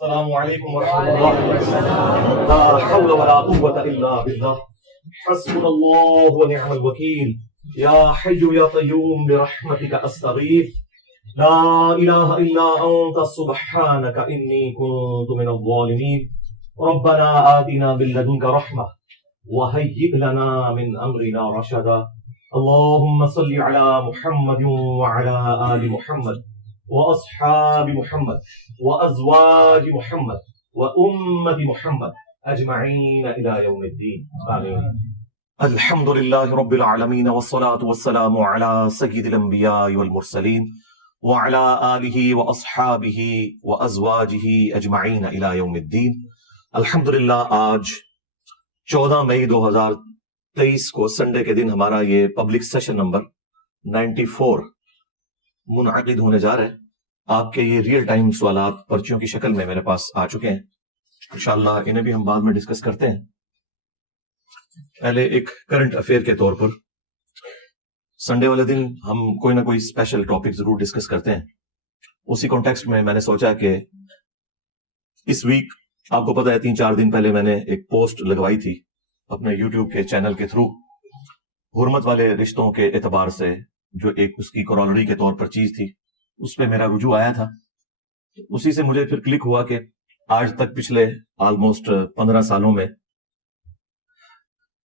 السلام علیکم ورحمۃ اللہ وبرکاتہ. لا حول ولا قوة الا باللہ. حسبنا اللہ ونعم الوکیل. یا حی یا قیوم برحمتک استغیث. لا الہ الا انت سبحانک انی کنت من الظالمین. ربنا آتنا من لدنک رحمہ وهيئ لنا من امرنا رشدا. اللهم صل على محمد وعلى آل محمد واصحاب محمد وازواج محمد وامة محمد اجمعین الى یوم الدین. آمین. الحمد للہ رب العالمین والصلاة والسلام على سید الانبیاء والمرسلین وعلى آلہ واصحابہ وازواجہ اجمعین الى یوم الدین. الحمدللہ آج 14 مئی 2023 کو سنڈے کے دن ہمارا یہ پبلک سیشن نمبر 94 منعقد ہونے جا رہا ہے. آپ کے یہ ریئل ٹائم سوالات پرچیوں کی شکل میں میرے پاس آ چکے ہیں. انشاءاللہ انہیں بھی ہم بعد میں ڈسکس کرتے ہیں. پہلے ایک کرنٹ افیئر کے طور پر سنڈے والے دن ہم کوئی نہ کوئی اسپیشل ٹاپک ضرور ڈسکس کرتے ہیں. اسی کانٹیکسٹ میں میں نے سوچا کہ اس ویک آپ کو پتہ ہے 3-4 دن پہلے میں نے ایک پوسٹ لگوائی تھی اپنے یوٹیوب کے چینل کے تھرو حرمت والے رشتوں کے اعتبار سے، جو ایک اس کی کورالری کے طور پر چیز تھی. اس پہ میرا رجوع آیا تھا. اسی سے مجھے پھر کلک ہوا کہ آج تک پچھلے آلموسٹ 15 سالوں میں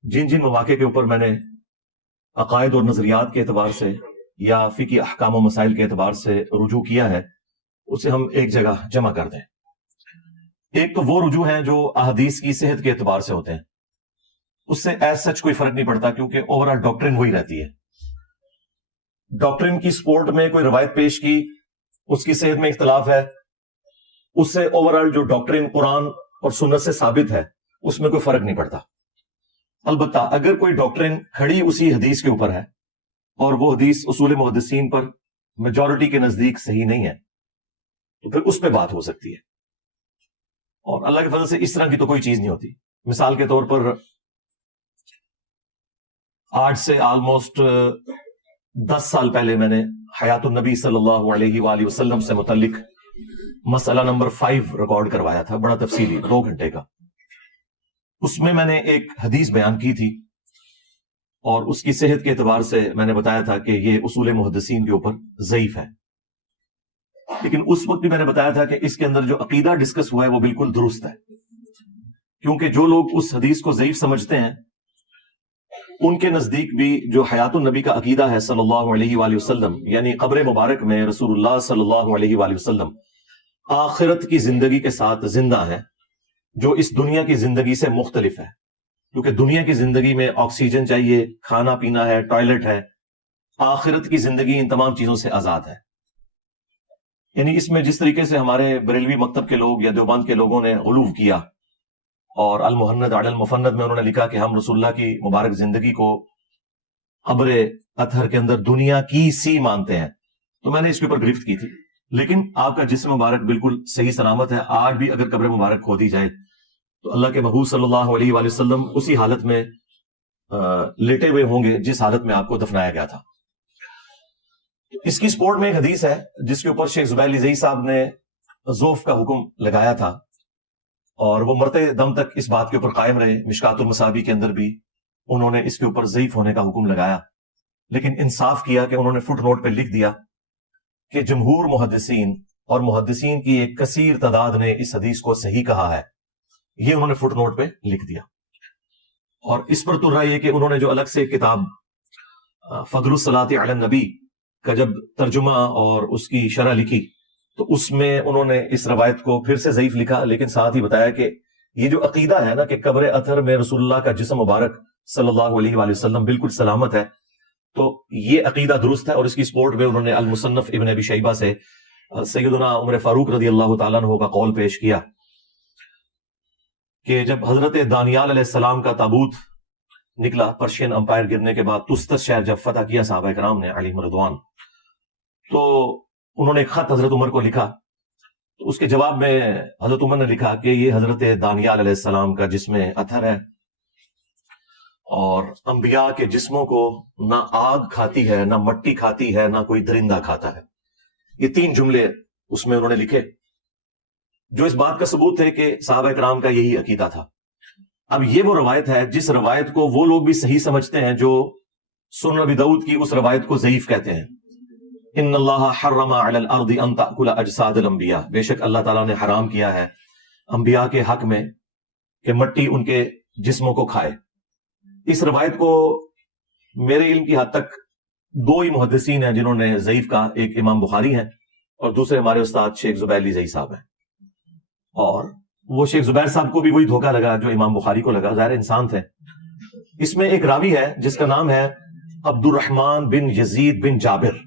جن جن مواقع کے اوپر میں نے عقائد اور نظریات کے اعتبار سے یا فقہی احکام و مسائل کے اعتبار سے رجوع کیا ہے، اسے ہم ایک جگہ جمع کر دیں. ایک تو وہ رجوع ہیں جو احادیث کی صحت کے اعتبار سے ہوتے ہیں. اس سے ایز سچ کوئی فرق نہیں پڑتا کیونکہ اوور آل ڈاکٹرن وہی رہتی ہے. ڈاکٹرن کی سپورٹ میں کوئی روایت پیش کی، اس کی صحت میں اختلاف ہے، اس سے اوور آل جو ڈاکٹرن قرآن اور سنت سے ثابت ہے اس میں کوئی فرق نہیں پڑتا. البتہ اگر کوئی ڈاکٹرن کھڑی اسی حدیث کے اوپر ہے اور وہ حدیث اصول محدثین پر میجورٹی کے نزدیک صحیح نہیں ہے تو پھر اس پہ بات ہو سکتی ہے. اور اللہ کے فضل سے اس طرح کی تو کوئی چیز نہیں ہوتی. مثال کے طور پر آج سے آلموسٹ 10 سال پہلے میں نے حیات النبی صلی اللہ علیہ وآلہ وسلم سے متعلق مسئلہ نمبر 5 ریکارڈ کروایا تھا، بڑا تفصیلی 2 گھنٹے کا. اس میں میں نے ایک حدیث بیان کی تھی اور اس کی صحت کے اعتبار سے میں نے بتایا تھا کہ یہ اصول محدثین کے اوپر ضعیف ہے. لیکن اس وقت بھی میں نے بتایا تھا کہ اس کے اندر جو عقیدہ ڈسکس ہوا ہے وہ بالکل درست ہے، کیونکہ جو لوگ اس حدیث کو ضعیف سمجھتے ہیں ان کے نزدیک بھی جو حیات النبی کا عقیدہ ہے صلی اللہ علیہ وآلہ وسلم، یعنی قبر مبارک میں رسول اللہ صلی اللہ علیہ وآلہ وسلم آخرت کی زندگی کے ساتھ زندہ ہے، جو اس دنیا کی زندگی سے مختلف ہے. کیونکہ دنیا کی زندگی میں آکسیجن چاہیے، کھانا پینا ہے، ٹوائلٹ ہے. آخرت کی زندگی ان تمام چیزوں سے آزاد ہے. یعنی اس میں جس طریقے سے ہمارے بریلوی مکتب کے لوگ یا دیوبند کے لوگوں نے غلو کیا اور المحند علی المفند میں انہوں نے لکھا کہ ہم رسول اللہ کی مبارک زندگی کو قبر اطہر کے اندر دنیا کی سی مانتے ہیں، تو میں نے اس کے اوپر گرفت کی تھی. لیکن آپ کا جسم مبارک بالکل صحیح سلامت ہے. آج بھی اگر قبر مبارک کھودی جائے تو اللہ کے محبوب صلی اللہ علیہ وآلہ وسلم اسی حالت میں لیٹے ہوئے ہوں گے جس حالت میں آپ کو دفنایا گیا تھا. اس کی سپورٹ میں ایک حدیث ہے جس کے اوپر شیخ زبیر زئی صاحب نے ذوف کا حکم لگایا تھا اور وہ مرتے دم تک اس بات کے اوپر قائم رہے. مشکات المصابیح کے اندر بھی انہوں نے اس کے اوپر ضعیف ہونے کا حکم لگایا، لیکن انصاف کیا کہ انہوں نے فٹ نوٹ پہ لکھ دیا کہ جمہور محدثین اور محدثین کی ایک کثیر تعداد نے اس حدیث کو صحیح کہا ہے. یہ انہوں نے فٹ نوٹ پہ لکھ دیا. اور اس پر تو رہا یہ کہ انہوں نے جو الگ سے کتاب فضل الصلاۃ علی النبی کا جب ترجمہ اور اس کی شرح لکھی تو اس میں انہوں نے اس روایت کو پھر سے ضعیف لکھا، لیکن ساتھ ہی بتایا کہ یہ جو عقیدہ ہے نا کہ قبر اطہر میں رسول اللہ کا جسم مبارک صلی اللہ علیہ وآلہ وسلم بالکل سلامت ہے، تو یہ عقیدہ درست ہے. اور اس کی سپورٹ میں انہوں نے المصنف ابن ابی شیبہ سے سیدنا عمر فاروق رضی اللہ تعالیٰ عنہ کا قول پیش کیا کہ جب حضرت دانیال علیہ السلام کا تابوت نکلا پرشین امپائر گرنے کے بعد، تستس شہر جب فتح کیا صحابہ کرام نے علیہم رضوان، تو انہوں نے ایک خط حضرت عمر کو لکھا. تو اس کے جواب میں حضرت عمر نے لکھا کہ یہ حضرت دانیال علیہ السلام کا جسم اطہر ہے اور انبیاء کے جسموں کو نہ آگ کھاتی ہے، نہ مٹی کھاتی ہے، نہ کوئی درندہ کھاتا ہے. یہ 3 جملے اس میں انہوں نے لکھے. جو اس بات کا ثبوت ہے کہ صحابہ کرام کا یہی عقیدہ تھا۔ اب یہ وہ روایت ہے جس روایت کو وہ لوگ بھی صحیح سمجھتے ہیں جو سنن ابی داؤد کی اس روایت کو ضعیف کہتے ہیں۔ ان اللہ حرم علی الارض ان تأکل اجساد الانبیاء، بے شک اللہ تعالیٰ نے حرام کیا ہے انبیاء کے حق میں کہ مٹی ان کے جسموں کو کھائے۔ اس روایت کو میرے علم کی حد تک دو ہی محدثین ہیں جنہوں نے ضعیف کہا، ایک امام بخاری ہیں اور دوسرے ہمارے استاد شیخ زبیر علی زئی صاحب ہیں۔ اور وہ شیخ زبیر صاحب کو بھی وہی دھوکہ لگا جو امام بخاری کو لگا، ظاہر انسان تھے۔ اس میں ایک راوی ہے جس کا نام ہے عبد الرحمن بن یزید بن جابر۔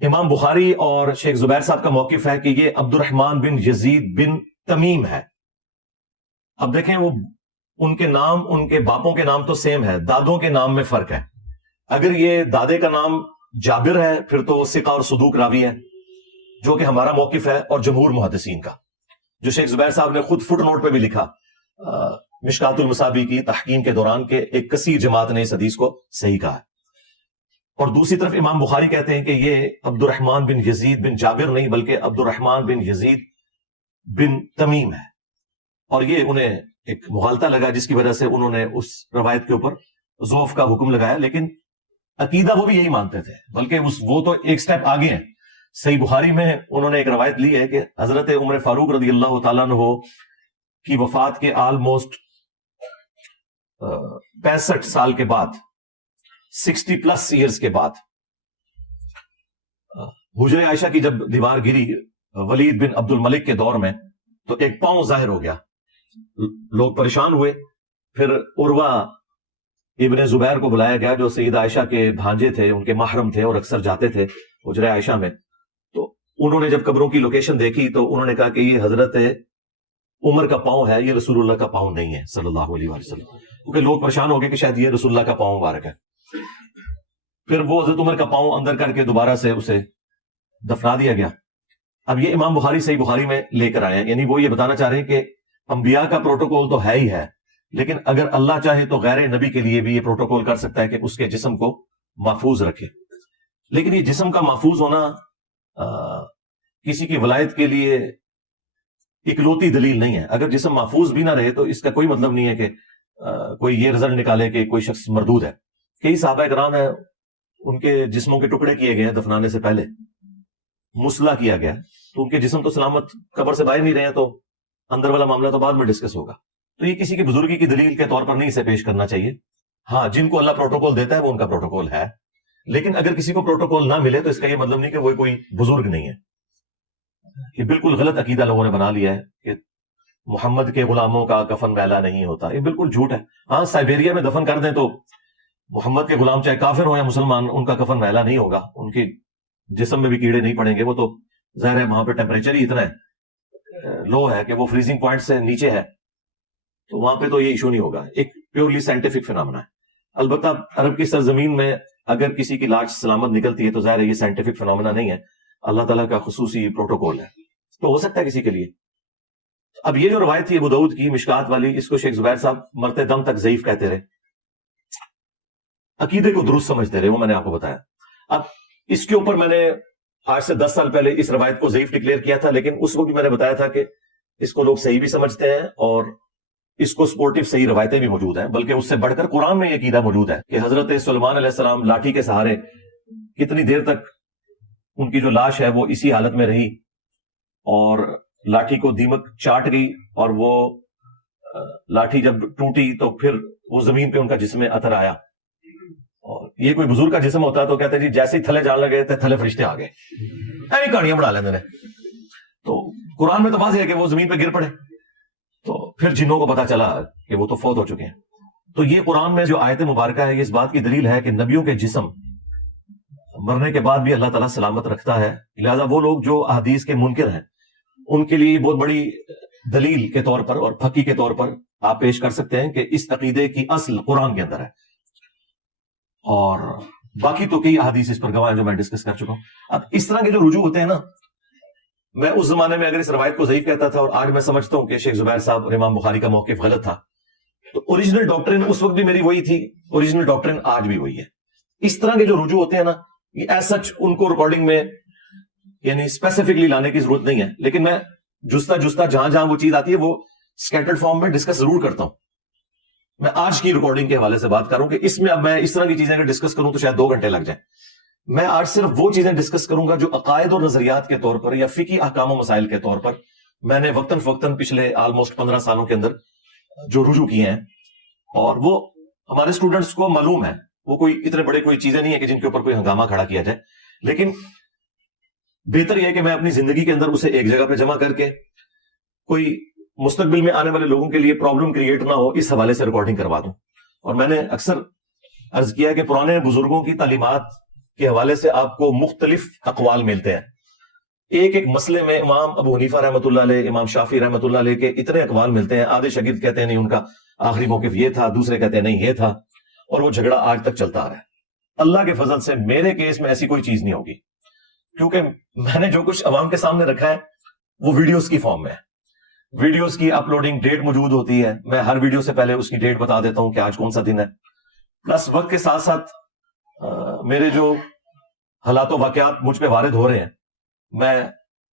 امام بخاری اور شیخ زبیر صاحب کا موقف ہے کہ یہ عبد الرحمن بن یزید بن تمیم ہے۔ اب دیکھیں، وہ ان کے نام، ان کے باپوں کے نام تو سیم ہے، دادوں کے نام میں فرق ہے۔ اگر یہ دادے کا نام جابر ہے پھر تو وہ ثقہ اور صدوق راوی ہے، جو کہ ہمارا موقف ہے اور جمہور محدثین کا، جو شیخ زبیر صاحب نے خود فٹ نوٹ پہ بھی لکھا مشکات المصابیح کی تحقیم کے دوران کہ ایک کثیر جماعت نے اس حدیث کو صحیح کہا ہے۔ اور دوسری طرف امام بخاری کہتے ہیں کہ یہ عبد الرحمن بن یزید بن جابر نہیں بلکہ عبد الرحمن بن یزید بن تمیم ہے، اور یہ انہیں ایک مغالطہ لگا جس کی وجہ سے انہوں نے اس روایت کے اوپر ضعف کا حکم لگایا۔ لیکن عقیدہ وہ بھی یہی مانتے تھے، بلکہ وہ تو ایک سٹیپ آگے ہیں۔ صحیح بخاری میں انہوں نے ایک روایت لی ہے کہ حضرت عمر فاروق رضی اللہ تعالیٰ عنہ کی وفات کے آلموسٹ 65 سال کے بعد، 60+ ایئرز کے بعد، حجر عائشہ کی جب دیوار گری ولید بن عبد الملک کے دور میں تو ایک پاؤں ظاہر ہو گیا، لوگ پریشان ہوئے۔ پھر عروہ ابن زبیر کو بلایا گیا جو سیدہ عائشہ کے بھانجے تھے، ان کے محرم تھے اور اکثر جاتے تھے حجر عائشہ میں۔ تو انہوں نے جب قبروں کی لوکیشن دیکھی تو انہوں نے کہا کہ یہ حضرت عمر کا پاؤں ہے، یہ رسول اللہ کا پاؤں نہیں ہے صلی اللہ علیہ وسلم، کیونکہ لوگ پریشان ہو گئے کہ شاید یہ رسول اللہ کا پاؤں مبارک ہے۔ پھر وہ حضرت عمر کا پاؤں اندر کر کے دوبارہ سے اسے دفنا دیا گیا۔ اب یہ امام بخاری صحیح بخاری میں لے کر آئے ہیں، یعنی وہ یہ بتانا چاہ رہے ہیں کہ انبیاء کا پروٹوکول تو ہے ہی ہے، لیکن اگر اللہ چاہے تو غیر نبی کے لیے بھی یہ پروٹوکول کر سکتا ہے کہ اس کے جسم کو محفوظ رکھے۔ لیکن یہ جسم کا محفوظ ہونا کسی کی ولایت کے لیے اکلوتی دلیل نہیں ہے۔ اگر جسم محفوظ بھی نہ رہے تو اس کا کوئی مطلب نہیں ہے کہ کوئی یہ رزلٹ نکالے کہ کوئی شخص مردود ہے۔ کئی صحابہ کرام ہیں، ان کے جسموں کے ٹکڑے کیے گئے ہیں دفنانے سے پہلے، مسلح کیا گیا، تو ان کے جسم تو سلامت قبر سے باہر نہیں رہے ہیں، تو اندر والا معاملہ تو بعد میں ڈسکس ہوگا۔ تو یہ کسی کی بزرگی کی دلیل کے طور پر نہیں اسے پیش کرنا چاہیے۔ ہاں، جن کو اللہ پروٹوکول دیتا ہے وہ ان کا پروٹوکول ہے، لیکن اگر کسی کو پروٹوکول نہ ملے تو اس کا یہ مطلب نہیں کہ وہ کوئی بزرگ نہیں ہے۔ یہ بالکل غلط عقیدہ لوگوں نے بنا لیا ہے کہ محمد کے غلاموں کا کفن میلا نہیں ہوتا، یہ بالکل جھوٹ ہے۔ ہاں، سائبیریا میں دفن کر دیں تو محمد کے غلام چاہے کافر ہو یا مسلمان، ان کا کفن میلا نہیں ہوگا، ان کے جسم میں بھی کیڑے نہیں پڑیں گے۔ وہ تو ظاہر ہے وہاں پہ ٹیمپریچر ہی اتنا ہے، لو ہے کہ وہ فریزنگ پوائنٹ سے نیچے ہے، تو وہاں پہ تو یہ ایشو نہیں ہوگا۔ ایک پیورلی سائنٹیفک فینامنا ہے۔ البتہ عرب کی سرزمین میں اگر کسی کی لاش سلامت نکلتی ہے تو ظاہر ہے یہ سائنٹیفک فینامنا نہیں ہے، اللہ تعالیٰ کا خصوصی پروٹوکول ہے، تو ہو سکتا ہے کسی کے لیے۔ اب یہ جو روایت تھی ابو داؤد کی مشکات والی، اس کو شیخ زبیر صاحب مرتے دم تک ضعیف کہتے رہے، عقیدے کو درست سمجھتے رہے، وہ میں نے آپ کو بتایا۔ اب اس کے اوپر میں نے آج سے 10 سال پہلے اس روایت کو ضعیف ڈکلیئر کیا تھا، لیکن اس وقت بھی میں نے بتایا تھا کہ اس کو لوگ صحیح بھی سمجھتے ہیں اور اس کو سپورٹیو صحیح روایتیں بھی موجود ہیں، بلکہ اس سے بڑھ کر قرآن میں یہ عقیدہ موجود ہے کہ حضرت سلیمان علیہ السلام لاٹھی کے سہارے کتنی دیر تک ان کی جو لاش ہے وہ اسی حالت میں رہی، اور لاٹھی کو دیمک چاٹ گئی، اور وہ لاٹھی جب ٹوٹی تو پھر وہ زمین پہ ان کا جسم اثر آیا۔ اور یہ کوئی بزرگ کا جسم ہوتا تو کہتے جی جیسے ہی تھلے جان لگے تھے تھلے فرشتے آ گئے، ایسی کہانیاں بڑھا لیندے نے۔ تو قرآن میں تو واضح ہے کہ وہ زمین پہ گر پڑے، تو پھر جنوں کو پتا چلا کہ وہ تو فوت ہو چکے ہیں۔ تو یہ قرآن میں جو آیت مبارکہ ہے یہ اس بات کی دلیل ہے کہ نبیوں کے جسم مرنے کے بعد بھی اللہ تعالیٰ سلامت رکھتا ہے، لہذا وہ لوگ جو احادیث کے منکر ہیں ان کے لیے بہت بڑی دلیل کے طور پر اور پھکی کے طور پر آپ پیش کر سکتے ہیں کہ اس عقیدے کی اصل قرآن کے اندر ہے، اور باقی تو کئی احادیث اس پر گواہ ہیں جو میں ڈسکس کر چکا ہوں۔ اب اس طرح کے جو رجوع ہوتے ہیں نا، میں اس زمانے میں اگر اس روایت کو ضعیف کہتا تھا اور آج میں سمجھتا ہوں کہ شیخ زبیر صاحب اور امام بخاری کا موقف غلط تھا، تو اوریجنل ڈاکٹرن اس وقت بھی میری وہی تھی، اوریجنل ڈاکٹرن آج بھی وہی ہے۔ اس طرح کے جو رجوع ہوتے ہیں نا، یہ ایز سچ ان کو ریکارڈنگ میں یعنی اسپیسیفکلی لانے کی ضرورت نہیں ہے، لیکن میں جستا جہاں جہاں وہ چیز آتی ہے وہ اسکیٹرڈ فارم میں ڈسکس ضرور کرتا ہوں. میں آج کی ریکارڈنگ کے حوالے سے بات کر رہا ہوں کہ اس میں اب میں اس طرح کی چیزیں اگر ڈسکس کروں تو شاید 2 گھنٹے لگ جائیں. میں آج صرف وہ چیزیں ڈسکس کروں گا جو عقائد اور نظریات کے طور پر یا فقہی احکام و مسائل کے طور پر میں نے وقتاً فوقتاً پچھلے آلموسٹ 15 سالوں کے اندر جو رجوع کیے ہیں، اور وہ ہمارے اسٹوڈنٹس کو معلوم ہے. وہ کوئی اتنے بڑے کوئی چیزیں نہیں ہے کہ جن کے اوپر کوئی ہنگامہ کھڑا کیا جائے، لیکن بہتر یہ ہے کہ میں اپنی زندگی کے اندر اسے ایک جگہ پہ جمع کر کے کوئی مستقبل میں آنے والے لوگوں کے لیے پرابلم کریٹ نہ ہو، اس حوالے سے ریکارڈنگ کروا دوں. اور میں نے اکثر عرض کیا کہ پرانے بزرگوں کی تعلیمات کے حوالے سے آپ کو مختلف اقوال ملتے ہیں. ایک ایک مسئلے میں امام ابو حنیفہ رحمۃ اللہ علیہ، امام شافعی رحمۃ اللہ علیہ کے اتنے اقوال ملتے ہیں. آدھے شاگرد کہتے ہیں نہیں ان کا آخری موقف یہ تھا، دوسرے کہتے ہیں نہیں یہ تھا، اور وہ جھگڑا آج تک چلتا آ رہا ہے. اللہ کے فضل سے میرے کیس میں ایسی کوئی چیز نہیں ہوگی، کیونکہ میں نے جو کچھ عوام کے سامنے رکھا ہے وہ ویڈیوز کی فارم میں ہے. ویڈیوز کی اپلوڈنگ ڈیٹ موجود ہوتی ہے، میں ہر ویڈیو سے پہلے اس کی ڈیٹ بتا دیتا ہوں کہ آج کون سا دن ہے. پلس وقت کے ساتھ ساتھ میرے جو حالات و واقعات مجھ پہ وارد ہو رہے ہیں، میں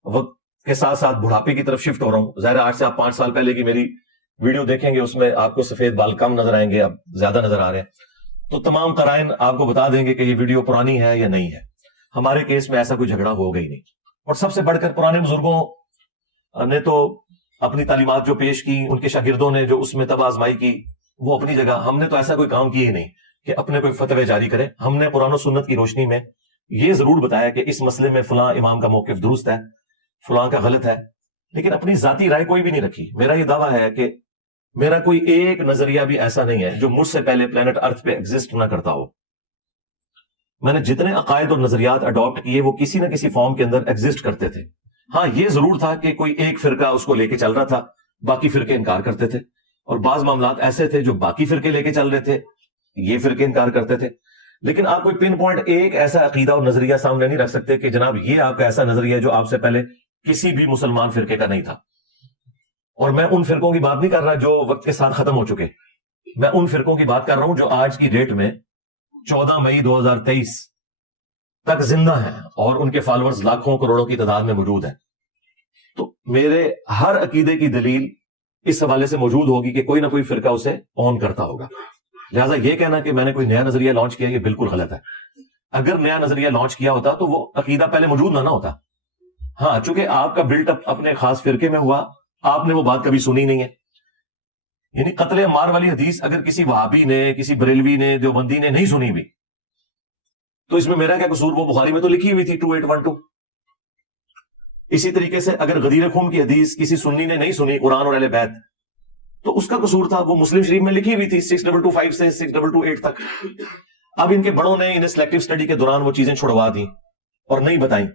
وقت کے ساتھ ساتھ بڑھاپے کی طرف شفٹ ہو رہا ہوں. ظاہر آج سے آپ 5 سال پہلے کی میری ویڈیو دیکھیں گے، اس میں آپ کو سفید بال کم نظر آئیں گے، اب زیادہ نظر آ رہے ہیں. تو تمام قرائن آپ کو بتا دیں گے کہ یہ ویڈیو پرانی ہے یا نہیں ہے. ہمارے کیس میں ایسا کوئی جھگڑا ہو گئی نہیں. اور سب سے بڑھ کر پرانے بزرگوں نے تو اپنی تعلیمات جو پیش کی، ان کے شاگردوں نے جو اس میں تب آزمائی کی، وہ اپنی جگہ. ہم نے تو ایسا کوئی کام کیا ہی نہیں کہ اپنے کوئی فتوے جاری کرے. ہم نے قرآن و سنت کی روشنی میں یہ ضرور بتایا کہ اس مسئلے میں فلاں امام کا موقف درست ہے، فلاں کا غلط ہے، لیکن اپنی ذاتی رائے کوئی بھی نہیں رکھی. میرا یہ دعویٰ ہے کہ میرا کوئی ایک نظریہ بھی ایسا نہیں ہے جو مجھ سے پہلے پلانٹ ارتھ پہ ایگزسٹ نہ کرتا ہو. میں نے جتنے عقائد اور نظریات اڈاپٹ کیے وہ کسی نہ کسی فارم کے اندر ایگزسٹ کرتے تھے. ہاں یہ ضرور تھا کہ کوئی ایک فرقہ اس کو لے کے چل رہا تھا، باقی فرقے انکار کرتے تھے، اور بعض معاملات ایسے تھے جو باقی فرقے لے کے چل رہے تھے، یہ فرقے انکار کرتے تھے. لیکن آپ کوئی پن پوائنٹ ایک ایسا عقیدہ اور نظریہ سامنے نہیں رکھ سکتے کہ جناب یہ آپ کا ایسا نظریہ ہے جو آپ سے پہلے کسی بھی مسلمان فرقے کا نہیں تھا. اور میں ان فرقوں کی بات نہیں کر رہا جو وقت کے ساتھ ختم ہو چکے، میں ان فرقوں کی بات کر رہا ہوں جو آج کی ڈیٹ میں 14 مئی 2023 تک زندہ ہیں اور ان کے فالوورز لاکھوں کروڑوں کی تعداد میں موجود ہیں. تو میرے ہر عقیدے کی دلیل اس حوالے سے موجود ہوگی کہ کوئی نہ کوئی فرقہ اسے اون کرتا ہوگا. لہٰذا یہ کہنا کہ میں نے کوئی نیا نظریہ لانچ کیا یہ بالکل غلط ہے. اگر نیا نظریہ لانچ کیا ہوتا تو وہ عقیدہ پہلے موجود نہ ہوتا. ہاں چونکہ آپ کا بلٹ اپ اپنے خاص فرقے میں ہوا، آپ نے وہ بات کبھی سنی نہیں ہے. یعنی قتل عمار والی حدیث اگر کسی وہابی نے، کسی بریلوی نے، دیوبندی نے نہیں سنی بھی تو اس میں میرا کیا قصور؟ وہ بخاری میں تو لکھی ہوئی تھی 2812. اسی طریقے سے اگر غدیر خون کی حدیث کسی سنی نے نہیں سنی، قرآن اور اہل بیت، تو اس کا قصور تھا، وہ مسلم شریف میں لکھی ہوئی تھی 6225 سے 6228 تک. اب ان کے بڑوں نے انہیں سلیکٹو اسٹڈی کے دوران وہ چیزیں چھڑوا دی اور نہیں بتائیں،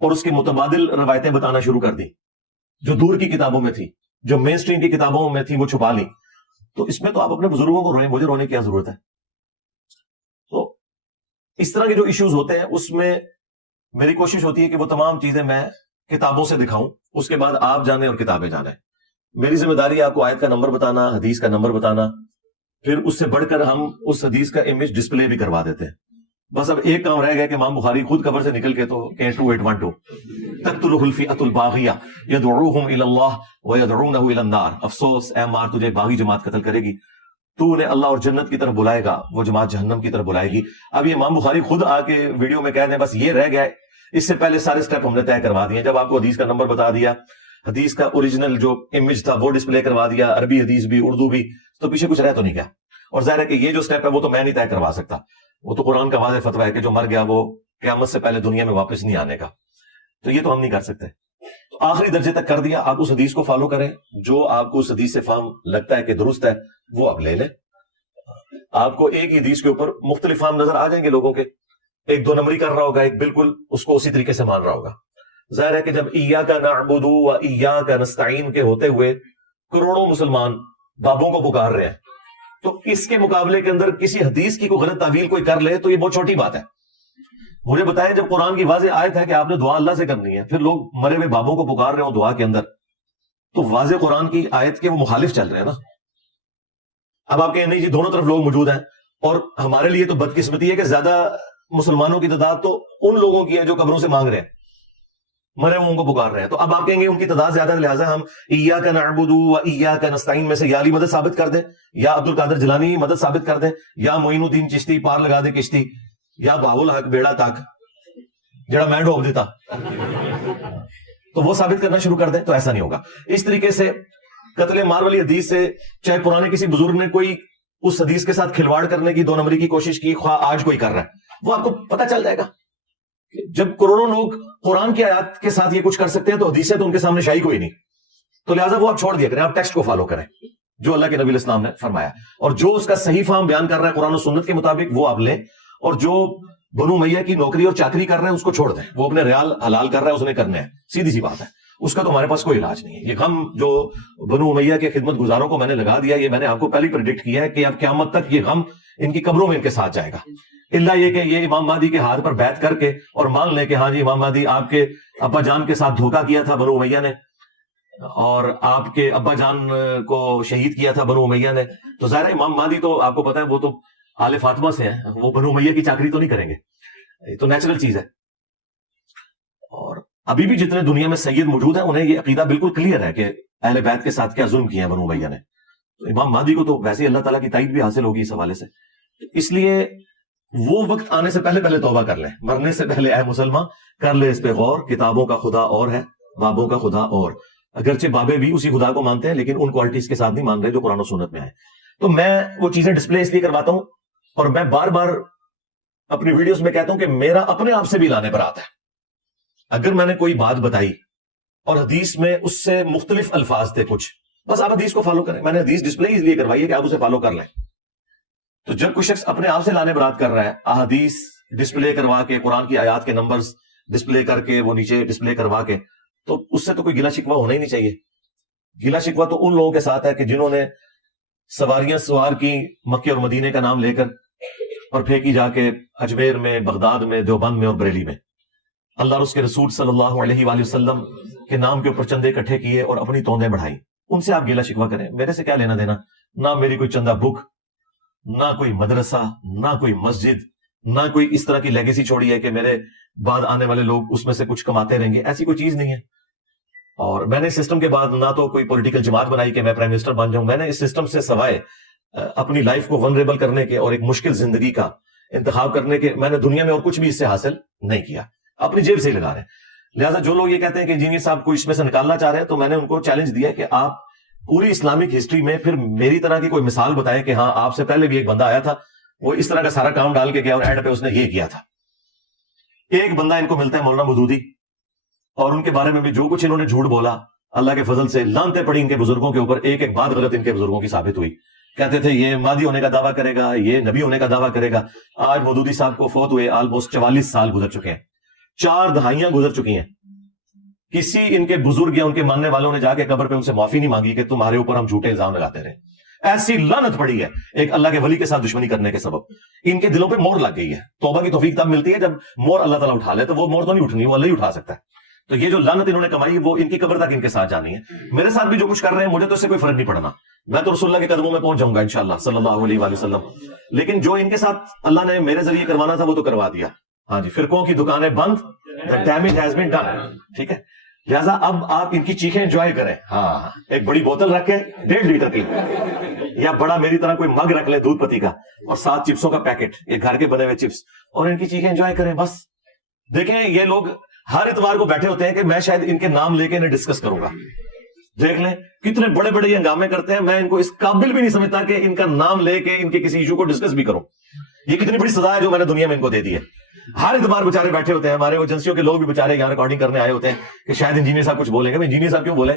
اور اس کی متبادل روایتیں بتانا شروع کر دی جو دور کی کتابوں میں تھی، جو مین سٹریم کی کتابوں میں تھی وہ چھپا لی. تو اس میں تو آپ اپنے بزرگوں کو روئیں، مجھے رونے کی کیا ضرورت ہے؟ تو اس طرح کے جو ایشوز ہوتے ہیں اس میں میری کوشش ہوتی ہے کہ وہ تمام چیزیں میں کتابوں سے دکھاؤں، اس کے بعد آپ جانیں اور کتابیں جانیں. میری ذمہ داری ہے آپ کو آیت کا نمبر بتانا، حدیث کا نمبر بتانا، پھر اس سے بڑھ کر ہم اس حدیث کا امیج ڈسپلے بھی کروا دیتے ہیں. بس اب ایک کام رہ گیا کہ امام بخاری خود قبر سے نکل کے تو کہ 2812 تقتلہ الفئۃ الباغیہ یدعوہم الی اللہ ویدعونہ الی النار. افسوس اے مار، تجھے باغی جماعت قتل کرے گی، تو انہیں اللہ اور جنت کی طرف بلائے گا، وہ جماعت جہنم کی طرف بلائے گی. اب یہ امام بخاری خود آ کے ویڈیو میں کہہ دیں بس یہ رہ گیا ہے، اس سے پہلے سارے سٹیپ ہم نے طے کروا دیے. جب آپ کو حدیث کا نمبر بتا دیا، حدیث کا اوریجنل جو امیج تھا وہ ڈسپلے کروا دیا، عربی حدیث بھی اردو بھی، تو پیچھے کچھ رہ تو نہیں گیا. اور ظاہر ہے کہ یہ جو سٹیپ ہے وہ تو میں نہیں طے کروا سکتا، وہ تو قرآن کا واضح فتویٰ ہے کہ جو مر گیا وہ قیامت سے پہلے دنیا میں واپس نہیں آنے کا. تو یہ تو ہم نہیں کر سکتے. تو آخری درجے تک کر دیا. آپ اس حدیث کو فالو کریں، جو آپ کو اس حدیث سے فہم لگتا ہے کہ درست ہے وہ آپ لے لیں. آپ کو ایک ہی حدیث کے اوپر مختلف فہم نظر آ جائیں گے لوگوں کے. ایک 2 نمبری کر رہا ہوگا، ایک بالکل اس کو اسی طریقے سے مان رہا ہوگا. ظاہر ہے کہ جب ایاک نعبد و ایاک نستعین کے ہوتے ہوئے کروڑوں مسلمان بابوں کو پکار رہے ہیں، تو اس کے مقابلے کے اندر کسی حدیث کی کوئی غلط تعویل کوئی کر لے تو یہ بہت چھوٹی بات ہے. مجھے بتائیں جب قرآن کی واضح آیت ہے کہ آپ نے دعا اللہ سے کرنی ہے، پھر لوگ مرے ہوئے بابوں کو پکار رہے ہوں دعا کے اندر، تو واضح قرآن کی آیت کے وہ مخالف چل رہے ہیں نا. اب آپ کہیں نہیں جی دونوں طرف لوگ موجود ہیں، اور ہمارے لیے تو بدقسمتی ہے کہ زیادہ مسلمانوں کی تعداد تو ان لوگوں کی ہے جو قبروں سے مانگ رہے ہیں. مرے ہوئے کو پکار رہے ہیں. تو اب آپ کہیں گے ان کی تعداد زیادہ ہے لہٰذا ہم ایاک نعبد و ایاک نستعین میں سے یا علی مدد ثابت کر دیں, یا عبد القادر جیلانی مدد ثابت کر دیں, یا معین الدین چشتی پار لگا دے کشتی, یا بہاول حق بیڑا تک جڑا میں ڈوب دیتا, تو وہ ثابت کرنا شروع کر دیں. تو ایسا نہیں ہوگا. اس طریقے سے قتل مار والی حدیث سے چاہے پرانے کسی بزرگ نے کوئی اس حدیث کے ساتھ کھلواڑ کرنے کی 2 نمبری کی کوشش کی, خواہ آج کوئی کر رہا ہے, وہ آپ کو پتہ چل جائے گا. جب کروڑوں لوگ قرآن کی آیات کے ساتھ یہ کچھ کر سکتے ہیں تو حدیثیں تو ان کے سامنے شاہی کوئی نہیں. تو لہٰذا وہ آپ چھوڑ دیا کریں, آپ ٹیکسٹ کو فالو کریں جو اللہ کے نبی علیہ السلام نے فرمایا, اور جو اس کا صحیح فہم بیان کر رہا ہے قرآن و سنت کے مطابق وہ آپ لیں, اور جو بنو امیہ کی نوکری اور چاکری کر رہے ہیں اس کو چھوڑ دیں. وہ اپنے ریال حلال کر رہا ہے, اس نے کرنے ہیں, سیدھی سی بات ہے. اس کا تو ہمارے پاس کوئی علاج نہیں ہے. یہ غم جو بنو امیہ کے خدمت گزاروں کو میں نے لگا دیا, یہ میں نے آپ کو پہلے پریڈکٹ کیا ہے کہ اب قیامت تک یہ غم ان کی قبروں میں ان کے ساتھ جائے گا, اللہ یہ کہ یہ امام مہدی کے ہاتھ پر بیعت کر کے اور مان لیں کہ ہاں جی امام مہدی آپ کے ابا جان کے ساتھ دھوکہ کیا تھا بنو امیہ نے, اور آپ کے ابا جان کو شہید کیا تھا بنو امیہ نے. تو ظاہر ہے امام مہدی تو آپ کو پتا ہے وہ تو آل فاطمہ سے ہیں, وہ بنو امیہ کی چاکری تو نہیں کریں گے, یہ تو نیچرل چیز ہے. اور ابھی بھی جتنے دنیا میں سید موجود ہیں انہیں یہ عقیدہ بالکل کلیئر ہے کہ اہل بیت کے ساتھ کیا ظلم کیا ہے بنو امیہ نے. تو امام مہدی کو تو ویسے اللہ تعالیٰ کی تائید بھی حاصل ہوگی اس حوالے سے. اس لیے وہ وقت آنے سے پہلے توبہ کر لیں, مرنے سے پہلے اے مسلمان کر لے اس پہ غور. کتابوں کا خدا اور ہے, بابوں کا خدا اور. اگرچہ بابے بھی اسی خدا کو مانتے ہیں لیکن ان کوالٹیز کے ساتھ نہیں مان رہے جو قرآن و سنت میں آئے. تو میں وہ چیزیں ڈسپلے اس لیے کرواتا ہوں, اور میں بار بار اپنی ویڈیوز میں کہتا ہوں کہ میرا اپنے آپ سے بھی لانے پر آتا ہے. اگر میں نے کوئی بات بتائی اور حدیث میں اس سے مختلف الفاظ تھے کچھ, بس آپ حدیث کو فالو کریں. میں نے حدیث ڈسپلے اس لیے کروائی ہے کہ آپ اسے فالو کر لیں. تو جب کوئی شخص اپنے آپ سے لانے برات کر رہا ہے, احادیث ڈسپلے کروا کے, قرآن کی آیات کے نمبرز ڈسپلے کر کے, وہ نیچے ڈسپلے کروا کے, تو اس سے تو کوئی گلا شکوہ ہونا ہی نہیں چاہیے. گلا شکوہ تو ان لوگوں کے ساتھ ہے کہ جنہوں نے سواریاں سوار کی مکے اور مدینے کا نام لے کر اور پھینکی جا کے اجمیر میں, بغداد میں, دیوبند میں اور بریلی میں. اللہ اور اس کے رسول صلی اللہ علیہ وآلہ وسلم کے نام کے اوپر چندے اکٹھے کیے اور اپنی توندیں بڑھائی. ان سے آپ گلا شکوہ کریں, میرے سے کیا لینا دینا. نہ میری کوئی چندہ بک, نہ کوئی مدرسہ, نہ کوئی مسجد, نہ کوئی اس طرح کی لیگیسی چھوڑی ہے کہ میرے بعد آنے والے لوگ اس میں سے کچھ کماتے رہیں گے. ایسی کوئی چیز نہیں ہے. اور میں نے اس سسٹم کے بعد نہ تو کوئی پولیٹیکل جماعت بنائی کہ میں پرائم منسٹر بن جاؤں. میں نے اس سسٹم سے سوائے اپنی لائف کو ونریبل کرنے کے اور ایک مشکل زندگی کا انتخاب کرنے کے, میں نے دنیا میں اور کچھ بھی اس سے حاصل نہیں کیا. اپنی جیب سے ہی لگا رہے ہیں. لہٰذا جو لوگ یہ کہتے ہیں کہ انجینئر صاحب کو اس میں سے نکالنا چاہ رہے ہیں, تو میں نے ان کو چیلنج دیا کہ آپ پوری اسلامک ہسٹری میں پھر میری طرح کی کوئی مثال بتائیں کہ ہاں آپ سے پہلے بھی ایک بندہ آیا تھا, وہ اس طرح کا سارا کام ڈال کے گیا اور اینڈ پہ اس نے یہ کیا تھا. ایک بندہ ان کو ملتا ہے مولانا مودودی, اور ان کے بارے میں بھی جو کچھ انہوں نے جھوٹ بولا, اللہ کے فضل سے لعنتیں پڑی ان کے بزرگوں کے اوپر. ایک ایک بات غلط ان کے بزرگوں کی ثابت ہوئی. کہتے تھے یہ مہدی ہونے کا دعویٰ کرے گا, یہ نبی ہونے کا دعویٰ کرے گا. آج مودودی صاحب کو فوت ہوئے آلموسٹ 44 سال گزر چکے ہیں, 4 دہائیاں گزر چکی ہیں. کسی ان کے بزرگ یا ان کے ماننے والوں نے جا کے قبر پہ ان سے معافی نہیں مانگی کہ تمہارے اوپر ہم جھوٹے الزام لگاتے رہے. ایسی لعنت پڑی ہے ایک اللہ کے ولی کے ساتھ دشمنی کرنے کے سبب. ان کے دلوں پہ مور لگ گئی ہے. توبہ کی توفیق تب ملتی ہے جب مور اللہ تعالیٰ اٹھا لے, تو وہ مور تو نہیں اٹھنی, وہ اللہ ہی اٹھا سکتا ہے. تو یہ جو لعنت انہوں نے کمائی وہ ان کی قبر تک ان کے ساتھ جانی ہے. میرے ساتھ بھی جو کچھ کر رہے ہیں مجھے تو اس سے کوئی فرق نہیں پڑنا. میں تو رسول اللہ کے قدموں میں پہنچ جاؤں گا انشاءاللہ صلی اللہ علیہ وآلہ وسلم. لیکن جو ان کے ساتھ اللہ نے میرے ذریعے کروانا تھا وہ تو کروا دیا. ہاں جی, فرقوں کی دکانیں بند, the damage has been done. ٹھیک ہے, لہٰذا اب آپ ان کی چیخیں انجوائے کریں. ہاں, ایک بڑی بوتل رکھ کے 1.5 لیٹر کی, یا بڑا میری طرح کوئی مگ رکھ لیں دودھ پتی کا, اور 7 چپسوں کا پیکٹ, یہ گھر کے بنے ہوئے چپس, اور ان کی چیخیں انجوائے کریں. بس دیکھیں یہ لوگ ہر اتوار کو بیٹھے ہوتے ہیں کہ میں شاید ان کے نام لے کے انہیں ڈسکس کروں گا. دیکھ لیں کتنے بڑے بڑے یہ ہنگامے کرتے ہیں. میں ان کو اس قابل بھی نہیں سمجھتا کہ ان کا نام لے کے ان کے کسی ایشو کو ڈسکس بھی کروں. یہ کتنی بڑی سزا ہے جو میں نے دنیا میں ان کو دے دی ہے. ہر اتوار بےچارے بیٹھے ہوتے ہیں, ہمارے ایجنسیوں کے لوگ بھی بےچارے یہاں ریکارڈنگ کرنے آئے ہوتے ہیں کہ شاید انجینئر صاحب کچھ بولیں گے. انجینئر صاحب کیوں بولیں,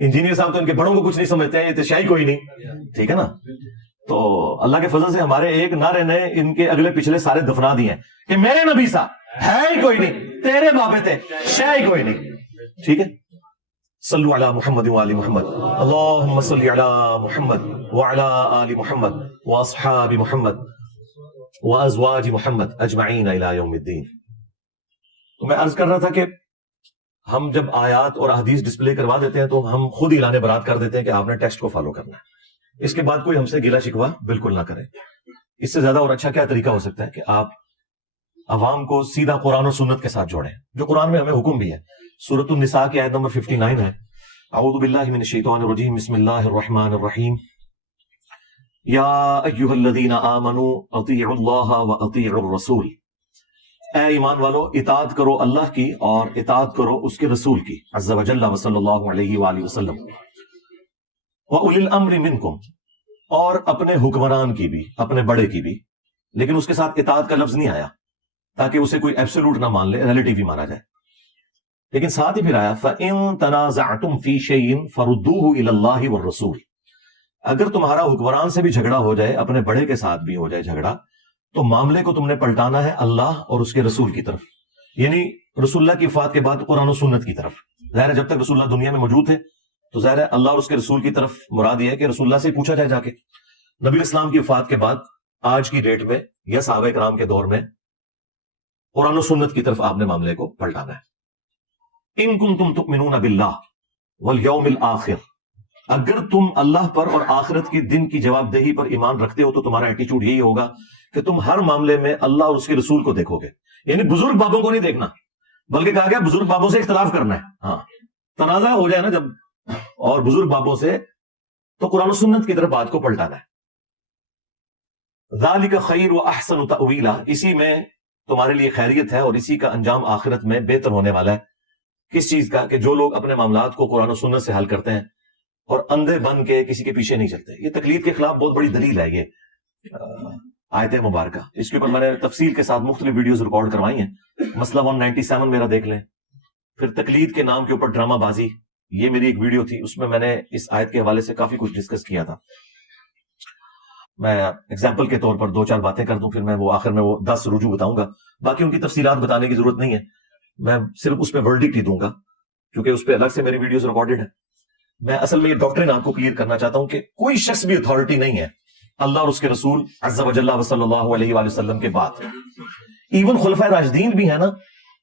انجینئر صاحب تو ان کے بڑوں کو کچھ نہیں سمجھتے ہیں, یہ تو شاہی کوئی نہیں. ٹھیک ہے نا. تو اللہ کے فضل سے ہمارے ایک نعرے نے ان کے اگلے پچھلے سارے دفنا دیے ہیں کہ میرے نبی صاحب ہے ہی کوئی نہیں, تیرے بابے تھے شاہی کوئی نہیں. ٹھیک ہے, صلو علی محمد وعلی محمد, اللہم صلی علی محمد وعلی آل محمد واصحاب محمد وازواج محمد اجمعین الی یوم الدین. تو میں عرض کر رہا تھا کہ ہم جب آیات اور احادیث ڈسپلے کروا دیتے ہیں تو ہم خود ہی اعلان برات کر دیتے ہیں کہ آپ نے ٹیکسٹ کو فالو کرنا ہے. اس کے بعد کوئی ہم سے گلا شکوہ بالکل نہ کرے. اس سے زیادہ اور اچھا کیا طریقہ ہو سکتا ہے کہ آپ عوام کو سیدھا قرآن و سنت کے ساتھ جوڑیں, جو قرآن میں ہمیں حکم بھی ہے سورۃ النساء کی آیت نمبر 59 ہے. اعوذ باللہ من الشیطان الرجیم بسم اللہ الرحمن الرحیم. یا ایھا الذین آمنوا اطیعوا اللہ واطیعوا الرسول. اے ایمان والو اطاعت کرو اللہ کی اور اطاعت کرو اس کے رسول کی عز وجل وصلی اللہ علیہ وآلہ وسلم. وَأُولِي الْأَمْرِ مِنْكُمْ, اور اپنے حکمران کی بھی, اپنے بڑے کی بھی, لیکن اس کے ساتھ اطاعت کا لفظ نہیں آیا تاکہ اسے کوئی ایبسولوٹ نہ مان لے, ریلیٹیو ہی مانا جائے. لیکن ساتھ ہی پھر آیا فَإِن تَنَازَعْتُمْ فِي شَيْءٍ فَرُدُّوهُ إِلَى اللَّهِ وَالرَّسُولِ. اگر تمہارا حکمران سے بھی جھگڑا ہو جائے, اپنے بڑے کے ساتھ بھی ہو جائے جھگڑا, تو معاملے کو تم نے پلٹانا ہے اللہ اور اس کے رسول کی طرف, یعنی رسول اللہ کی وفات کے بعد قرآن و سنت کی طرف. ظاہر ہے جب تک رسول اللہ دنیا میں موجود تھے تو ظاہر ہے اللہ اور اس کے رسول کی طرف مراد یہ ہے کہ رسول اللہ سے پوچھا جائے جا کے. نبی اسلام کی وفات کے بعد آج کی ڈیٹ میں یا صحابہ کرام کے دور میں قرآن و سنت کی طرف آپ نے معاملے کو پلٹانا ہے. ان کنتم تؤمنون باللہ والیوم الآخر, اگر تم اللہ پر اور آخرت کے دن کی جواب دہی پر ایمان رکھتے ہو تو تمہارا ایٹیچیوڈ یہی ہوگا کہ تم ہر معاملے میں اللہ اور اس کے رسول کو دیکھو گے. یعنی بزرگ بابوں کو نہیں دیکھنا, بلکہ کہا گیا بزرگ بابوں سے اختلاف کرنا ہے. ہاں تنازع ہو جائے نا جب اور بزرگ بابوں سے, تو قرآن و سنت کی طرف بات کو پلٹانا ہے. ذالک خیر و احسن تأویلا, اسی میں تمہارے لیے خیریت ہے اور اسی کا انجام آخرت میں بہتر ہونے والا ہے. کس چیز کا؟ کہ جو لوگ اپنے معاملات کو قرآن و سنت سے حل کرتے ہیں اور اندھے بن کے کسی کے پیچھے نہیں چلتے. یہ تقلید کے خلاف بہت بڑی دلیل ہے یہ آیت مبارکہ. اس کے اوپر میں نے تفصیل کے ساتھ مختلف ویڈیوز ریکارڈ کروائی ہیں. مسئلہ 197 میرا دیکھ لیں. پھر تقلید کے نام کے اوپر ڈرامہ بازی, یہ میری ایک ویڈیو تھی, اس میں میں نے اس آیت کے حوالے سے کافی کچھ ڈسکس کیا تھا. میں ایگزامپل کے طور پر 2-4 باتیں کر دوں, پھر میں وہ آخر میں وہ 10 رجوع بتاؤں گا. باقی ان کی تفصیلات بتانے کی ضرورت نہیں ہے, میں صرف اس پہ ورڈکٹ ہی دوں گا کیونکہ اس پہ الگ سے میری ویڈیوز ریکارڈڈ ہیں. میں اصل میں یہ ڈاکٹرین آپ کو کلیئر کرنا چاہتا ہوں کہ کوئی شخص بھی اتھارٹی نہیں ہے اللہ اور اس کے رسول عز وجل صلی اللہ علیہ وآلہ وسلم کے بعد. ایون خلفائے راشدین بھی ہیں نا,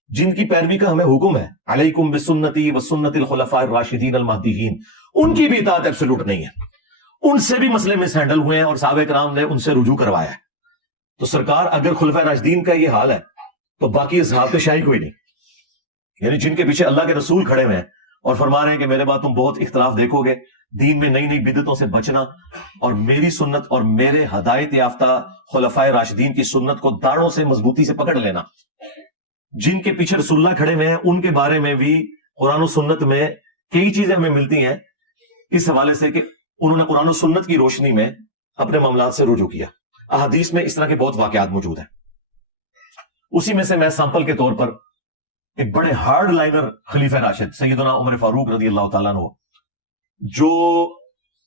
جن کی پیروی کا ہمیں حکم ہے, علیکم بسنتی وسنت الخلفاء الراشدین المہدیین, ان کی بھی اطاعت ایبسولوٹ نہیں ہے. ان سے بھی مسئلے مس ہینڈل ہوئے ہیں اور صحابہ کرام نے ان سے رجوع کروایا ہے. تو سرکار اگر خلفائے راشدین کا یہ حال ہے تو باقی اصحاب کے شاہی کوئی نہیں, یعنی جن کے پیچھے اللہ کے رسول کھڑے ہوئے ہیں اور فرما رہے ہیں کہ میرے بعد تم بہت اختلاف دیکھو گے, دین میں نئی نئی بدعتوں سے بچنا اور میری سنت اور میرے ہدایت یافتہ خلفائے راشدین کی سنت کو داڑوں سے مضبوطی سے پکڑ لینا. جن کے پیچھے رسول اللہ کھڑے ہوئے ہیں ان کے بارے میں بھی قرآن و سنت میں کئی چیزیں ہمیں ملتی ہیں اس حوالے سے کہ انہوں نے قرآن و سنت کی روشنی میں اپنے معاملات سے رجوع کیا. احادیث میں اس طرح کے بہت واقعات موجود ہیں. اسی میں سے میں سیمپل کے طور پر ایک بڑے ہارڈ لائنر خلیفہ راشد سیدنا عمر فاروق رضی اللہ تعالیٰ عنہ, جو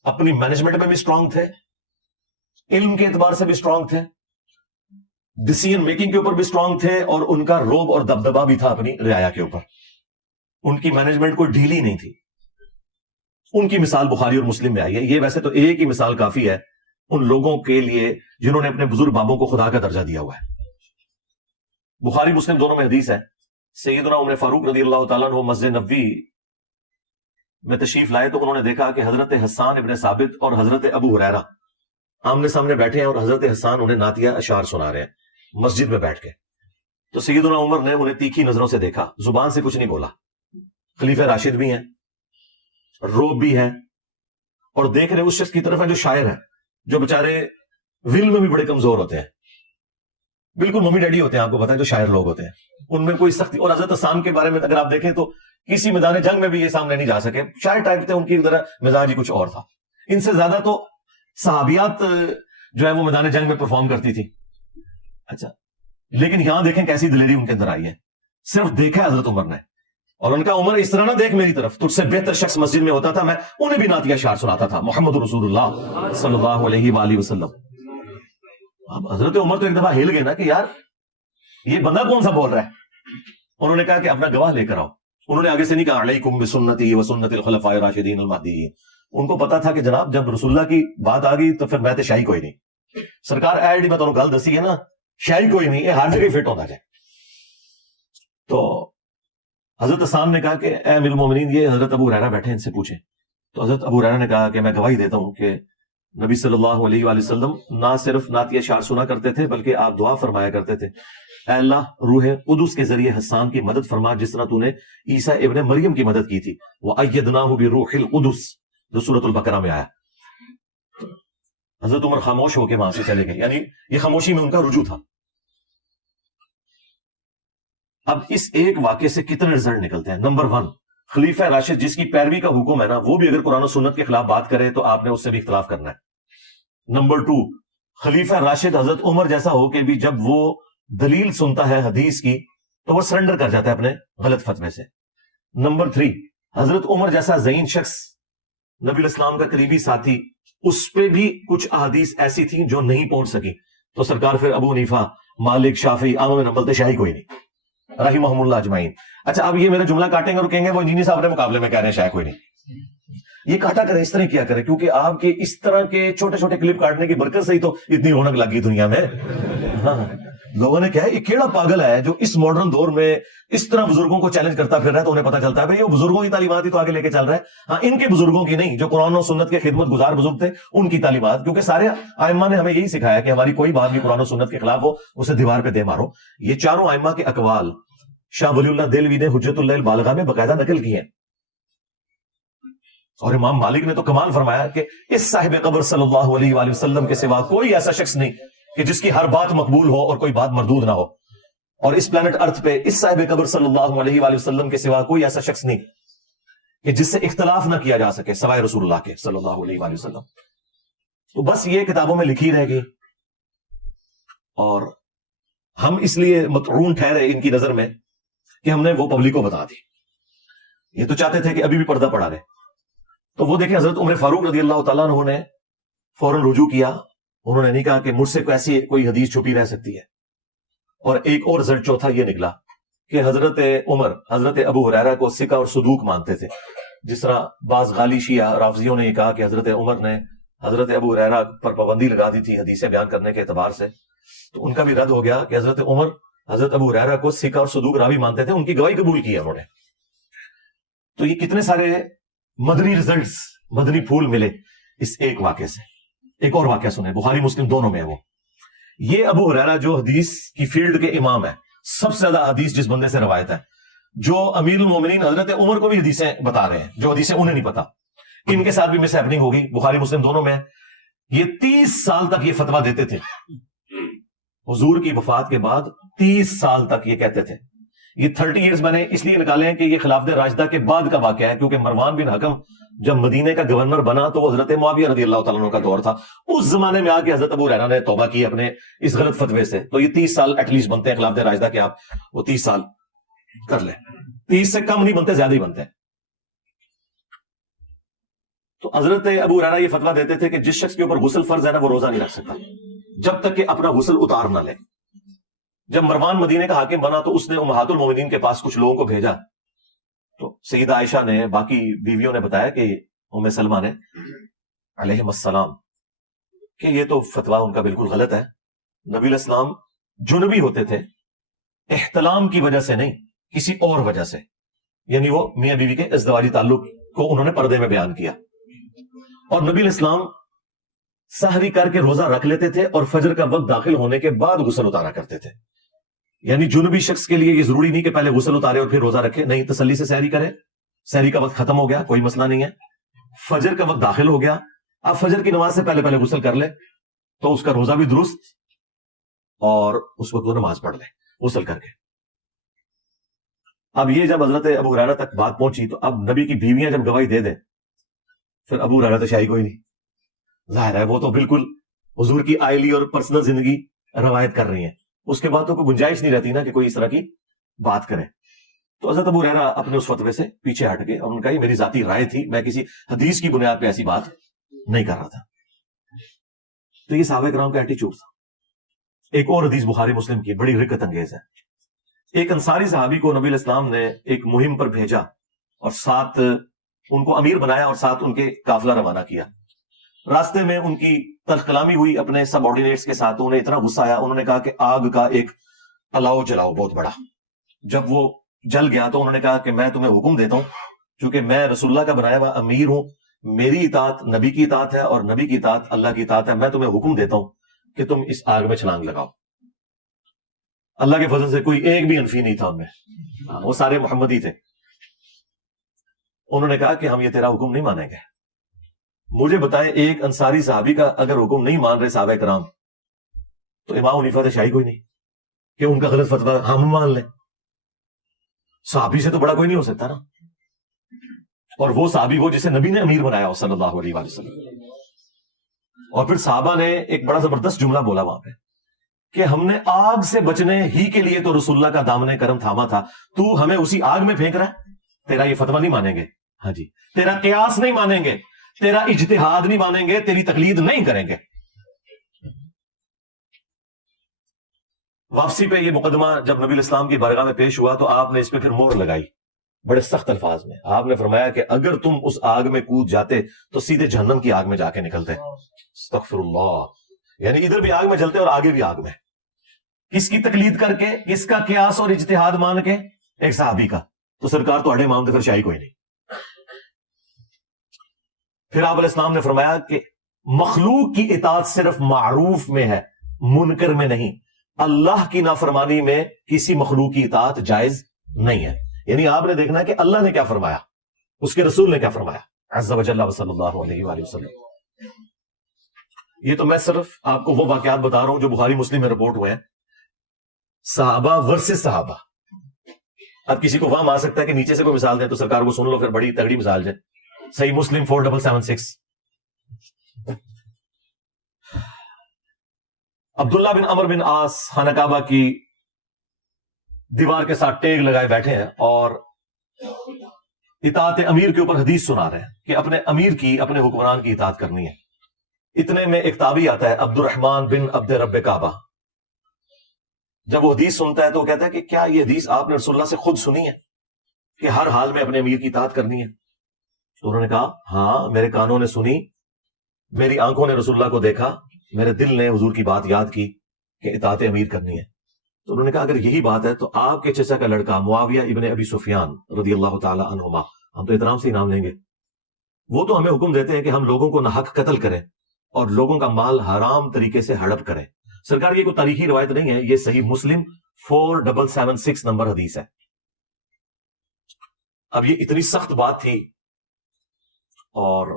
اپنی مینجمنٹ میں بھی اسٹرانگ تھے, علم کے اعتبار سے بھی اسٹرانگ تھے, ڈیسیژن میکنگ کے اوپر بھی اسٹرانگ تھے, اور ان کا روب اور دبدبا بھی تھا اپنی رعایا کے اوپر. ان کی مینجمنٹ کوئی ڈھیلی نہیں تھی. ان کی مثال بخاری اور مسلم میں آئی ہے. یہ ویسے تو ایک ہی مثال کافی ہے ان لوگوں کے لیے جنہوں نے اپنے بزرگ بابوں کو خدا کا درجہ دیا ہوا ہے. بخاری مسلم دونوں میں حدیث ہے, سیدنا عمر فاروق رضی اللہ تعالیٰ عنہ مسجد نبوی میں تشریف لائے تو انہوں نے دیکھا کہ حضرت حسان ابن ثابت اور حضرت ابو ہریرہ آمنے سامنے بیٹھے ہیں اور حضرت حسان انہیں نعتیہ اشعار سنا رہے ہیں مسجد میں بیٹھ کے. تو سیدنا عمر نے انہیں تیکھی نظروں سے دیکھا, زبان سے کچھ نہیں بولا. خلیفہ راشد بھی ہیں, روب بھی ہے, اور دیکھ رہے اس شخص کی طرف ہے جو شاعر ہے, جو بےچارے ول میں بھی بڑے کمزور ہوتے ہیں, بالکل ممی ڈیڈی ہوتے ہیں, آپ کو پتا ہے جو شاعر لوگ ہوتے ہیں, ان میں کوئی سختی. اور حضرت حسان کے بارے میں اگر آپ دیکھیں تو کسی میدان جنگ میں بھی یہ سامنے نہیں جا سکے, شاعر ٹائپ تھے, ان کی ذرا مزاج ہی کچھ اور تھا. ان سے زیادہ تو صحابیات جو ہے وہ میدان جنگ میں پرفارم کرتی تھی. اچھا, لیکن یہاں دیکھیں کیسی دلیری ان کے اندر آئی ہے. صرف دیکھا ہے حضرت عمر نے, اور ان کا عمر اس طرح نہ دیکھ میری طرف, تجھ سے بہتر شخص مسجد میں ہوتا تھا, میں انہیں بھی نعتیہ اشعار سناتا تھا, محمد رسول اللہ صلی اللہ علیہ وآلہ وسلم. اب حضرت عمر تو ایک دفعہ ہل گئے نا کہ یار یہ بندہ کون سا بول رہا ہے. انہوں نے کہا کہ اپنا گواہ لے کر آؤ. انہوں نے آگے سے نہیں کہا علیکم بسنتی وسنت الخلفاء الراشدین المہدیین. ان کو پتا تھا کہ جناب جب رسول اللہ کی بات آ گئی تو پھر بیعت شاہی کوئی نہیں. سرکار ایڈ میں تمہیں گل دسی ہے نا, شاہی کوئی نہیں, یہ ہر جگہ فٹ ہوتا جائے. تو حضرت حسان نے کہا کہ اے امیر المومنین, یہ حضرت ابو ہریرہ بیٹھے, ان سے پوچھیں. تو حضرت ابو ہریرہ نے کہا کہ میں گواہی دیتا ہوں کہ نبی صلی اللہ علیہ وآلہ وسلم نہ صرف نعت اشعار سنا کرتے تھے بلکہ آپ دعا فرمایا کرتے تھے، اے اللہ روح قدس کے ذریعے حسان کی مدد فرما جس طرح تو نے عیسیٰ ابن مریم کی مدد کی تھی، وَأَيَّدْنَاهُ بِرُوحِ الْقُدُسِ جو سورۃ البقرہ میں آیا۔ حضرت عمر خاموش ہو کے وہاں سے چلے گئے، یعنی یہ خاموشی میں ان کا رجوع تھا۔ اب اس ایک واقعے سے کتنے رزلٹ نکلتے ہیں؟ نمبر 1، خلیفہ راشد جس کی پیروی کا حکم ہے نا، وہ بھی اگر قرآن و سنت کے خلاف بات کرے تو آپ نے اس سے بھی اختلاف کرنا ہے۔ نمبر 2، خلیفہ راشد حضرت عمر جیسا ہو کہ بھی جب وہ دلیل سنتا ہے حدیث کی تو وہ سرنڈر کر جاتا ہے اپنے غلط فتوے سے۔ نمبر 3، حضرت عمر جیسا ذہین شخص، نبی الاسلام کا قریبی ساتھی، اس پہ بھی کچھ احادیث ایسی تھیں جو نہیں پہنچ سکی، تو سرکار پھر ابو حنیفہ، مالک، شافعی، احمد بن حنبل شاہی کوئی نہیں، رحمہم اللہ اجمعین۔ اچھا اب یہ میرا جملہ کاٹیں گے اور کہیں گے وہ انجینئر صاحب نے مقابلے میں کہہ رہے ہیں شاید کوئی نہیں، یہ کاٹا کرے، اس طرح کیا کرے، کیونکہ آپ کے اس طرح کے چھوٹے چھوٹے کلپ کاٹنے کی برکت سے ہی تو اتنی رونق لگی دنیا میں۔ ہاں لوگوں نے کہا یہ کیڑا پاگل ہے جو اس ماڈرن دور میں اس طرح بزرگوں کو چیلنج کرتا پھر رہا ہے، تو انہیں پتا چلتا ہے بھئی یہ بزرگوں کی تعلیمات ہی تو آگے لے کے چل رہا ہے، ہاں ان کے بزرگوں کی نہیں، جو قرآن و سنت کے خدمت گزار بزرگ تھے ان کی تعلیمات، کیونکہ سارے ائمہ نے ہمیں یہی سکھایا کہ ہماری کوئی بات بھی قرآن و سنت کے خلاف ہو اسے دیوار پہ دے مارو۔ یہ چاروں ائمہ کے اقوال شاہ ولی اللہ دہلوی نے حجت اللہ البالغہ میں باقاعدہ نقل کی ہیں، اور امام مالک نے تو کمال فرمایا کہ اس صاحب قبر صلی اللہ علیہ وآلہ وسلم کے سوا کوئی ایسا شخص نہیں کہ جس کی ہر بات مقبول ہو اور کوئی بات مردود نہ ہو، اور اس پلانٹ ارتھ پہ اس صاحب قبر صلی اللہ علیہ وآلہ وسلم کے سوا کوئی ایسا شخص نہیں کہ جس سے اختلاف نہ کیا جا سکے سوائے رسول اللہ کے صلی اللہ علیہ وآلہ وسلم۔ تو بس یہ کتابوں میں لکھی رہ گئی، اور ہم اس لیے مطعون ٹھہرے ان کی نظر میں کہ ہم نے وہ پبلک کو بتا دی۔ یہ تو چاہتے تھے کہ ابھی بھی پردہ پڑا رہے، تو وہ دیکھیں حضرت عمر فاروق رضی اللہ تعالیٰ عنہ نے فوراً رجوع کیا، انہوں نے نہیں کہا کہ مجھ سے ایسی کوئی حدیث چھپی رہ سکتی ہے۔ اور ایک اور رزلٹ چوتھا یہ نکلا کہ حضرت عمر حضرت ابو ہریرہ کو ثقہ اور صدوق مانتے تھے، جس طرح بعض غالی شیعہ رافضیوں نے یہ کہا کہ حضرت عمر نے حضرت ابو ہریرہ پر پابندی لگا دی تھی حدیثیں بیان کرنے کے اعتبار سے، تو ان کا بھی رد ہو گیا کہ حضرت عمر حضرت ابو ہریرہ کو ثقہ اور صدوق راوی مانتے تھے، ان کی گواہی قبول کی ہے انہوں نے۔ تو یہ کتنے سارے مدنی ریزلٹس، مدنی پھول ملے اس ایک واقعے سے۔ ایک اور واقعہ سنیں، بخاری مسلم دونوں میں ہے وہ۔ یہ ابو ہریرہ جو حدیث کی فیلڈ کے امام ہے، سب سے زیادہ حدیث جس بندے سے روایت ہے، جو امیر المومنین حضرت عمر کو بھی حدیثیں بتا رہے ہیں جو حدیثیں انہیں نہیں پتا، ان کے ساتھ بھی مس ہیپننگ ہوگی، بخاری مسلم دونوں میں ہے۔ یہ 30 سال تک یہ فتویٰ دیتے تھے، حضور کی وفات کے بعد 30 سال تک یہ کہتے تھے۔ یہ 30 ایئرز میں نے اس لیے نکالے ہیں کہ یہ خلافت راشدہ کے بعد کا واقعہ ہے، کیونکہ مروان بن حکم جب مدینے کا گورنر بنا تو وہ حضرت معاویہ رضی اللہ تعالیٰ عنہ کا دور تھا، اس زمانے میں آ کے حضرت ابو ہریرہ نے توبہ کی اپنے اس غلط فتوے سے، تو یہ 30 سال ایٹ لیسٹ بنتے ہیں خلافت راشدہ کے، آپ وہ 30 سال کر لیں، 30 سے کم نہیں بنتے، زیادہ ہی بنتے ہیں۔ تو حضرت ابو ہریرہ یہ فتویٰ دیتے تھے کہ جس شخص کے اوپر غسل فرض ہے نا وہ روزہ نہیں رکھ سکتا جب تک کہ اپنا غسل اتار نہ لے۔ جب مروان مدینے کا حاکم بنا تو اس نے امہات المومنین کے پاس کچھ لوگوں کو بھیجا، تو سیدہ عائشہ نے باقی بیویوں نے بتایا کہ ام سلمہ نے علیہم السلام کہ یہ تو فتویٰ ان کا بالکل غلط ہے، نبی الاسلام جنبی ہوتے تھے، احتلام کی وجہ سے نہیں کسی اور وجہ سے، یعنی وہ میاں بیوی کے ازدواجی تعلق کو انہوں نے پردے میں بیان کیا، اور نبی الاسلام سحری کر کے روزہ رکھ لیتے تھے اور فجر کا وقت داخل ہونے کے بعد غسل اتارا کرتے تھے۔ یعنی جنوبی شخص کے لیے یہ ضروری نہیں کہ پہلے غسل اتارے اور پھر روزہ رکھے، نہیں، تسلی سے سحری کرے، سحری کا وقت ختم ہو گیا کوئی مسئلہ نہیں ہے، فجر کا وقت داخل ہو گیا، اب فجر کی نماز سے پہلے غسل کر لے تو اس کا روزہ بھی درست، اور اس وقت وہ نماز پڑھ لے غسل کر کے۔ اب یہ جب حضرت ابو ہریرہ تک بات پہنچی تو اب نبی کی بیویاں جب گواہی دے دیں، پھر ابو ہریرہ تو شاہی کوئی نہیں، ظاہر ہے وہ تو بالکل حضور کی آئلی اور پرسنل زندگی روایت کر رہی ہیں، اس کے بعد تو کوئی گنجائش نہیں رہتی نا کہ کوئی اس طرح کی بات کرے۔ تو حضرت ابو ہریرہ اپنے اس فتوے سے پیچھے ہٹ گئے اور ان کا یہ میری ذاتی رائے تھی، میں کسی حدیث کی بنیاد پہ ایسی بات نہیں کر رہا تھا۔ تو یہ صحابہ کرام کا ایٹیچیوڈ تھا۔ ایک اور حدیث بخاری مسلم کی بڑی رکت انگیز ہے۔ ایک انصاری صحابی کو نبی الاسلام نے ایک مہم پر بھیجا اور ساتھ ان کو امیر بنایا اور ساتھ ان کے قافلہ روانہ کیا۔ راستے میں ان کی تلخ کلامی ہوئی اپنے سب آرڈینیٹس کے ساتھ، انہیں اتنا غصہ آیا، انہوں نے کہا کہ آگ کا ایک الاؤ جلاؤ بہت بڑا۔ جب وہ جل گیا تو انہوں نے کہا کہ میں تمہیں حکم دیتا ہوں، چونکہ میں رسول اللہ کا بنایا ہوا امیر ہوں، میری اطاعت نبی کی اطاعت ہے اور نبی کی اطاعت اللہ کی اطاعت ہے. میں تمہیں حکم دیتا ہوں کہ تم اس آگ میں چھلانگ لگاؤ. اللہ کے فضل سے کوئی ایک بھی انفی نہیں تھا ان میں, وہ سارے محمدی تھے. انہوں نے کہا کہ ہم یہ تیرا حکم نہیں مانیں گے. مجھے بتائیں ایک انصاری صحابی کا اگر حکم نہیں مان رہے صحابہ کرام, تو امام حنیفہ تو شاہی کوئی نہیں کہ ان کا غلط فتویٰ ہم مان لیں. صحابی سے تو بڑا کوئی نہیں ہو سکتا نا, اور وہ صحابی وہ جسے نبی نے امیر بنایا صلی اللہ علیہ وآلہ وسلم. اور پھر صحابہ نے ایک بڑا زبردست جملہ بولا وہاں پہ کہ ہم نے آگ سے بچنے ہی کے لیے تو رسول اللہ کا دامن کرم تھاما تھا, تو ہمیں اسی آگ میں پھینک رہا ہے. تیرا یہ فتویٰ نہیں مانیں گے, ہاں جی, تیرا قیاس نہیں مانیں گے, تیرا اجتہاد نہیں مانیں گے, تیری تقلید نہیں کریں گے. واپسی پہ یہ مقدمہ جب نبی الاسلام کی بارگاہ میں پیش ہوا تو آپ نے اس پہ پھر مہر لگائی بڑے سخت الفاظ میں. آپ نے فرمایا کہ اگر تم اس آگ میں کود جاتے تو سیدھے جہنم کی آگ میں جا کے نکلتے. استغفر اللہ. یعنی ادھر بھی آگ میں جلتے اور آگے بھی آگ میں. کس کی تقلید کر کے, کس کا قیاس اور اجتہاد مان کے؟ ایک صحابی کا. تو سرکار تو اڑے امام تھے, پھر شاہی کوئی نہیں. پھر آپ علیہ السلام نے فرمایا کہ مخلوق کی اطاعت صرف معروف میں ہے, منکر میں نہیں. اللہ کی نافرمانی میں کسی مخلوق کی اطاعت جائز نہیں ہے. یعنی آپ نے دیکھنا ہے کہ اللہ نے کیا فرمایا, اس کے رسول نے کیا فرمایا عز و جل صلی اللہ علیہ وآلہ وسلم. یہ تو میں صرف آپ کو وہ واقعات بتا رہا ہوں جو بخاری مسلم میں رپورٹ ہوئے ہیں. صحابہ ورسز صحابہ. اب کسی کو وہاں آ سکتا ہے کہ نیچے سے کوئی مثال دیں تو سرکار کو سن لو, پھر بڑی تگڑی مثال جائے. صحیح مسلم 4776. عبداللہ بن عمر بن عاص خانہ کعبہ کی دیوار کے ساتھ ٹیگ لگائے بیٹھے ہیں اور اطاعت امیر کے اوپر حدیث سنا رہے ہیں کہ اپنے امیر کی, اپنے حکمران کی اطاعت کرنی ہے. اتنے میں ایک تابعی آتا ہے عبد الرحمن بن عبد رب کعبہ. جب وہ حدیث سنتا ہے تو وہ کہتا ہے کہ کیا یہ حدیث آپ نے رسول اللہ سے خود سنی ہے کہ ہر حال میں اپنے امیر کی اطاعت کرنی ہے؟ تو انہوں نے کہا ہاں, میرے کانوں نے سنی, میری آنکھوں نے رسول اللہ کو دیکھا, میرے دل نے حضور کی بات یاد کی کہ اطاعت امیر کرنی ہے. تو انہوں نے کہا اگر یہی بات ہے تو آپ کے چچا کا لڑکا معاویہ ابن ابی سفیان رضی اللہ تعالی عنہما, ہم تو احترام سے ہی نام لیں گے, وہ تو ہمیں حکم دیتے ہیں کہ ہم لوگوں کو ناحق قتل کریں اور لوگوں کا مال حرام طریقے سے ہڑپ کریں. سرکار یہ کوئی تاریخی روایت نہیں ہے, یہ صحیح مسلم 4776 نمبر حدیث ہے. اب یہ اتنی سخت بات تھی اور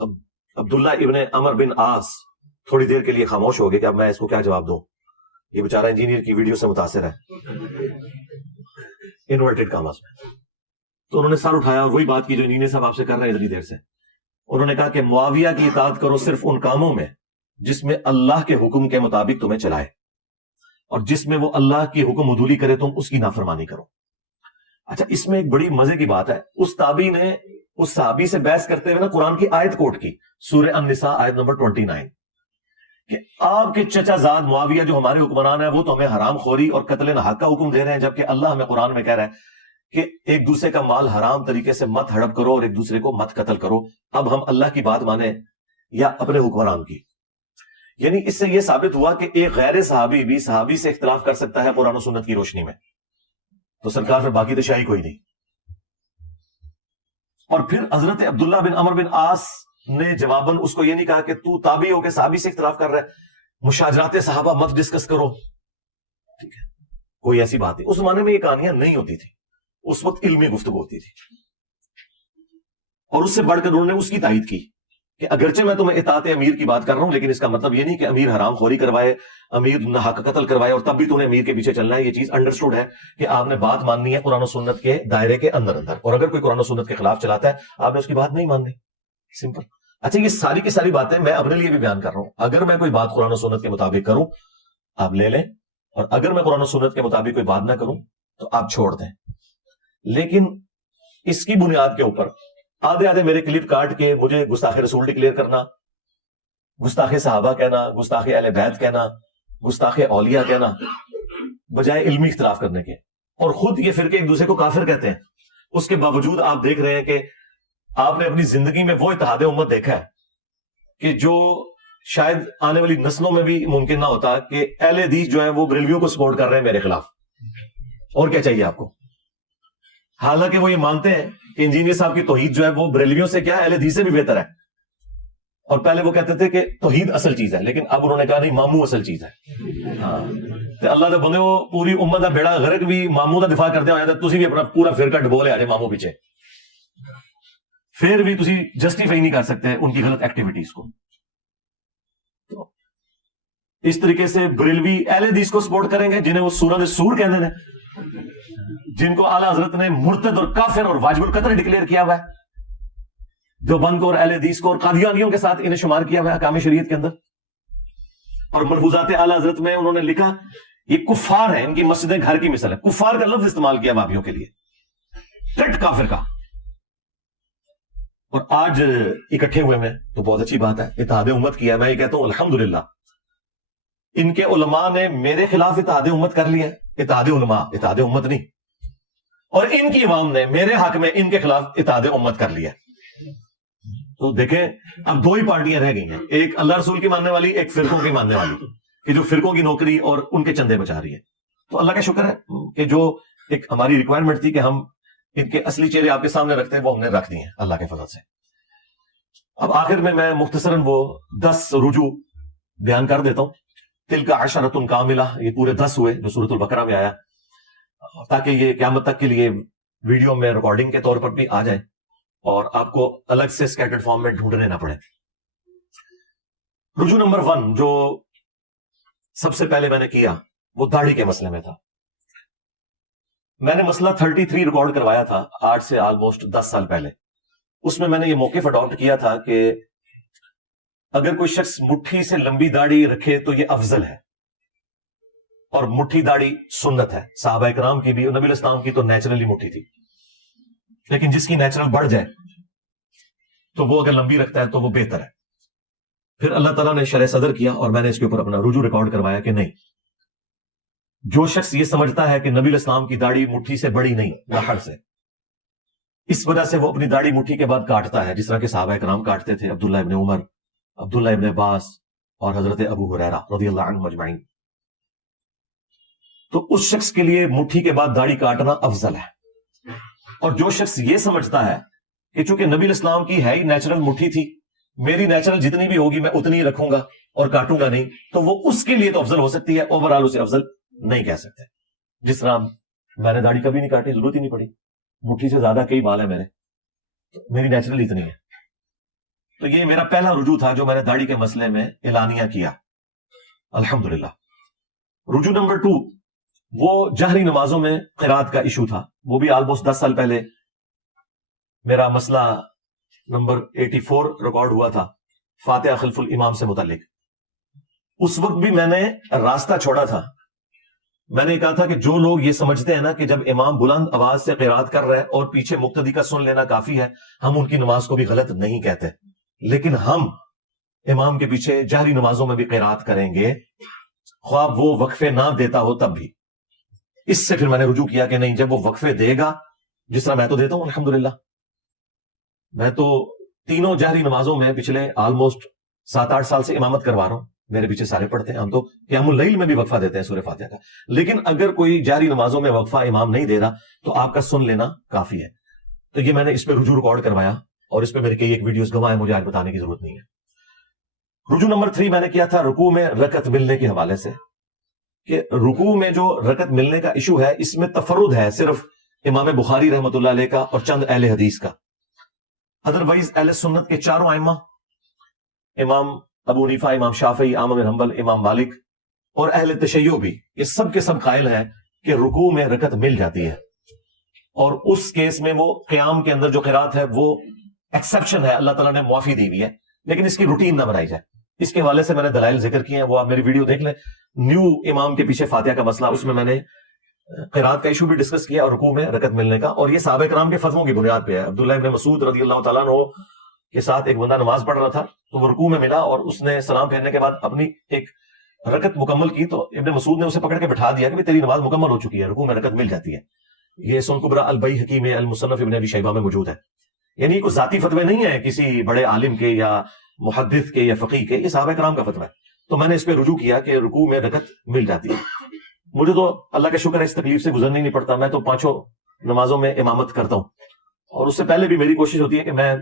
اب عبداللہ ابن عمر بن عاص تھوڑی دیر کے لیے خاموش ہو گئے کہ اب میں اس کو کیا جواب دوں, یہ بیچارہ انجینئر کی ویڈیو سے متاثر ہے انورٹڈ کاماز میں. تو انہوں نے سر اٹھایا اور وہی بات کی جو انجینئر صاحب آپ سے کر رہے ہیں اتنی دیر سے. انہوں نے کہا کہ معاویہ کی اطاعت کرو صرف ان کاموں میں جس میں اللہ کے حکم کے مطابق تمہیں چلائے, اور جس میں وہ اللہ کی حکم عدولی کرے تم اس کی نافرمانی کرو. اچھا, اس میں ایک بڑی مزے کی بات ہے, اس تابعی نے اس صحابی سے بحث کرتے ہوئے نا قرآن کی آیت کوٹ کی, سورہ النساء آیت نمبر 29, کہ آپ کے چچا زاد معاویہ جو ہمارے حکمران ہیں وہ تو ہمیں حرام خوری اور قتل ناحق کا حکم دے رہے ہیں, جبکہ اللہ ہمیں قرآن میں کہہ رہا ہے کہ ایک دوسرے کا مال حرام طریقے سے مت ہڑپ کرو اور ایک دوسرے کو مت قتل کرو. اب ہم اللہ کی بات مانیں یا اپنے حکمران کی؟ یعنی اس سے یہ ثابت ہوا کہ ایک غیر صحابی بھی صحابی سے اختلاف کر سکتا ہے قرآن و سنت کی روشنی میں. تو سرکار پھر باقی تو شاہی کوئی نہیں. اور پھر حضرت عبداللہ بن عمر بن عاص نے جواباً اس کو یہ نہیں کہا کہ تو تابعی ہو کے صحابی سے اختلاف کر رہا ہے, مشاجرات صحابہ مت ڈسکس کرو. ٹھیک ہے, کوئی ایسی بات نہیں. اس زمانے میں یہ کہانیاں نہیں ہوتی تھی, اس وقت علمی گفتگو ہوتی تھی. اور اس سے بڑھ کر انہوں نے اس کی تائید کی کہ اگرچہ میں تمہیں اطاعت امیر کی بات کر رہا ہوں, لیکن اس کا مطلب یہ نہیں کہ امیر حرام خوری کروائے, امیر ناحق قتل کروائے اور تب بھی تو نے امیر کے پیچھے چلنا ہے. یہ چیز انڈرسٹوڈ ہے کہ آپ نے بات ماننی ہے قرآن و سنت کے دائرے کے اندر, اور اگر کوئی قرآن و سنت کے خلاف چلاتا ہے آپ نے اس کی بات نہیں ماننی. سمپل. اچھا, یہ ساری کی ساری باتیں میں اپنے لیے بھی بیان کر رہا ہوں. اگر میں کوئی بات قرآن و سنت کے مطابق کروں آپ لے لیں, اور اگر میں قرآن و سنت کے مطابق کوئی بات نہ کروں تو آپ چھوڑ دیں. لیکن اس کی بنیاد کے اوپر آدھے میرے کلپ کاٹ کے مجھے گستاخ رسول ڈکلیئر کرنا, گستاخ صحابہ کہنا, گستاخ اہل بیت کہنا, گستاخ اولیاء کہنا, بجائے علمی اختلاف کرنے کے, اور خود یہ فرقے ایک دوسرے کو کافر کہتے ہیں. اس کے باوجود آپ دیکھ رہے ہیں کہ آپ نے اپنی زندگی میں وہ اتحاد امت دیکھا ہے کہ جو شاید آنے والی نسلوں میں بھی ممکن نہ ہوتا, کہ اہل حدیث جو ہیں وہ بریلویوں کو سپورٹ کر رہے ہیں میرے خلاف. اور کیا چاہیے آپ کو؟ حالانکہ وہ یہ مانتے ہیں کہ انجینئر صاحب کی توحید جو ہے وہ بریلویوں سے کیا ہے، اہل حدیث سے بھی بہتر ہے. اور پہلے وہ کہتے تھے کہ توحید اصل چیز ہے، لیکن اب انہوں نے کہا نہیں، مامو اصل چیز ہے. ہاں اللہ دے بندے وہ پوری امت کا بیڑا غرق بھی مامو کا دفاع کرتے ہو، تسی بھی اپنا پورا فرقہ ڈبولے آ جائے مامو پیچھے، پھر بھی تسی جسٹیفائی نہیں کر سکتے ان کی غلط ایکٹیویٹیز کو. تو اس طریقے سے بریلوی اہل حدیث کو سپورٹ کریں گے جنہیں وہ سورہ سور کہتے ہیں، جن کو اعلیٰ حضرت نے مرتد اور کافر اور واجب القتل ڈکلیئر کیا ہوا ہے، دیوبند کو اور اہل حدیث کو اور قادیانیوں کے ساتھ انہیں شمار کیا ہوا ہے احکام شریعت کے اندر. اور ملفوظات اعلیٰ حضرت میں انہوں نے لکھا یہ کفار ہیں، ان کی مسجدیں گھر کی مثال ہے. کفار کا لفظ استعمال کیا وہابیوں کے لیے، کٹ کافر کا. اور آج اکٹھے ہوئے میں تو بہت اچھی بات ہے، اتحاد امت کیا. میں یہ کہتا ہوں الحمدللہ ان کے علماء نے میرے خلاف اتحاد امت کر لیا، اتحاد علماء، اتحاد امت نہیں. اور ان کی عوام نے میرے حق میں ان کے خلاف اتحاد امت کر لیا. تو دیکھیں اب دو ہی پارٹیاں رہ گئی ہیں، ایک اللہ رسول کی ماننے والی، ایک فرقوں کی ماننے والی، کہ جو فرقوں کی نوکری اور ان کے چندے بچا رہی ہے. تو اللہ کا شکر ہے کہ جو ایک ہماری ریکوائرمنٹ تھی کہ ہم ان کے اصلی چہرے آپ کے سامنے رکھتے ہیں، وہ ہم نے رکھ دی ہیں اللہ کے فضل سے. اب آخر میں مختصراً وہ 10 رجوع بیان کر دیتا ہوں. تلک عشرۃ کاملہ، یہ پورے 10 ہوئے جو سورۃ البقرہ میں آیا، تاکہ یہ قیامت تک کے لیے ویڈیو میں ریکارڈنگ کے طور پر بھی آ جائیں اور آپ کو الگ سے اسکیٹرڈ فارم میں ڈھونڈنے نہ پڑے. رجوع نمبر 1 جو سب سے پہلے میں نے کیا وہ داڑھی کے مسئلے میں تھا. میں نے مسئلہ 33 ریکارڈ کروایا تھا آج سے آلموسٹ 10 سال پہلے. اس میں نے یہ موقف اڈاپٹ کیا تھا کہ اگر کوئی شخص مٹھی سے لمبی داڑھی رکھے تو یہ افضل ہے، اور مٹھی داڑھی سنت ہے. صحابہ کرام کی بھی، نبی علیہ السلام کی تو نیچرلی مٹھی تھی، لیکن جس کی نیچرل بڑھ جائے تو وہ اگر لمبی رکھتا ہے تو وہ بہتر ہے. پھر اللہ تعالیٰ نے شرح صدر کیا اور میں نے اس کے اوپر اپنا رجوع ریکارڈ کروایا کہ نہیں، جو شخص یہ سمجھتا ہے کہ نبی علیہ السلام کی داڑھی مٹھی سے بڑی نہیں، نہر سے، اس وجہ سے وہ اپنی داڑھی مٹھی کے بعد کاٹتا ہے، جس طرح کہ صحابہ کرام کاٹتے تھے، عبداللہ ابن عمر، عبداللہ ابن عباس اور حضرت ابو ہریرہ رضی اللہ عنہ اجمعین. تو اس شخص کے لیے مٹھی کے بعد داڑھی کاٹنا افضل ہے. اور جو شخص یہ سمجھتا ہے کہ چونکہ نبی علیہ السلام کی ہے ہی نیچرل مٹھی تھی، میری نیچرل جتنی بھی ہوگی میں اتنی ہی رکھوں گا اور کاٹوں گا نہیں، تو وہ اس کے لیے تو افضل ہو سکتی ہے، اوور آل اسے افضل نہیں کہہ سکتے. جس طرح میں نے داڑھی کبھی نہیں کاٹی، ضرورت ہی نہیں پڑی، مٹھی سے زیادہ کئی بال ہیں میرے، میری نیچرل اتنی ہے. تو یہ میرا پہلا رجوع تھا جو میں نے داڑھی کے مسئلے میں اعلانیہ کیا الحمدللہ. رجوع نمبر 2 وہ جہری نمازوں میں قرات کا ایشو تھا، وہ بھی آلموسٹ 10 سال پہلے میرا مسئلہ نمبر 84 ریکارڈ ہوا تھا فاتحہ خلف الامام سے متعلق. اس وقت بھی میں نے راستہ چھوڑا تھا. میں نے کہا تھا کہ جو لوگ یہ سمجھتے ہیں نا کہ جب امام بلند آواز سے قرات کر رہا ہے اور پیچھے مقتدی کا سن لینا کافی ہے، ہم ان کی نماز کو بھی غلط نہیں کہتے، لیکن ہم امام کے پیچھے جہری نمازوں میں بھی قرات کریں گے، خواہ وہ وقفے نہ دیتا ہو تب بھی. اس سے پھر میں نے رجوع کیا کہ نہیں، جب وہ وقفے دے گا، جس طرح میں تو دیتا ہوں الحمدللہ، میں تو تینوں جہری نمازوں میں پچھلے آلموسٹ 7-8 سال سے امامت کروا رہا ہوں، میرے پیچھے سارے پڑھتے ہیں. ہم تو قیام اللیل میں بھی وقفہ دیتے ہیں سورہ فاتحہ کا. لیکن اگر کوئی جہری نمازوں میں وقفہ امام نہیں دے رہا تو آپ کا سن لینا کافی ہے. تو یہ میں نے اس پہ رجوع ریکارڈ کروایا اور اس پہ میرے کئی ایک ویڈیوز گواہ ہیں، مجھے آج بتانے کی ضرورت نہیں ہے. رجوع نمبر 3 میں نے کیا تھا رکوع میں رکعت ملنے کے حوالے سے، کہ رکوع میں جو رکعت ملنے کا ایشو ہے اس میں تفرد ہے صرف امام بخاری رحمۃ اللہ علیہ کا اور چند اہل حدیث کا. ادروائز اہل سنت کے چاروں ائمہ، امام ابو حنیفہ، امام شافعی، احمد بن حنبل، امام مالک اور اہل تشیع بھی، یہ سب کے سب قائل ہیں کہ رکوع میں رکعت مل جاتی ہے. اور اس کیس میں وہ قیام کے اندر جو قرات ہے وہ ایکسیپشن ہے، اللہ تعالیٰ نے معافی دی ہوئی ہے، لیکن اس کی روٹین نہ بنائی جائے. اس کے حوالے سے میں نے دلائل ذکر کیے ہیں، وہ آپ میری ویڈیو دیکھ لیں. نیو امام کے پیچھے فاتحہ کا مسئلہ، اس میں نے قرات کا ایشو بھی ڈسکس کیا اور رکوع میں رکعت ملنے کا، اور یہ صحابہ کرام کے فتووں کی بنیاد پہ ہے. عبداللہ ابن مسعود رضی اللہ تعالیٰ عنہ کے ساتھ ایک بندہ نماز پڑھ رہا تھا تو وہ رکوع میں ملا اور اس نے سلام پھیرنے کے بعد اپنی ایک رکعت مکمل کی، تو ابن مسعود نے اسے پکڑ کے بٹھا دیا کہ تیری نماز مکمل ہو چکی ہے، رکوع میں رکعت مل جاتی ہے. یہ سنن کبریٰ البیہقی میں المصنف ابن ابی شیبہ میں موجود ہے. یعنی کوئی ذاتی فتوے نہیں ہے کسی بڑے عالم کے یا محدث کے یا فقیہ کے، یہ صحابہ کرام کا فتویٰ ہے. تو میں نے اس پہ رجوع کیا کہ رکوع میں رکعت مل جاتی ہے. مجھے تو اللہ کا شکر ہے اس تکلیف سے گزرنا ہی نہیں پڑتا. میں تو 5 نمازوں میں امامت کرتا ہوں، اور اس سے پہلے بھی میری کوشش ہوتی ہے کہ میں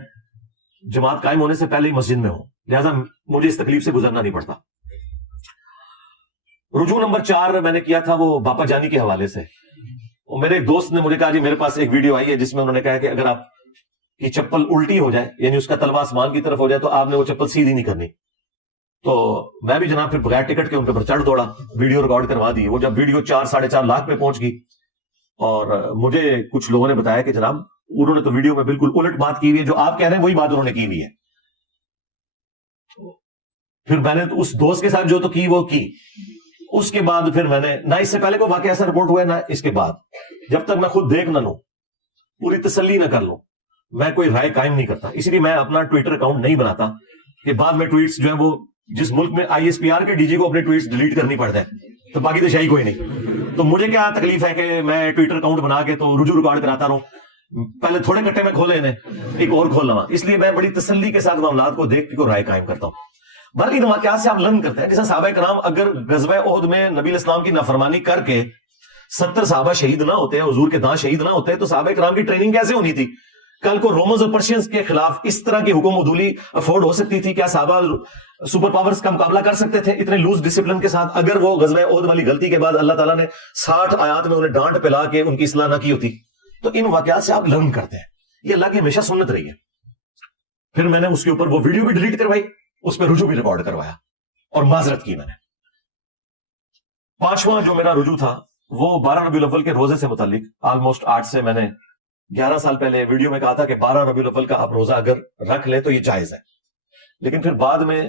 جماعت قائم ہونے سے پہلے ہی مسجد میں ہوں، لہٰذا مجھے اس تکلیف سے گزرنا نہیں پڑتا۔ رجوع نمبر 4 میں نے کیا تھا وہ باپا جانی کے حوالے سے۔ میرے ایک دوست نے مجھے کہا جی میرے پاس ایک ویڈیو آئی ہے جس میں انہوں نے کہا کہ اگر آپ کی چپل الٹی ہو جائے، یعنی اس کا تلوا آسمان کی طرف ہو جائے، تو آپ نے وہ چپل سیدھی نہیں کرنی۔ تو میں بھی جناب پھر بغیر ٹکٹ کے ان کے اوپر چڑھ دوڑا، ویڈیو ریکارڈ کروا دی۔ وہ جب ویڈیو 4-4.5 لاکھ پہ پہنچ گئی، اور مجھے کچھ لوگوں نے بتایا کہ جناب انہوں نے تو ویڈیو میں بالکل الٹ بات کی ہوئی ہے، جو آپ کہہ رہے ہیں وہی بات انہوں نے کی ہوئی ہے۔ پھر میں نے اس دوست کے ساتھ جو تو کی وہ کی، اس کے بعد پھر میں نے نہ اس سے پہلے کوئی واقعہ ایسا رپورٹ ہوا ہے، نہ اس کے بعد، جب تک میں خود دیکھ نہ لوں، پوری تسلی نہ کر لوں، میں کوئی رائے قائم نہیں کرتا۔ اسی لیے میں اپنا ٹویٹر اکاؤنٹ نہیں بناتا کہ بعد میں ٹویٹس جو ہیں وہ جس ملک میں ISPR کے DG کو اپنے ٹویٹس ڈیلیٹ کرنی پڑتے ہیں، تو باقی تو شاہی کوئی نہیں۔ تو مجھے کیا تکلیف ہے کہ میں ٹویٹر اکاؤنٹ بنا کے تو رجوع ریکارڈ کراتا رہوں، پہلے تھوڑے کٹے میں کھولے انہیں، ایک اور کھول لوا۔ اس لیے میں بڑی تسلی کے ساتھ معاملات کو دیکھ کے کوئی رائے قائم کرتا ہوں۔ بلکہ ان واقعات سے آپ لرن کرتے ہیں، جیسے صحابہ کرام اگر غزوہ احد میں نبی اسلام کی نافرمانی کر کے 70 صحابہ شہید نہ ہوتے، حضور کے داں شہید نہ ہوتے، تو صحابہ کرام کی ٹریننگ کیسے ہونی تھی؟ کل کو رومنز اور پرشینز کے خلاف اس طرح کی حکم عدولی افورڈ ہو سکتی تھی؟ کیا صحابہ سپر پاورز کا مقابلہ کر سکتے تھے اتنے لوز ڈسپلن کے ساتھ، اگر وہ غزوہ احد والی غلطی کے بعد اللہ تعالیٰ نے 60 آیات میں انہیں ڈانٹ پلا کے ان کی اصلاح نہ کی ہوتی؟ تو ان واقعات سے آپ لرن کرتے ہیں، یہ اللہ کی ہمیشہ سنت رہی ہے۔ پھر میں نے اس کے اوپر وہ ویڈیو بھی ڈیلیٹ کروائی، اس پہ رجوع بھی ریکارڈ کروایا اور معذرت کی میں نے۔ 5واں جو میرا رجوع تھا وہ 12 ربیع الاول کے روزے سے متعلق، آلموسٹ 8 سے میں نے 11 سال پہلے ویڈیو میں کہا تھا کہ 12 ربیع الاول کا آپ روزہ اگر رکھ لیں تو یہ جائز ہے، لیکن پھر بعد میں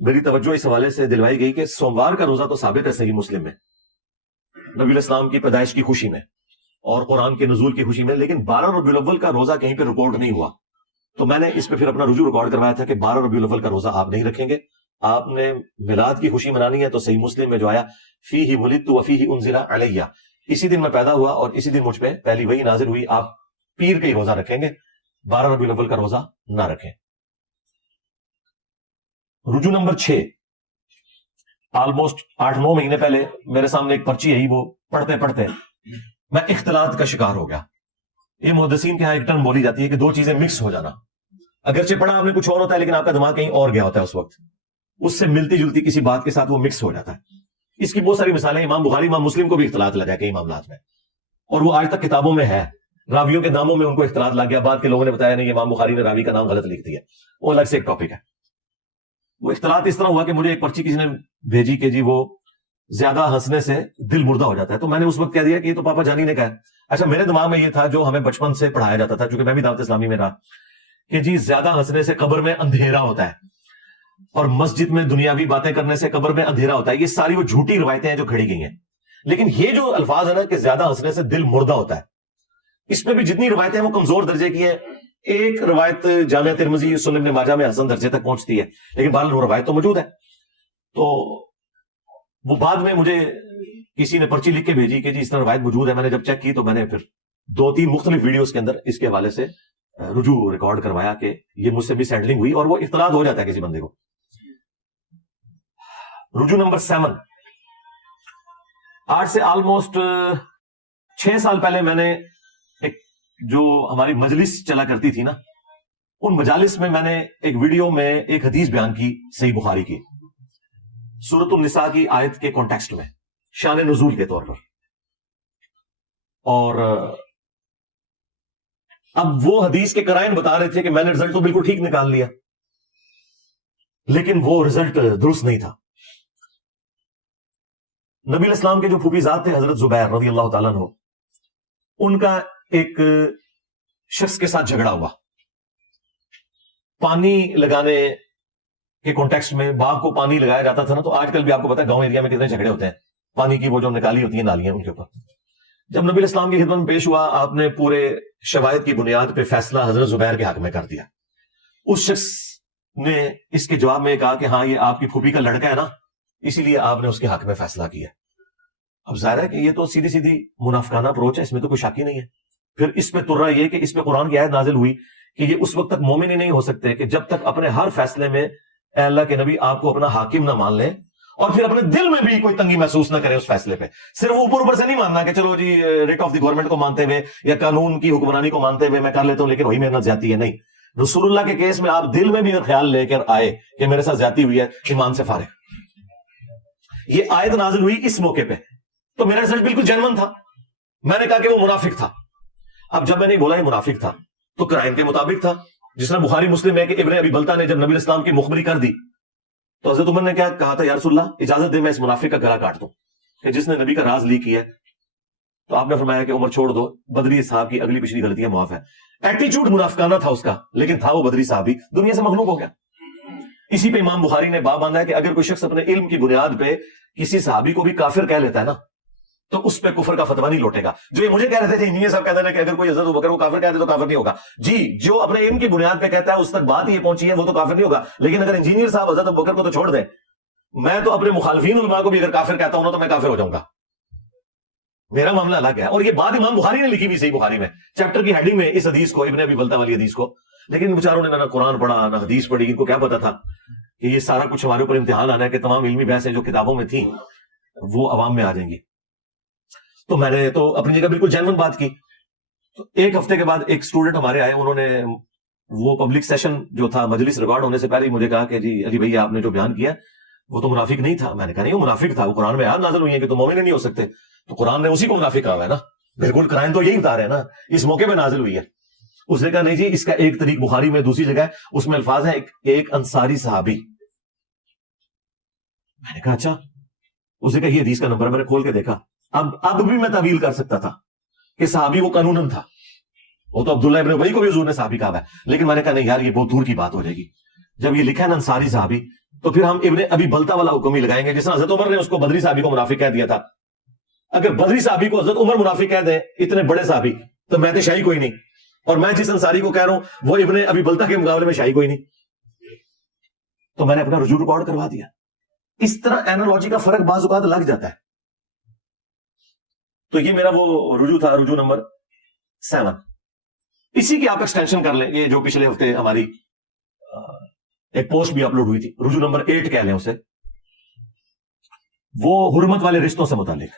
میری توجہ اس حوالے سے دلوائی گئی کہ سوموار کا روزہ تو ثابت ہے صحیح مسلم میں، نبی اسلام کی پیدائش کی خوشی میں اور قرآن کے نزول کی خوشی میں، لیکن 12 ربیع الاول کا روزہ کہیں پہ رپورٹ نہیں ہوا۔ تو میں نے اس پہ پھر اپنا رجوع ریکارڈ کروایا تھا کہ 12 ربیع الاول کا روزہ آپ نہیں رکھیں گے، آپ نے میلاد کی خوشی منانی ہے تو صحیح مسلم میں جو آیا فیہ ولدت وفیہ انزل علیہ، اسی دن میں پیدا ہوا اور اسی دن مجھ پہ پہلی وحی نازل ہوئی، آپ پیر کا ہی روزہ رکھیں گے، 12 ربیع الاول کا روزہ نہ رکھیں۔ رجوع نمبر 6، آلموسٹ 8-9 مہینے پہلے میرے سامنے ایک پرچی آئی، وہ پڑھتے پڑھتے میں اختلاط کا شکار ہو گیا۔ یہ محدثین کے ہاں ایک ٹرم بولی جاتی ہے کہ دو چیزیں مکس ہو جانا، اگرچہ پڑھا آپ نے کچھ اور ہوتا ہے لیکن آپ کا دماغ کہیں اور گیا ہوتا ہے، اس وقت اس سے ملتی جلتی کسی بات کے ساتھ وہ مکس ہو جاتا ہے۔ اس کی بہت ساری مثالیں، امام بخاری امام مسلم کو بھی اختلاط لگا کئی معاملات میں، اور وہ آج تک کتابوں میں ہے، راویوں کے ناموں میں ان کو اختلاط لگ گیا، بعد کے لوگوں نے بتایا نہیں امام بخاری نے راوی کا نام غلط لکھ دیا، وہ الگ سے ایک ٹاپک ہے۔ وہ اختلاط اس طرح ہوا کہ مجھے ایک پرچی کسی نے بھیجی کہ جی وہ زیادہ ہنسنے سے دل مردہ ہو جاتا ہے، تو میں نے اس وقت کہہ دیا کہ یہ تو پاپا جانی نے کہا ہے۔ اچھا، میرے دماغ میں یہ تھا جو ہمیں بچپن سے پڑھایا جاتا تھا، چونکہ میں بھی دعوت اسلامی میں رہا، کہ جی زیادہ ہنسنے سے قبر میں اندھیرا ہوتا ہے، اور مسجد میں دنیاوی باتیں کرنے سے قبر میں اندھیرا ہوتا ہے۔ یہ ساری وہ جھوٹی روایتیں ہیں جو کھڑی گئی ہیں، لیکن یہ جو الفاظ ہے نا کہ زیادہ ہنسنے سے دل مردہ ہوتا ہے، اس میں بھی جتنی روایتیں ہیں وہ کمزور درجے کی ہیں۔ ایک روایت جامعہ ترمذی سنن ابن ماجہ میں حسن درجے تک پہنچتی ہے، لیکن بہرحال وہ روایت تو موجود ہے۔ تو وہ بعد میں مجھے کسی نے پرچی لکھ کے بھیجی کہ جی اس طرح روایت موجود ہے، میں نے جب چیک کی تو میں نے پھر 2-3 مختلف ویڈیوز کے اندر اس کے حوالے سے رجوع ریکارڈ کروایا کہ یہ مجھ سے مس ہینڈلنگ ہوئی، اور وہ اختلاط ہو جاتا ہے کسی بندے کو۔ رجوع نمبر 7، آج سے آلموسٹ 6 سال پہلے میں نے ایک جو ہماری مجلس چلا کرتی تھی نا، ان مجالس میں نے ایک ویڈیو میں ایک حدیث بیان کی صحیح بخاری کی، سورۃ النساء کی آیت کے کانٹیکسٹ میں، شان نزول کے طور پر۔ اور اب وہ حدیث کے قرائن بتا رہے تھے کہ میں نے رزلٹ تو بالکل ٹھیک نکال لیا، لیکن وہ رزلٹ درست نہیں تھا۔ نبی الاسلام کے جو پھوپھی ذات تھے حضرت زبیر رضی اللہ تعالیٰ عنہ، ان کا ایک شخص کے ساتھ جھگڑا ہوا، پانی لگانے کے کانٹیکسٹ میں باغ کو پانی لگایا جاتا تھا نا، تو آج کل بھی آپ کو پتا ہے گاؤں ایریا میں کتنے جھگڑے ہوتے ہیں پانی کی، وہ جو نکالی ہوتی ہیں نالیاں ان کے اوپر۔ جب نبی الاسلام کی خدمت میں پیش ہوا، آپ نے پورے شواہد کی بنیاد پہ فیصلہ حضرت زبیر کے حق میں کر دیا۔ اس شخص نے اس کے جواب میں کہا کہ ہاں یہ آپ کی پھوپھی کا لڑکا ہے نا، اسی لیے آپ نے اس کے حق میں فیصلہ کیا۔ اب ظاہر ہے کہ یہ تو سیدھی سیدھی منافقانہ اپروچ ہے، اس میں تو کوئی شک ہی نہیں ہے۔ پھر اس پہ تر رہا یہ کہ اس پہ قرآن کی آیت نازل ہوئی کہ یہ اس وقت تک مومن ہی نہیں ہو سکتے کہ جب تک اپنے ہر فیصلے میں اے اللہ کے نبی آپ کو اپنا حاکم نہ مان لیں اور پھر اپنے دل میں بھی کوئی تنگی محسوس نہ کرے اس فیصلے پہ. صرف اوپر سے نہیں ماننا کہ چلو جی ریٹ آف دی گورنمنٹ کو مانتے ہوئے یا قانون کی حکمرانی کو مانتے ہوئے میں کر لیتا ہوں لیکن وہی میرے ساتھ زیادتی ہے. نہیں, رسول اللہ کے کیس میں آپ دل میں بھی اگر خیال لے کر آئے کہ میرے ساتھ زیادتی ہوئی ہے, ایمان سے فارغ. یہ آیت نازل ہوئی اس موقع پہ, تو میرا رزلٹ بالکل جینون تھا. میں نے کہا کہ وہ منافق تھا. اب جب میں نے بولا یہ منافق تھا تو قرائن کے مطابق تھا. جس طرح بخاری مسلم ہے کہ ابن ابی بلتہ نے جب نبی اسلام کی مخبری کر دی تو حضرت عمر نے کیا کہا تھا, یا رسول اللہ اجازت دے میں اس منافق کا گلا کاٹ دوں کہ جس نے نبی کا راز لیک کیا ہے. تو آپ نے فرمایا کہ عمر چھوڑ دو, بدری صاحب کی اگلی پچھلی غلطیاں معاف ہے. ایٹیچیوڈ منافقانہ تھا اس کا, لیکن تھا وہ بدری صحابی, دنیا سے مغلوب ہو گیا. اسی پہ امام بخاری نے باب باندھا ہے کہ اگر کوئی شخص اپنے علم کی بنیاد پہ کسی صحابی کو بھی کافر کہہ لیتا ہے نا تو اس پہ کفر کا فتویٰ نہیں لوٹے گا. جو یہ مجھے کہہ رہے تھے انجینئر صاحب کہتے ہیں کہ اگر کوئی حضرت ابوبکر کو کافر کہتے تو کافر نہیں ہوگا. جی, جو اپنے علم کی بنیاد پہ کہتا ہے اس تک بات یہ پہنچی ہے وہ تو کافر نہیں ہوگا. لیکن اگر انجینئر صاحب حضرت ابوبکر کو تو چھوڑ دیں, میں تو اپنے مخالفین علماء کو بھی اگر کافر کہتا ہوں نا تو میں کافر ہو جاؤں گا. میرا معاملہ الگ ہے. اور یہ بات امام بخاری نے لکھی ہوئی صحیح بخاری میں چیپٹر کی ہیڈنگ میں اس حدیث کو, ابن ابی بلتہ والی حدیث کو. لیکن بیچاروں نے نہ قرآن پڑھا نہ حدیث پڑھی, ان کو کیا پتا تھا کہ یہ سارا کچھ ہمارے اوپر امتحان آنا ہے کہ تمام علمی بحثیں جو کتابوں میں تھیں وہ عوام میں آ جائیں گی. تو میں نے تو اپنی جگہ بالکل جینون بات کی. تو ایک ہفتے کے بعد ایک اسٹوڈنٹ ہمارے آئے, انہوں نے وہ پبلک سیشن جو تھا مجلس ریکارڈ ہونے سے پہلے مجھے کہا کہ جی علی بھائی آپ نے جو بیان کیا وہ تو منافق نہیں تھا. میں نے کہا نہیں, وہ منافق تھا, وہ قرآن میں آیات نازل ہوئی ہیں کہ تم مومن نہیں ہو سکتے, تو قرآن نے اسی کو منافق کہا ہے نا. بالکل قرآن تو یہی بتا رہے ہیں نا, اس موقع پہ نازل ہوئی ہے. اس نے کہا نہیں جی, اس کا ایک طریق بخاری میں دوسری جگہ ہے, اس میں الفاظ ہیں ایک انصاری صحابی. میں نے کہا اچھا. اس نے کہا یہ حدیث کا نمبر ہے. میں نے کھول کے دیکھا. اب بھی میں تعویل کر سکتا تھا کہ صحابی وہ قانوناً تھا, وہ تو عبداللہ ابن ابی کو بھی حضور نے صحابی کہا ہے, لیکن میں نے کہا نہیں یار یہ بہت دور کی بات ہو جائے گی. جب یہ لکھا ہے نا انصاری صحابی تو پھر ہم ابن ابی بلتہ والا حکم ہی لگائیں گے. جس طرح حضرت عمر نے اس کو بدری صحابی کو منافق کہہ دیا تھا, اگر بدری صحابی کو حضرت عمر منافق کہہ دیں, اتنے بڑے صحابی, تو میں تو شاہی کوئی نہیں, اور میں جس انصاری کو کہہ رہا ہوں وہ ابن ابی بلتہ کے مقابلے میں شاہی کوئی نہیں. تو میں نے اپنا رجوع ریکارڈ کروا دیا. اس طرح اینالوجی کا فرق بعض اوقات لگ جاتا ہے. تو یہ میرا وہ رجوع تھا, رجوع نمبر 7. اسی کی آپ ایکسٹینشن کر لیں, یہ جو پچھلے ہفتے ہماری ایک پوسٹ بھی اپلوڈ ہوئی تھی, رجوع نمبر 8 کہہ لیں اسے, وہ حرمت والے رشتوں سے متعلق.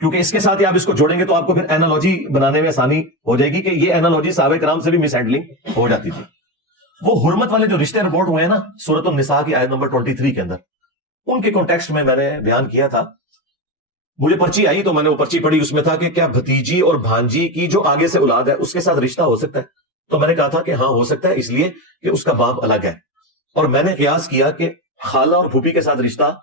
کیونکہ اس کے ساتھ ہی آپ اس کو جوڑیں گے تو آپ کو پھر اینالوجی بنانے میں آسانی ہو جائے گی کہ یہ اینالوجی صحابہ کرام سے بھی مس ہینڈلنگ ہو جاتی تھی. وہ حرمت والے جو رشتے رپورٹ ہوئے ہیں نا سورۃ النساء کی آیت نمبر 23 کے اندر, ان کے کانٹیکسٹ میں نے بیان کیا تھا. مجھے پرچی آئی تو میں نے وہ پرچی پڑھی, اس میں تھا کہ کیا بھتیجی اور بھانجی کی جو آگے سے اولاد ہے اس کے ساتھ رشتہ ہو سکتا ہے. تو میں نے کہا تھا کہ ہاں ہو سکتا ہے, اس لیے کہ اس کا باپ الگ ہے. اور میں نے قیاس کیا کہ خالہ اور پھوپھی کے ساتھ رشتہ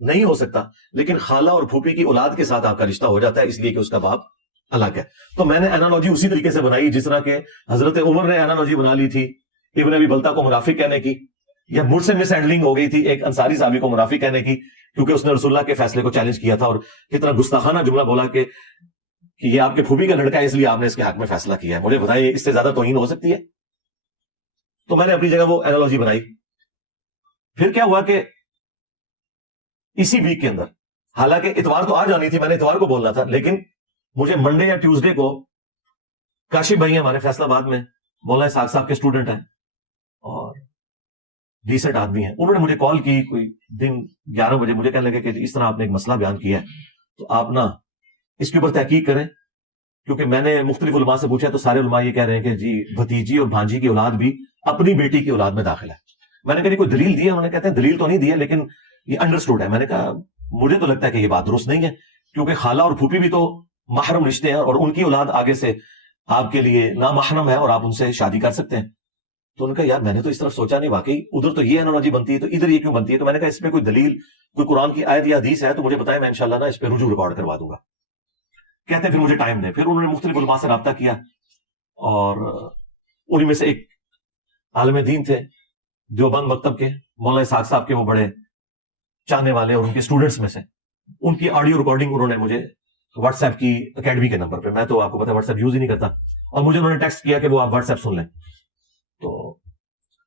نہیں ہو سکتا, لیکن خالہ اور پھوپھی کی اولاد کے ساتھ آپ کا رشتہ ہو جاتا ہے, اس لیے کہ اس کا باپ الگ ہے. تو میں نے اینالوجی اسی طریقے سے بنائی جس طرح کہ حضرت عمر نے اینالوجی بنا لی تھی ابن ابی بلتہ کو منافق کہنے کی, یا مجھ سے مس ہینڈلنگ ہو گئی تھی ایک انصاری صحابی کو منافق کہنے کی, کیونکہ اس نے رسول اللہ کے فیصلے کو چیلنج کیا تھا اور کتنا گستاخانہ جملہ بولا کہ یہ آپ کے پھوپھی کا لڑکا ہے اس لیے آپ نے اس کے حق میں فیصلہ کیا ہے. مجھے بتائیے اس سے زیادہ توہین ہو سکتی ہے؟ تو میں نے اپنی جگہ وہ اینالوجی بنائی. پھر کیا ہوا کہ اسی ویک کے اندر, حالانکہ اتوار تو آ جانی تھی, میں نے اتوار کو بولنا تھا, لیکن مجھے منڈے یا ٹیوزڈے کو کاشف بھائی ہمارے فیصلہ آباد میں مولانا اسحاق صاحب کے اسٹوڈنٹ ہیں اور ڈیسنٹ آدمی ہیں, انہوں نے مجھے کال کی کوئی دن 11 بجے, مجھے کہنے لگے کہ اس طرح آپ نے ایک مسئلہ بیان کیا ہے تو آپ نا اس کے اوپر تحقیق کریں. کیونکہ میں نے مختلف علماء سے پوچھا تو سارے علماء یہ کہہ رہے ہیں کہ جی بھتیجی اور بھانجی کی اولاد بھی اپنی بیٹی کی اولاد میں داخل ہے. میں نے کہا کوئی دلیل دی ہے؟ انہوں نے کہتے ہیں دلیل تو نہیں دی ہے لیکن یہ انڈرسٹوڈ ہے. میں نے کہا مجھے تو لگتا ہے کہ یہ بات درست نہیں ہے, کیونکہ خالہ اور پھوپھی بھی تو محرم رشتے ہیں اور ان کی اولاد آگے سے آپ کے لیے نامحرم ہے اور آپ ان سے شادی کر سکتے ہیں. تو ان کا یار میں نے تو اس طرف سوچا نہیں, واقعی ادھر تو یہ اینالوجی بنتی ہے تو ادھر یہ کیوں بنتی ہے. تو میں نے کہا اس پہ کوئی دلیل, کوئی قرآن کی آیت یا حدیث ہے تو مجھے بتائیں, میں انشاءاللہ نا اس پہ رجوع ریکارڈ کروا دوں گا. کہتے ہیں پھر مجھے ٹائم دیں. پھر انہوں نے مختلف علماء سے رابطہ کیا اور انہیں میں سے ایک عالم دین تھے دیوبند مکتب کے, مولانا اسحاق صاحب کے وہ بڑے چاہنے والے اور ان کے اسٹوڈنٹس میں سے, ان کی آڈیو ریکارڈنگ انہوں نے مجھے واٹس ایپ کی اکیڈمی کے نمبر پہ, میں تو آپ کو پتا واٹس ایپ یوز ہی نہیں کرتا, اور مجھے انہوں نے ٹیکسٹ کیا کہ وہ آپ واٹس ایپ سن لیں. تو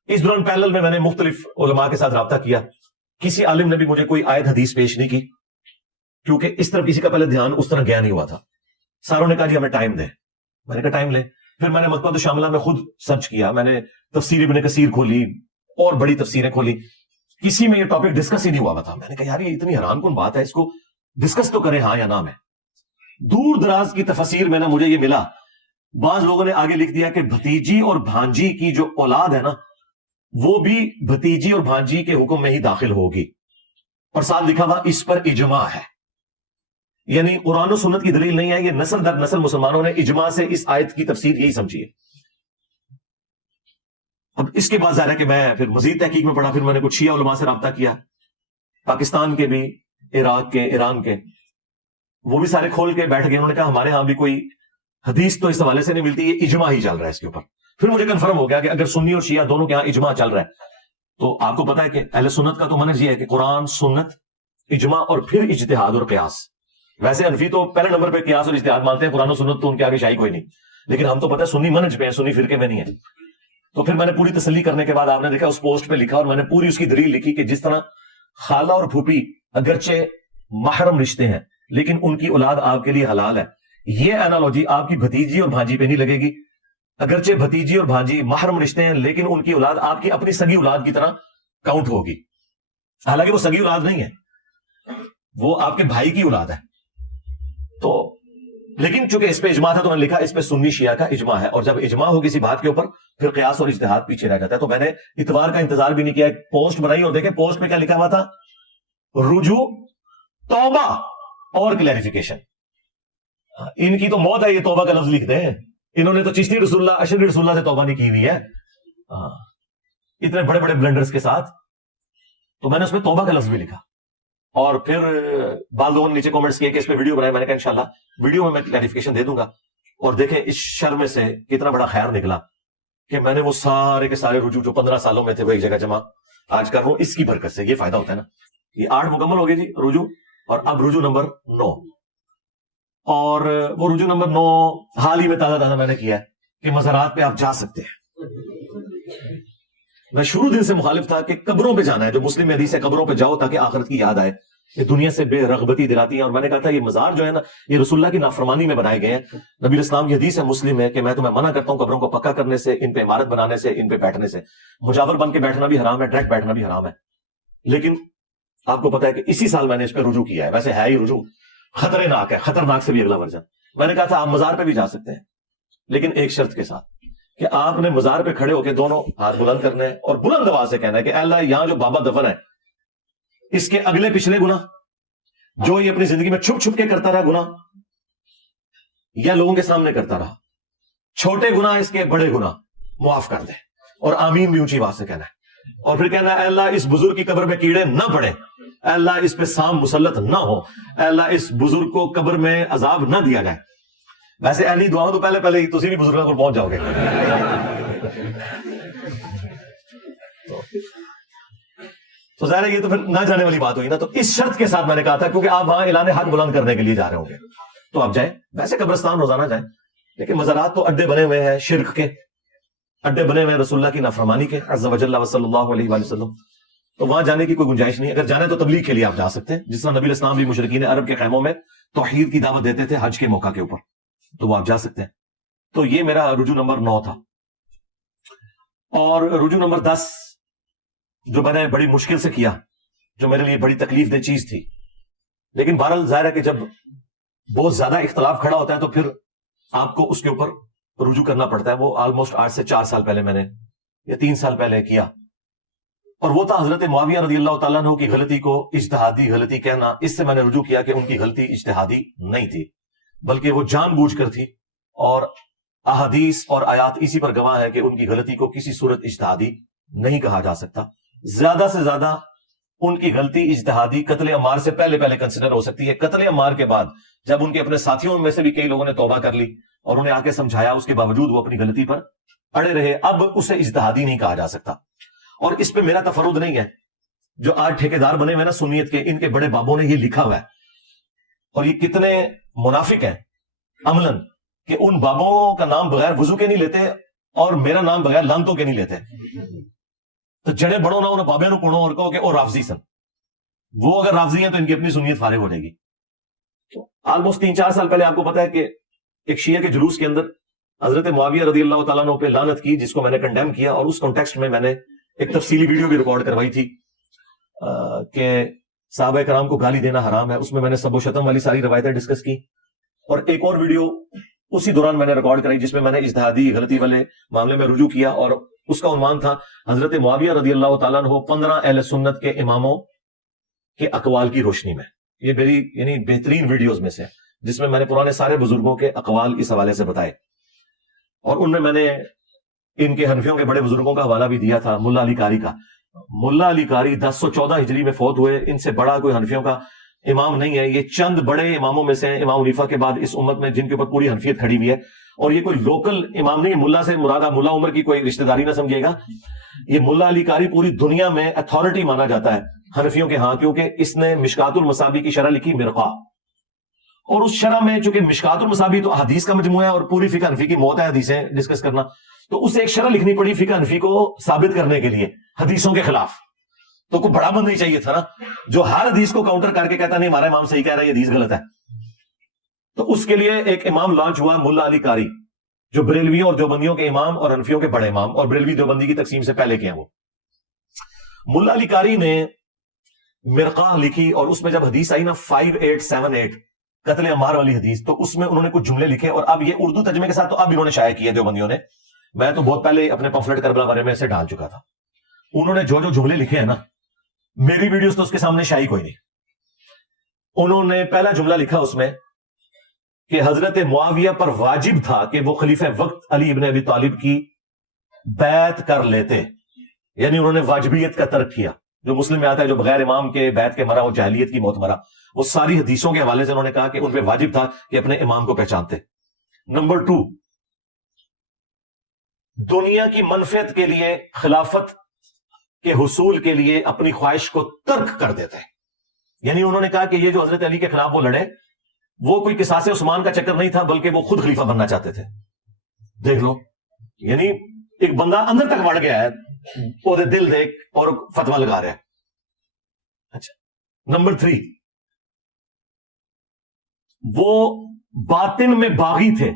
اس دوران پیرلل میں نے مختلف علماء کے ساتھ رابطہ کیا. کسی عالم نے بھی مجھے کوئی آیت حدیث پیش نہیں کی, کیونکہ اس طرف کسی کا پہلے دھیان اس طرح گیا نہیں ہوا تھا. ساروں نے کہا جی ہمیں ٹائم دیں. میں نے کہا ٹائم لیں. پھر میں نے مکتبۃ الشاملہ میں خود سرچ کیا, میں نے تفسیر ابن کثیر کھولی اور بڑی تفسیریں کھولی, کسی میں یہ ٹاپک ڈسکس ہی نہیں ہوا تھا. میں نے کہا یار یہ اتنی حیران کن بات ہے, اس کو ڈسکس تو کریں ہاں یا نہ. میں دور دراز کی تفسیر میں نا مجھے یہ ملا, بعض لوگوں نے آگے لکھ دیا کہ بھتیجی اور بھانجی کی جو اولاد ہے نا وہ بھی بھتیجی اور بھانجی کے حکم میں ہی داخل ہوگی, اور ساتھ لکھا ہوا اس پر اجماع ہے. یعنی قرآن و سنت کی دلیل نہیں ہے, یہ نسل در نسل مسلمانوں نے اجماع سے اس آیت کی تفسیر یہی سمجھی ہے. اب اس کے بعد ظاہر ہے کہ میں پھر مزید تحقیق میں پڑھا, پھر میں نے کچھ شیعہ علماء سے رابطہ کیا, پاکستان کے بھی, عراق کے, ایران کے, وہ بھی سارے کھول کے بیٹھ گئے. انہوں نے کہا ہمارے ہاں بھی کوئی حدیث تو اس حوالے سے نہیں ملتی, یہ اجماع ہی چل رہا ہے اس کے اوپر. پھر مجھے کنفرم ہو گیا کہ اگر سنی اور شیعہ دونوں کے ہاں اجماع چل رہا ہے تو آپ کو پتا ہے کہ اہل سنت کا تو منہج یہ ہے کہ قرآن, سنت, اجماع اور پھر اجتہاد اور قیاس. ویسے حنفی تو پہلے نمبر پہ قیاس اور اجتہاد مانتے ہیں, قرآن و سنت تو ان کے آگے شائی کوئی نہیں, لیکن ہم تو پتہ ہے سنی منہج پہ ہیں, سنی فرقے میں نہیں ہے. تو پھر میں نے پوری تسلی کرنے کے بعد آپ نے دیکھا اس پوسٹ پہ لکھا, اور میں نے پوری اس کی دلیل لکھی کہ جس طرح خالہ اور پھوپھی اگرچہ محرم رشتے ہیں لیکن ان کی اولاد آپ کے لیے حلال ہے, یہ انالوجی آپ کی بھتیجی اور بھانجی پہ نہیں لگے گی. اگرچہ بھتیجی اور بھانجی محرم رشتے ہیں لیکن ان کی اولاد آپ کی اپنی سگی اولاد کی طرح کاؤنٹ ہوگی, حالانکہ وہ سگی اولاد نہیں ہے, وہ آپ کے بھائی کی اولاد ہے. تو لیکن چونکہ اس پہ اجماع تھا تو میں نے لکھا اس پہ سنی شیعہ کا اجماع ہے, اور جب اجماع ہو کسی بات کے اوپر پھر قیاس اور اجتہاد پیچھے رہ جاتا ہے. تو میں نے اتوار کا انتظار بھی نہیں کیا, ایک پوسٹ بنائی اور دیکھیں پوسٹ میں کیا لکھا ہوا تھا, رجوع, توبہ اور کلیریفیکیشن. ان کی تو موت ہے یہ توبہ کا لفظ لکھ دیں, انہوں نے تو چشتی رسول اللہ, اشری رسول اللہ سے توبہ نہیں کی ہوئی ہے اتنے بڑے بڑے بلنڈرز کے ساتھ. تو میں نے اس میں توبہ کا لفظ بھی لکھا, اور پھر بعض لوگوں نے نیچے کامنٹس کیے کہ اس پہ ویڈیو بنائے. میں نے کہا انشاءاللہ ویڈیو میں کلیریفیکیشن دے دوں گا. اور دیکھیں اس شر میں سے کتنا بڑا خیر نکلا کہ میں نے وہ سارے کے سارے رجوع جو 15 سالوں میں تھے وہ ایک جگہ جمع آج کر رہا ہوں. اس کی برکت سے یہ فائدہ ہوتا ہے نا, یہ 8 مکمل ہو گئے جی رجوع, اور اب رجوع نمبر 9. اور وہ رجوع نمبر 9 حال ہی میں تازہ میں نے کیا ہے کہ مزارات پہ آپ جا سکتے ہیں. میں شروع دن سے مخالف تھا کہ قبروں پہ جانا ہے, جو مسلم حدیث ہے قبروں پہ جاؤ تاکہ آخرت کی یاد آئے, یہ دنیا سے بے رغبتی دلاتی ہے. اور میں نے کہا تھا یہ مزار جو ہے نا یہ رسول اللہ کی نافرمانی میں بنائے گئے ہیں. نبی الاسلام کی حدیث ہے مسلم ہے کہ میں تمہیں منع کرتا ہوں قبروں کو پکا کرنے سے, ان پہ عمارت بنانے سے, ان پہ بیٹھنے سے. مجاور بن کے بیٹھنا بھی حرام ہے, ڈائریکٹ بیٹھنا بھی حرام ہے. لیکن آپ کو پتا ہے کہ اسی سال میں نے اس پہ رجوع کیا ہے. ویسے ہے ہی رجوع خطرناک ہے, خطرناک سے بھی اگلا ورژن. میں نے کہا تھا آپ مزار پہ بھی جا سکتے ہیں لیکن ایک شرط کے ساتھ کہ آپ نے مزار پہ کھڑے ہو کے دونوں ہاتھ بلند کرنے ہیں اور بلند آواز سے کہنا ہے کہ اے اللہ یہاں جو بابا دفن ہے اس کے اگلے پچھلے گناہ جو یہ اپنی زندگی میں چھپ چھپ کے کرتا رہا گناہ, یا لوگوں کے سامنے کرتا رہا, چھوٹے گناہ اس کے بڑے گناہ معاف کر دے. اور آمین بھی اونچی آواز سے کہنا ہے, اور پھر کہنا ہے اے اللہ اس بزرگ کی قبر میں کیڑے نہ پڑے, اے اللہ اس پہ سام مسلط نہ ہو, اے اللہ اس بزرگ کو قبر میں عذاب نہ دیا جائے. ویسے اہلی دعاؤں تو پہلے ہی تسی بھی بزرگوں کو پہنچ جاؤ گے. تو ظاہر ہے یہ تو پھر نہ جانے والی بات ہوئی نا. تو اس شرط کے ساتھ میں نے کہا تھا کیونکہ آپ وہاں اعلان حق بلند کرنے کے لیے جا رہے ہوں گے تو آپ جائیں. ویسے قبرستان روزانہ جائیں, لیکن مزارات تو اڈے بنے ہوئے ہیں شرک کے, اڈے بنے ہوئے ہیں رسول اللہ کی نافرمانی کے عز وجل و صلی اللہ علیہ وآلہ وسلم. تو وہاں جانے کی کوئی گنجائش نہیں. اگر جانے تو تبلیغ کے لیے آپ جا سکتے ہیں, جس طرح نبی الاسلام بھی مشرکین عرب کے خیموں میں توحید کی دعوت دیتے تھے حج کے موقع کے اوپر, تو وہ آپ جا سکتے ہیں. تو یہ میرا رجوع نمبر 9 تھا. اور رجوع نمبر 10 جو میں نے بڑی مشکل سے کیا, جو میرے لیے بڑی تکلیف دہ چیز تھی, لیکن بہرحال ظاہر ہے کہ جب بہت زیادہ اختلاف کھڑا ہوتا ہے تو پھر آپ کو اس کے اوپر رجوع کرنا پڑتا ہے. وہ آلموسٹ 8 سے 4 سال پہلے میں نے یا 3 سال پہلے کیا, اور وہ تھا حضرت معاویہ رضی اللہ تعالیٰ عنہ کی غلطی کو اجتہادی غلطی کہنا. اس سے میں نے رجوع کیا کہ ان کی غلطی اجتہادی نہیں تھی بلکہ وہ جان بوجھ کر تھی, اور احادیث اور آیات اسی پر گواہ ہے کہ ان کی غلطی کو کسی صورت اجتہادی نہیں کہا جا سکتا. زیادہ سے زیادہ ان کی غلطی اجتہادی قتل عمار سے پہلے کنسیڈر ہو سکتی ہے. قتل عمار کے بعد جب ان کے اپنے ساتھیوں میں سے بھی کئی لوگوں نے توبہ کر لی اور انہیں آ کے سمجھایا, اس کے باوجود وہ اپنی غلطی پر اڑے رہے, اب اسے اجتہادی نہیں کہا جا سکتا. اور اس پہ میرا تفرد نہیں ہے. جو آج ٹھیکیدار بنے ہوئے نا سنیت کے, ان کے بڑے بابوں نے یہ لکھا ہوا ہے, اور یہ کتنے منافق ہیں عملاً کہ ان بابوں کا نام بغیر وضو کے نہیں لیتے اور میرا نام بغیر لانتوں کے نہیں لیتے. تو جڑے بڑھو نہ انہوں بابے نو پڑھو اور کہو کہ او رافضی سن, وہ اگر رافضی ہیں تو ان کی اپنی سنیت فارغ ہو جائے گی. آلموسٹ 3-4 سال پہلے آپ کو پتا ہے کہ ایک شیعہ کے جلوس کے اندر حضرت معاویہ رضی اللہ تعالیٰ عنہ پہ لعنت کی, جس کو میں نے کنڈیم کیا, اور اس کانٹیکسٹ میں نے ایک تفصیلی ویڈیو بھی ریکارڈ کروائی تھی کہ صحابہ کرام کو گالی دینا حرام ہے، اس میں میں نے سب و شتم والی ساری روایتیں ڈسکس کی، اور ایک اور ویڈیو اسی دوران میں نے ریکارڈ کرائی جس میں میں نے اجتہادی غلطی والے معاملے میں رجوع کیا، اور اس کا عنوان تھا حضرت معاویہ رضی اللہ تعالیٰ عنہ 15 اہل سنت کے اماموں کے اقوال کی روشنی میں۔ یہ میری یعنی بہترین ویڈیوز میں سے جس میں میں نے پرانے سارے بزرگوں کے اقوال اس حوالے سے بتائے، اور ان میں نے ان کے حنفیوں کے بڑے بزرگوں کا حوالہ بھی دیا تھا، ملا علی قاری کا۔ ملا علی قاری 1014 ہجری میں فوت ہوئے، ان سے بڑا کوئی حنفیوں کا امام نہیں ہے، یہ چند بڑے اماموں میں سے ہیں امام حنیفہ کے بعد اس امت میں جن کے اوپر پوری حنفیت کھڑی ہوئی ہے، اور یہ کوئی لوکل امام نہیں ہے، ملا سے مراد ملا عمر کی کوئی رشتہ داری نہ سمجھیے گا، یہ ملا علی قاری پوری دنیا میں اتھارٹی مانا جاتا ہے حنفیوں کے ہاں، کیونکہ اس نے مشکات المصابیح کی شرح لکھی مرقہ، اور اس شرح میں چونکہ مشکات المصابیح تو حدیث کا مجموعہ ہے اور پوری فقہ حنفی کی موت ہے حدیثیں ڈسکس کرنا، تو اسے ایک شرح لکھنی پڑی فقہ حنفی کو ثابت کرنے کے لیے حدیثوں کے خلاف، تو کوئی بڑا بند نہیں چاہیے تھا نا جو ہر حدیث کو کاؤنٹر کر کے کہتا نہیں ہمارا امام صحیح کہہ رہا ہے یہ حدیث غلط ہے، تو اس کے لیے ایک امام لانچ ہوا ملا علی قاری، جو بریلویوں اور دیوبندیوں کے امام اور حنفیوں کے بڑے امام، اور بریلوی دیوبندی کی تقسیم سے پہلے کے ہیں وہ۔ ملا علی قاری نے مرقہ لکھی، اور اس میں جب حدیث آئی نا 5878 قتل عمار والی حدیث، تو اس میں انہوں نے کچھ جملے لکھے، اور اب یہ اردو ترجمے کے ساتھ تو اب انہوں نے شائع کیے دیوبندیوں نے، میں تو بہت پہلے اپنے پمفلٹ کربلا بارے میں سے ڈال چکا تھا، انہوں نے جو جو جملے لکھے ہیں نا، میری ویڈیوز تو اس کے سامنے شائع کوئی نہیں۔ انہوں نے پہلا جملہ لکھا اس میں کہ حضرت معاویہ پر واجب تھا کہ وہ خلیفہ وقت علی ابن ابی طالب کی بیعت کر لیتے، یعنی انہوں نے واجبیت کا ترک کیا، جو مسلم میں آتا ہے جو بغیر امام کے بیعت کے مرا وہ جاہلیت کی موت مرا، وہ ساری حدیثوں کے حوالے سے انہوں نے کہا کہ ان پہ واجب تھا کہ اپنے امام کو پہچانتے۔ نمبر 2، دنیا کی منفعت کے لیے خلافت کے حصول کے لیے اپنی خواہش کو ترک کر دیتے، یعنی انہوں نے کہا کہ یہ جو حضرت علی کے خلاف وہ لڑے وہ کوئی قصاص عثمان کا چکر نہیں تھا، بلکہ وہ خود خلیفہ بننا چاہتے تھے۔ دیکھ لو، یعنی ایک بندہ اندر تک بڑھ گیا ہے، وہ دل دیکھ اور فتویٰ لگا رہا ہے۔ اچھا، نمبر 3، وہ باطن میں باغی تھے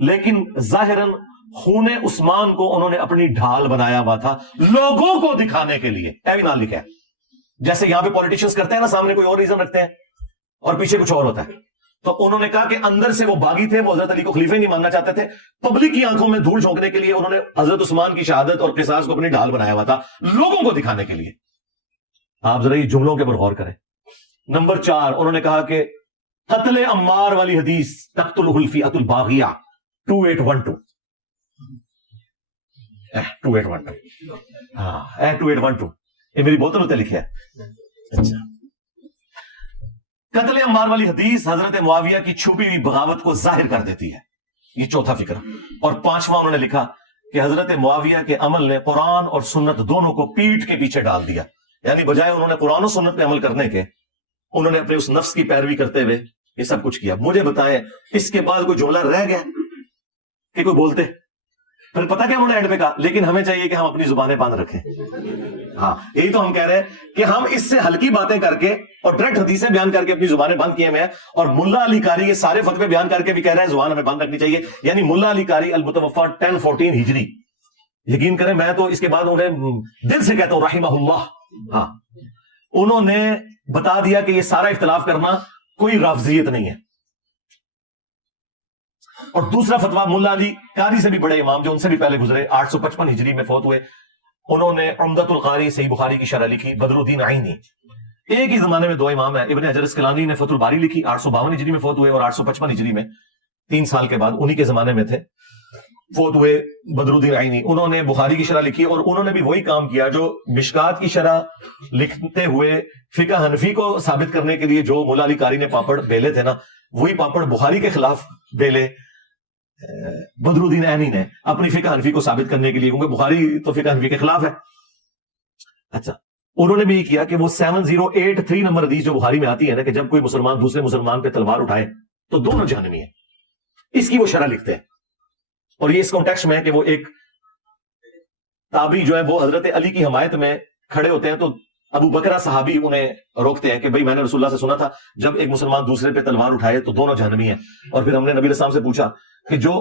لیکن ظاہراً خون عثمان کو انہوں نے اپنی ڈھال بنایا ہوا تھا لوگوں کو دکھانے کے لیے، اے بھی نام لکھا ہے، جیسے یہاں پہ پولیٹیشنز کرتے ہیں نا، سامنے کوئی اور ریزن رکھتے ہیں اور پیچھے کچھ اور ہوتا ہے، تو انہوں نے کہا کہ اندر سے وہ باغی تھے، وہ حضرت علی کو خلیفہ نہیں ماننا چاہتے تھے، پبلک کی آنکھوں میں دھول جھونکنے کے لیے انہوں نے حضرت عثمان کی شہادت اور قصاص کو اپنی ڈھال بنایا ہوا تھا لوگوں کو دکھانے کے لیے۔ آپ ذرا یہ جملوں کے اوپر غور کریں۔ نمبر 4، انہوں نے کہا کہ قتل عمار والی حدیث تقتلہ الفئۃ الباغیہ 2812 ہاں 2812 یہ میری بوتل ہوتے لکھا ہے۔ اچھا، قتل عمار والی حدیث حضرت معاویہ کی چھپی ہوئی بغاوت کو ظاہر کر دیتی ہے، یہ چوتھا فکرہ۔ اور 5واں انہوں نے لکھا کہ حضرت معاویہ کے عمل نے قرآن اور سنت دونوں کو پیٹ کے پیچھے ڈال دیا، یعنی بجائے انہوں نے قرآن و سنت پہ عمل کرنے کے انہوں نے اپنے اس نفس کی پیروی کرتے ہوئے یہ سب کچھ کیا۔ مجھے بتائیں اس کے بعد کوئی جملہ رہ گیا کہ کوئی بولتے؟ پھر پتہ کیا انہوں نے اینڈ پہ کہا، لیکن ہمیں چاہیے کہ ہم اپنی زبانیں بند رکھیں۔ ہاں یہی تو ہم کہہ رہے ہیں کہ ہم اس سے ہلکی باتیں کر کے اور ڈائریکٹ حدیثیں بیان کر کے اپنی زبانیں بند کیے ہوئے ہیں، اور ملا علی قاری یہ سارے فتوے بیان کر کے بھی کہہ رہے ہیں زبان ہمیں بند رکھنی چاہیے۔ یعنی ملا علی قاری المتوفی 1014 ہجری، یقین کریں میں تو اس کے بعد انہیں دل سے کہتا ہوں رحمہ اللہ، ہاں انہوں نے بتا دیا کہ یہ سارا اختلاف کرنا کوئی رافضیت نہیں ہے۔ اور دوسرا فتویٰ ملا علی قاری سے بھی بڑے امام جو ان سے بھی پہلے گزرے 855 ہجری میں فوت ہوئے، انہوں نے عمدۃ القاری صحیح بخاری کی شرح لکھی، بدر الدین عینی۔ ایک ہی زمانے میں 2 امام ہیں، ابن حجر اسقلانی نے فتح الباری لکھی 852 ہجری میں فوت ہوئے، اور 855 ہجری میں 3 سال کے بعد انہی کے زمانے میں تھے فوت ہوئے بدر الدین عینی، انہوں نے بخاری کی شرح لکھی، اور انہوں نے بھی وہی کام کیا جو مشکات کی شرح لکھتے ہوئے فقہ حنفی کو ثابت کرنے کے لیے جو مولا علی قاری نے پاپڑ بیلے تھے نا، وہی پاپڑ بخاری کے خلاف بیلے بدر الدین عینی نے اپنی فقہ حنفی کو ثابت کرنے کے لیے، کیونکہ بخاری تو فقہ حنفی کے خلاف ہے۔ اچھا، انہوں نے بھی یہ کیا کہ وہ 7083 نمبر حدیث جو بخاری میں آتی ہے نا کہ جب کوئی مسلمان دوسرے مسلمان پہ تلوار اٹھائے تو دونوں جہنمی ہیں، اس کی وہ شرح لکھتے ہیں، اور یہ اس کانٹیکسٹ میں ہے کہ وہ ایک تابعی جو ہے وہ حضرت علی کی حمایت میں کھڑے ہوتے ہیں، تو ابو بکرہ صحابی انہیں روکتے ہیں کہ بھئی میں نے رسول اللہ سے سنا تھا جب ایک مسلمان دوسرے پہ تلوار اٹھائے تو دونوں جہنمی ہیں، اور پھر ہم نے نبی علیہ السلام سے پوچھا کہ جو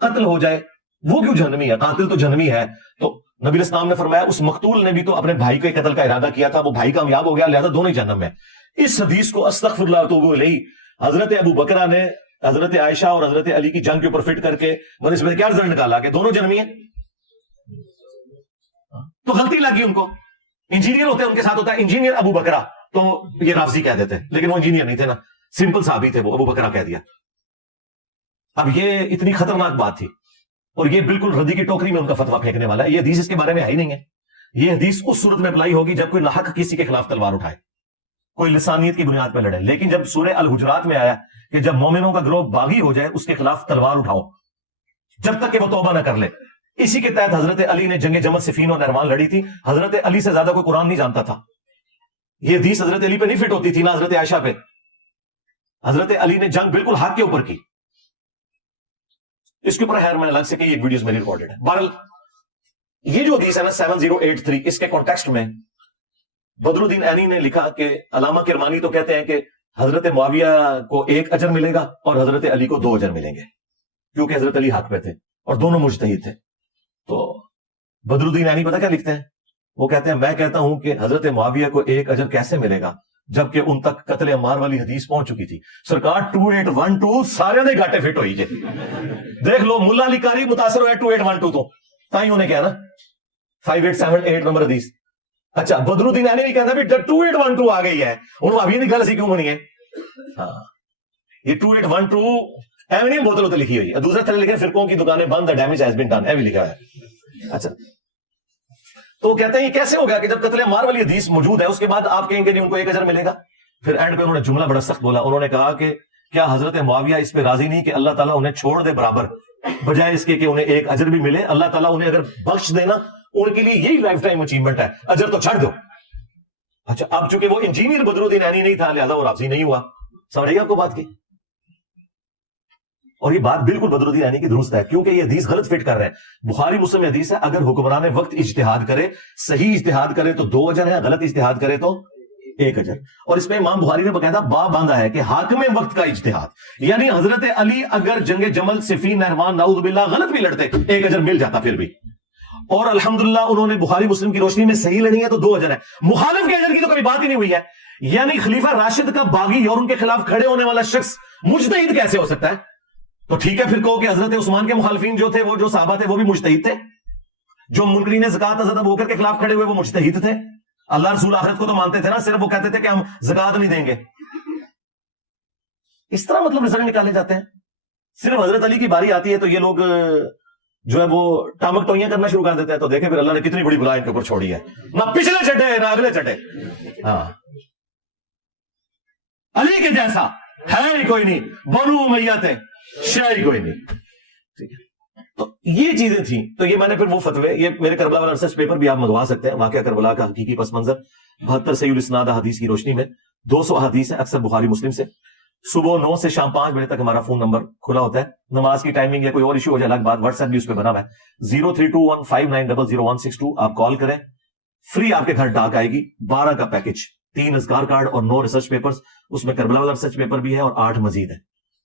قتل ہو جائے وہ کیوں جہنمی ہے، قاتل تو جہنمی ہے، تو نبی علیہ السلام نے فرمایا اس مقتول نے بھی تو اپنے بھائی کے قتل کا ارادہ کیا تھا, وہ بھائی کامیاب ہو گیا, لہذا دونوں ہی جہنم میں. اس حدیث کو استغفر اللہ واتوب الیہ حضرت ابو بکرہ نے حضرت عائشہ اور حضرت علی کی جنگ کے اوپر فٹ کر کے اس میں کیا رزلٹ نکالا کہ دونوں جنمی ہیں. تو غلطی لگی ان کو. انجینئر ہوتے ہیں ان کے ساتھ ہوتا ہے انجینئر ابو بکرہ, تو یہ رافضی کہہ دیتے, لیکن وہ انجینئر نہیں تھے نا, سمپل صحابی تھے, وہ ابو بکرہ کہہ دیا. اب یہ اتنی خطرناک بات تھی, اور یہ بالکل ردی کی ٹوکری میں ان کا فتویٰ پھینکنے والا ہے. یہ حدیث اس کے بارے میں ہے ہی نہیں ہے. یہ حدیث اس صورت میں اپلائی ہوگی جب کوئی ناحق کسی کے خلاف تلوار اٹھائے, کوئی لسانیت کی بنیاد پہ لڑے. لیکن جب سورہ الحجرات میں آیا کہ جب مومنوں کا گروہ باغی ہو جائے اس کے خلاف تلوار اٹھاؤ جب تک کہ وہ توبہ نہ کر لے. اسی کے تحت حضرت علی نے جنگ جمل صفین اور نہروان لڑی تھی. حضرت علی سے زیادہ کوئی قرآن نہیں جانتا تھا. یہ حدیث حضرت علی پہ نہیں فٹ ہوتی تھی, نہ حضرت عائشہ پہ. حضرت علی نے جنگ بالکل حق کے اوپر کی. اس کے اوپر خیر میں الگ سے کہ ایک ویڈیوز میری ریکارڈڈ ہے. بہرحال یہ جو حدیث ہے نا 7083, اس کے کانٹیکسٹ میں بدر الدین عینی نے لکھا کہ علامہ کرمانی تو کہتے ہیں کہ حضرت معاویہ کو 1 اجر ملے گا اور حضرت علی کو 2 اجر ملیں گے, کیونکہ حضرت علی حق پہ تھے اور دونوں مجتہد تھے. تو بدر الدین عینی پتہ کیا لکھتے ہیں, وہ کہتے ہیں میں کہتا ہوں کہ حضرت معاویہ کو 1 اجر کیسے ملے گا جبکہ ان تک قتل عمار والی حدیث پہنچ چکی تھی. سرکار 2812 سارے دے گھاٹے فٹ ہوئی جے. دیکھ لو ملا علی قاری متاثر ہوئے 2812 تو تائیں انہیں کہا نا 5878 نمبر حدیث. اچھا بدر الدین عینی نہیں کہتا بھی 2812 آ گئی ہے, انہوں ابھی نہیں گل سی کیوں بنی ہے. ہاں یہ 2812 ایویں نہیں بوتلوں تو لکھی ہوئی ہے. دوسرا طرح لکھے فرقوں کی دکانیں بند, ڈیمیج ہیز بین ڈن, ایویں لکھا ہے. اچھا تو وہ کہتے ہیں یہ کیسے ہو گیا کہ جب قتل عمار والی حدیث موجود ہے اس کے بعد آپ کہیں گے نہیں ان کو 1 اجر ملے گا. پھر اینڈ پہ انہوں نے جملہ بڑا سخت بولا. انہوں نے کہا کہ کیا حضرت معاویہ اس پہ راضی نہیں کہ اللہ تعالیٰ انہیں چھوڑ دے برابر, بجائے اس کے کہ انہیں 1 اجر بھی ملے. اللہ تعالیٰ انہیں اگر بخش دینا ان کے لیے یہی لائف ٹائم اچیومنٹ ہے, اجر تو چھڑ دو. اچھا اب چونکہ وہ انجینئر بدر الدین عینی نہیں تھا لہذا وہ راضی نہیں ہوا. سمجھ گئے آپ کو بات کی. اور یہ بات بالکل بدر الدین عینی کی درست ہے, کیونکہ یہ حدیث غلط فٹ کر رہے ہیں. بخاری مسلم حدیث ہے اگر حکمران وقت اجتہاد کرے, صحیح اجتہاد کرے تو 2 اجر ہے, غلط اجتہاد کرے تو 1 اجر. اور اس میں امام بخاری نے باقاعدہ باب باندھا ہے کہ حاکم وقت کا اجتہاد, یعنی حضرت علی اگر جنگ جمل صفین نہروان نعوذ باللہ غلط بھی لڑتے 1 اجر مل جاتا پھر بھی. اور الحمدللہ انہوں نے بخاری مسلم کی روشنی میں صحیح لڑی ہے تو 2 اجر ہے. مخالف کے اجر کی تو کبھی بات ہی نہیں ہوئی ہے. یعنی خلیفہ راشد کا باغی اور ان کے خلاف کھڑے ہونے والا شخص مجتہد کیسے ہو سکتا ہے؟ تو ٹھیک ہے پھر کہو کہ حضرت عثمان کے مخالفین جو تھے, وہ جو صحابہ تھے وہ بھی مجتہد تھے. جو منکرین زکات حضرت ابو بکر کے خلاف کھڑے ہوئے وہ مجتہد تھے. اللہ رسول آخرت کو تو مانتے تھے نا, صرف وہ کہتے تھے کہ ہم زکات نہیں دیں گے. اس طرح مطلب رزلٹ نکالے جاتے ہیں. صرف حضرت علی کی باری آتی ہے تو یہ لوگ جو ہے وہ ٹامک ٹوئیاں کرنا شروع کر دیتے ہیں. تو دیکھیں پھر اللہ نے کتنی بڑی بلا ان کے اوپر چھوڑی ہے, نہ پچھلے چٹے نہ اگلے چٹے. ہاں علی کے جیسا ہے ہی کوئی نہیں, بنو امیہ تھے شاہی کوئی نہیں. تو یہ چیزیں تھیں. تو یہ میں نے پھر وہ فتوے, یہ میرے کربلا والا ریسرچ پیپر بھی آپ منگوا سکتے ہیں, واقعہ کربلا کا حقیقی پس منظر 72 صحیح الاسناد حدیث کی روشنی میں 200 احادیث ہیں اکثر بخاری مسلم سے. صبح 9 سے شام 5 بجے تک ہمارا فون نمبر کھلا ہوتا ہے. نماز کی ٹائمنگ یا کوئی اور ایشو ہو جائے الگ بات, واٹس ایپ بھی اس پہ بنا ہوا ہے 032159000162. آپ کال کریں, فری آپ کے گھر ڈاک آئے گی. 12 کا پیکج, 3 اذکار کارڈ اور 9 ریسرچ پیپرز. اس میں کربلا والا ریسرچ پیپر بھی ہے اور 8 مزید ہے.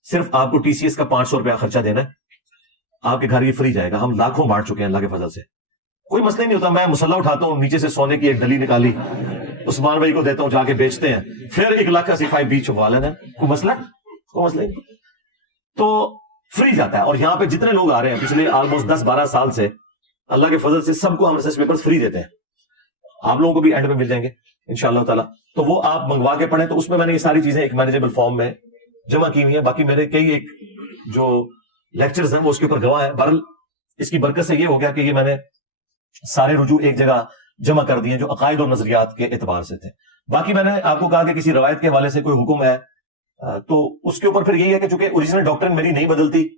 صرف آپ کو TCS کا 500 روپیہ خرچہ دینا ہے, آپ کے گھر یہ فری جائے گا. ہم لاکھوں بانٹ چکے ہیں اللہ کے فضل سے, کوئی مسئلہ نہیں ہوتا. میں مسلح اٹھاتا ہوں, نیچے سے سونے کی ایک ڈلی نکالی, عثمان بھائی کو دیتا ہوں, جا کے بیچتے ہیں, پھر 1 لاکھ کا صفائی بیچ چھپوا لینا. کوئی مسئلہ نہیں. تو فری جاتا ہے. اور یہاں پہ جتنے لوگ آ رہے ہیں پچھلے آلموسٹ 10-12 سال سے اللہ کے فضل سے سب کو ہم ریسرچ پیپر فری دیتے ہیں. آپ لوگوں کو بھی اینڈ میں مل جائیں گے انشاءاللہ تعالی. تو وہ آپ منگوا کے پڑھیں. تو اس میں نے یہ ساری چیزیں ایک مینیجیبل فارم میں جمع کی ہوئی ہیں. باقی میرے کئی ایک جو لیکچرز ہیں وہ اس کے اوپر گواہ ہیں. بہرحال اس کی برکت سے یہ ہو گیا کہ یہ میں نے سارے رجوع ایک جگہ جمع کر دیے جو عقائد اور نظریات کے اعتبار سے تھے. باقی میں نے آپ کو کہا کہ کسی روایت کے حوالے سے کوئی حکم ہے تو اس کے اوپر پھر یہی ہے کہ چونکہ اوریجنل ڈاکٹرن میری نہیں بدلتی,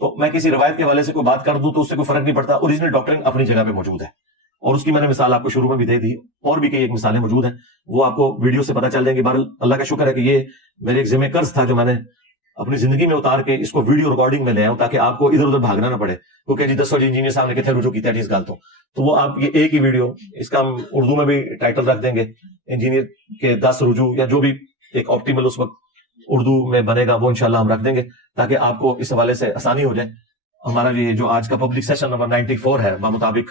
تو میں کسی روایت کے حوالے سے کوئی بات کر دوں تو اس سے کوئی فرق نہیں پڑتا. اوریجنل ڈاکٹرن اپنی جگہ پہ موجود ہے, اور اس کی میں نے مثال آپ کو شروع میں بھی دے دی. اور بھی کئی ایک مثالیں موجود ہیں, وہ آپ کو ویڈیو سے پتہ چل جائیں گی. بہرحال اللہ کا شکر ہے کہ یہ میرے ایک ذمہ قرض تھا جو میں نے اپنی زندگی میں اتار کے اس کو ویڈیو ریکارڈنگ میں لے آؤں, تاکہ آپ کو ادھر ادھر بھاگنا نہ پڑے. کیونکہ جی 10 انجینئر صاحب نے کتنے رجوع کیا ہے اس گل تو وہ آپ یہ ایک ہی ویڈیو, اس کا ہم اردو میں بھی ٹائٹل رکھ دیں گے, انجینئر کے 10 رجوع, یا جو بھی ایک آپٹیمل اس وقت اردو میں بنے گا وہ انشاءاللہ ہم رکھ دیں گے, تاکہ آپ کو اس حوالے سے آسانی ہو جائے. ہمارا یہ جو آج کا پبلک سیشن نمبر 94 ہے, بمطابق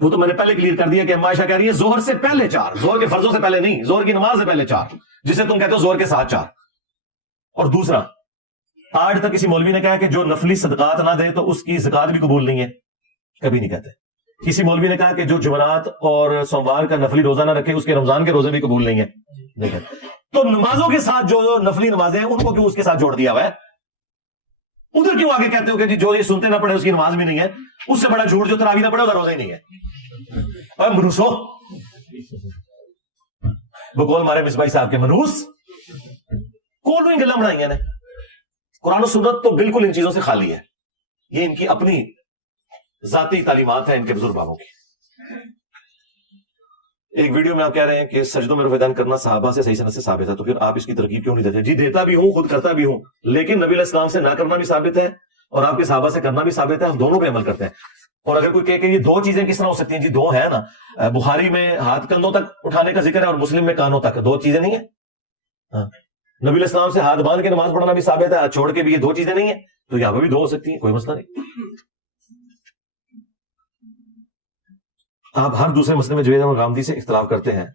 وہ تو میں نے پہلے کلیئر کر دیا کہ اما عائشہ کہہ رہی ہے ظہر سے پہلے 4، ظہر کے فرضوں سے پہلے نہیں، ظہر کی نماز سے پہلے 4، جسے تم کہتے ہو ظہر کے ساتھ 4۔ اور دوسرا، آج تک کسی مولوی نے کہا کہ جو نفلی صدقات نہ دے تو اس کی زکات بھی قبول نہیں ہے؟ کبھی نہیں کہتے۔ کسی مولوی نے کہا کہ جو جمعرات اور سوموار کا نفلی روزہ نہ رکھے اس کے رمضان کے روزے بھی قبول نہیں ہے؟ نہیں کہتے۔ تو نمازوں کے ساتھ جو نفلی نمازیں ہیں ان کو کیوں اس کے ساتھ جوڑ دیا ہوا ہے؟ ادھر کیوں آگے کہتے ہو کہ جو یہ سنتے نہ پڑے اس کی نماز بھی نہیں ہے؟ اس سے بڑا جھوٹ جو تراویح نہ پڑے اس کا روزہ ہی نہیں ہے۔ اور منوسو بقول مارے مصباح صاحب کے منوس کون گلا بنائی نے؟ قرآن و سنت تو بالکل ان چیزوں سے خالی ہے، یہ ان کی اپنی ذاتی تعلیمات ہیں ان کے بزرگ بابوں کی۔ ایک ویڈیو میں آپ کہہ رہے ہیں کہ سجدوں میں رفع کرنا صحابہ سے صحیح سند سے ثابت ہے، تو پھر آپ اس کی ترغیب کیوں نہیں دیتے؟ جی دیتا بھی ہوں، خود کرتا بھی ہوں، لیکن نبی علیہ السلام سے نہ کرنا بھی ثابت ہے اور آپ کے صحابہ سے کرنا بھی ثابت ہے، ہم دونوں پہ عمل کرتے ہیں۔ اور اگر کوئی کہے کہ یہ دو چیزیں کس طرح ہو سکتی ہیں، جی دو ہے نا، بخاری میں ہاتھ کندھوں تک اٹھانے کا ذکر ہے اور مسلم میں کانوں تک، دو چیزیں نہیں ہیں؟ نبی علیہ السلام سے ہاتھ باندھ کے نماز پڑھنا بھی ثابت ہے، ہاتھ چھوڑ کے بھی، یہ دو چیزیں نہیں ہیں، تو یہاں پہ بھی دو ہو سکتی ہیں، کوئی مسئلہ نہیں۔ آپ ہر دوسرے مسئلے میں جوید احمد غامدی سے اختلاف کرتے ہیں،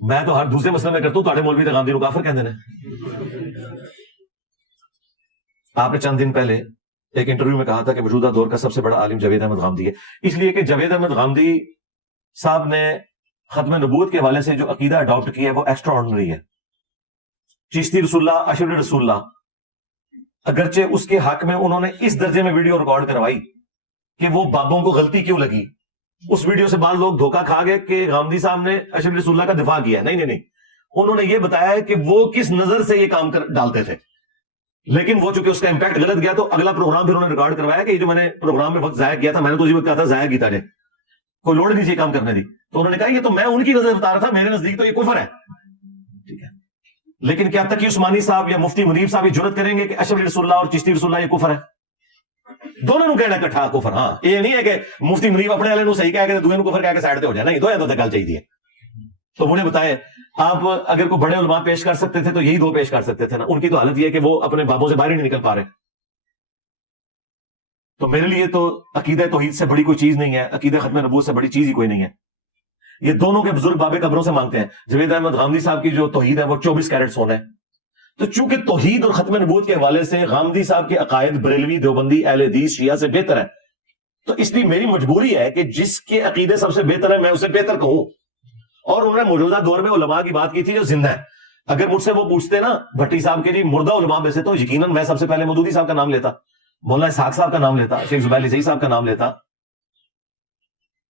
میں تو ہر دوسرے مسئلے میں کرتا ہوں، تاڑے مولوی تے غامدی نو کافر کہندے نے۔ آپ نے چند دن پہلے ایک انٹرویو میں کہا تھا کہ موجودہ دور کا سب سے بڑا عالم جوید احمد غامدی ہے، اس لیے کہ جوید احمد غامدی صاحب نے ختم نبوت کے حوالے سے جو عقیدہ اڈاپٹ کیا ہے وہ ایکسٹرا آرڈنری ہے۔ چشتی رسول اللہ، اشرف رسول اللہ، اگرچہ اس کے حق میں انہوں نے اس درجے میں ویڈیو ریکارڈ کروائی کہ وہ بابوں کو غلطی کیوں لگی، اس ویڈیو سے بعض لوگ دھوکہ کھا گئے کہ غامدی صاحب نے اشرف رسول اللہ کا دفاع کیا۔ نہیں، انہوں نے یہ بتایا ہے کہ وہ کس نظر سے یہ کام ڈالتے تھے، لیکن وہ چونکہ اس کا امپیکٹ غلط گیا تو اگلا پروگرام پھر انہوں نے ریکارڈ کروایا کہ یہ جو میں نے پروگرام میں وقت ضائع کیا تھا، میں نے تو اسی وقت کہا تھا ضائع کیا تھا، کوئی لوڑ نہیں تھی کام کرنے دی، تو انہوں نے کہا یہ تو میں ان کی نظر بتا رہا تھا، میرے نزدیک تو یہ کفر ہے۔ ٹھیک ہے، لیکن کیا تقی عثمانی صاحب یا مفتی منیب صاحب یہ جرات کریں گے کہ اشرف رسول اللہ اور چشتی رسول اللہ یہ کفر ہے؟ دونوں کہنا کٹھا کفر۔ ہاں، یہ نہیں ہے کہ مفتی منیب اپنے والے صحیح کہہ کے دوسرے کفر کہہ کے سائڈ تے ہو جائے، نہیں، دو یا تو گل چاہیے۔ تو مجھے بتائے آپ اگر کوئی بڑے علماء پیش کر سکتے تھے تو یہی دو پیش کر سکتے تھے نا، ان کی تو حالت یہ ہے کہ وہ اپنے بابوں سے باہر ہی نہیں نکل پا رہے۔ تو میرے لیے تو عقیدہ توحید سے بڑی کوئی چیز نہیں ہے، عقیدہ ختم نبوت سے بڑی چیز ہی کوئی نہیں ہے۔ یہ دونوں کے بزرگ بابے قبروں سے مانگتے ہیں۔ جوید احمد غامدی صاحب کی جو توحید ہے وہ 24 کیرٹ سونا ہے، تو چونکہ توحید اور ختم نبوت کے حوالے سے غامدی صاحب کے عقائد بریلوی، دیوبندی، اہل حدیث، شیعہ سے بہتر ہے، تو اس لیے میری مجبوری ہے کہ جس کے عقیدے سب سے بہتر ہے میں اسے بہتر کہوں۔ اور انہوں نے موجودہ دور میں علماء کی بات کی تھی جو زندہ ہے۔ اگر مجھ سے وہ پوچھتے نا بھٹی صاحب کے جی مردہ علماء میں سے، تو یقیناً میں سب سے پہلے مودودی صاحب کا نام لیتا، مولانا اسحاق صاحب کا نام لیتا، شیخ زبیر علی صاحب کا نام لیتا،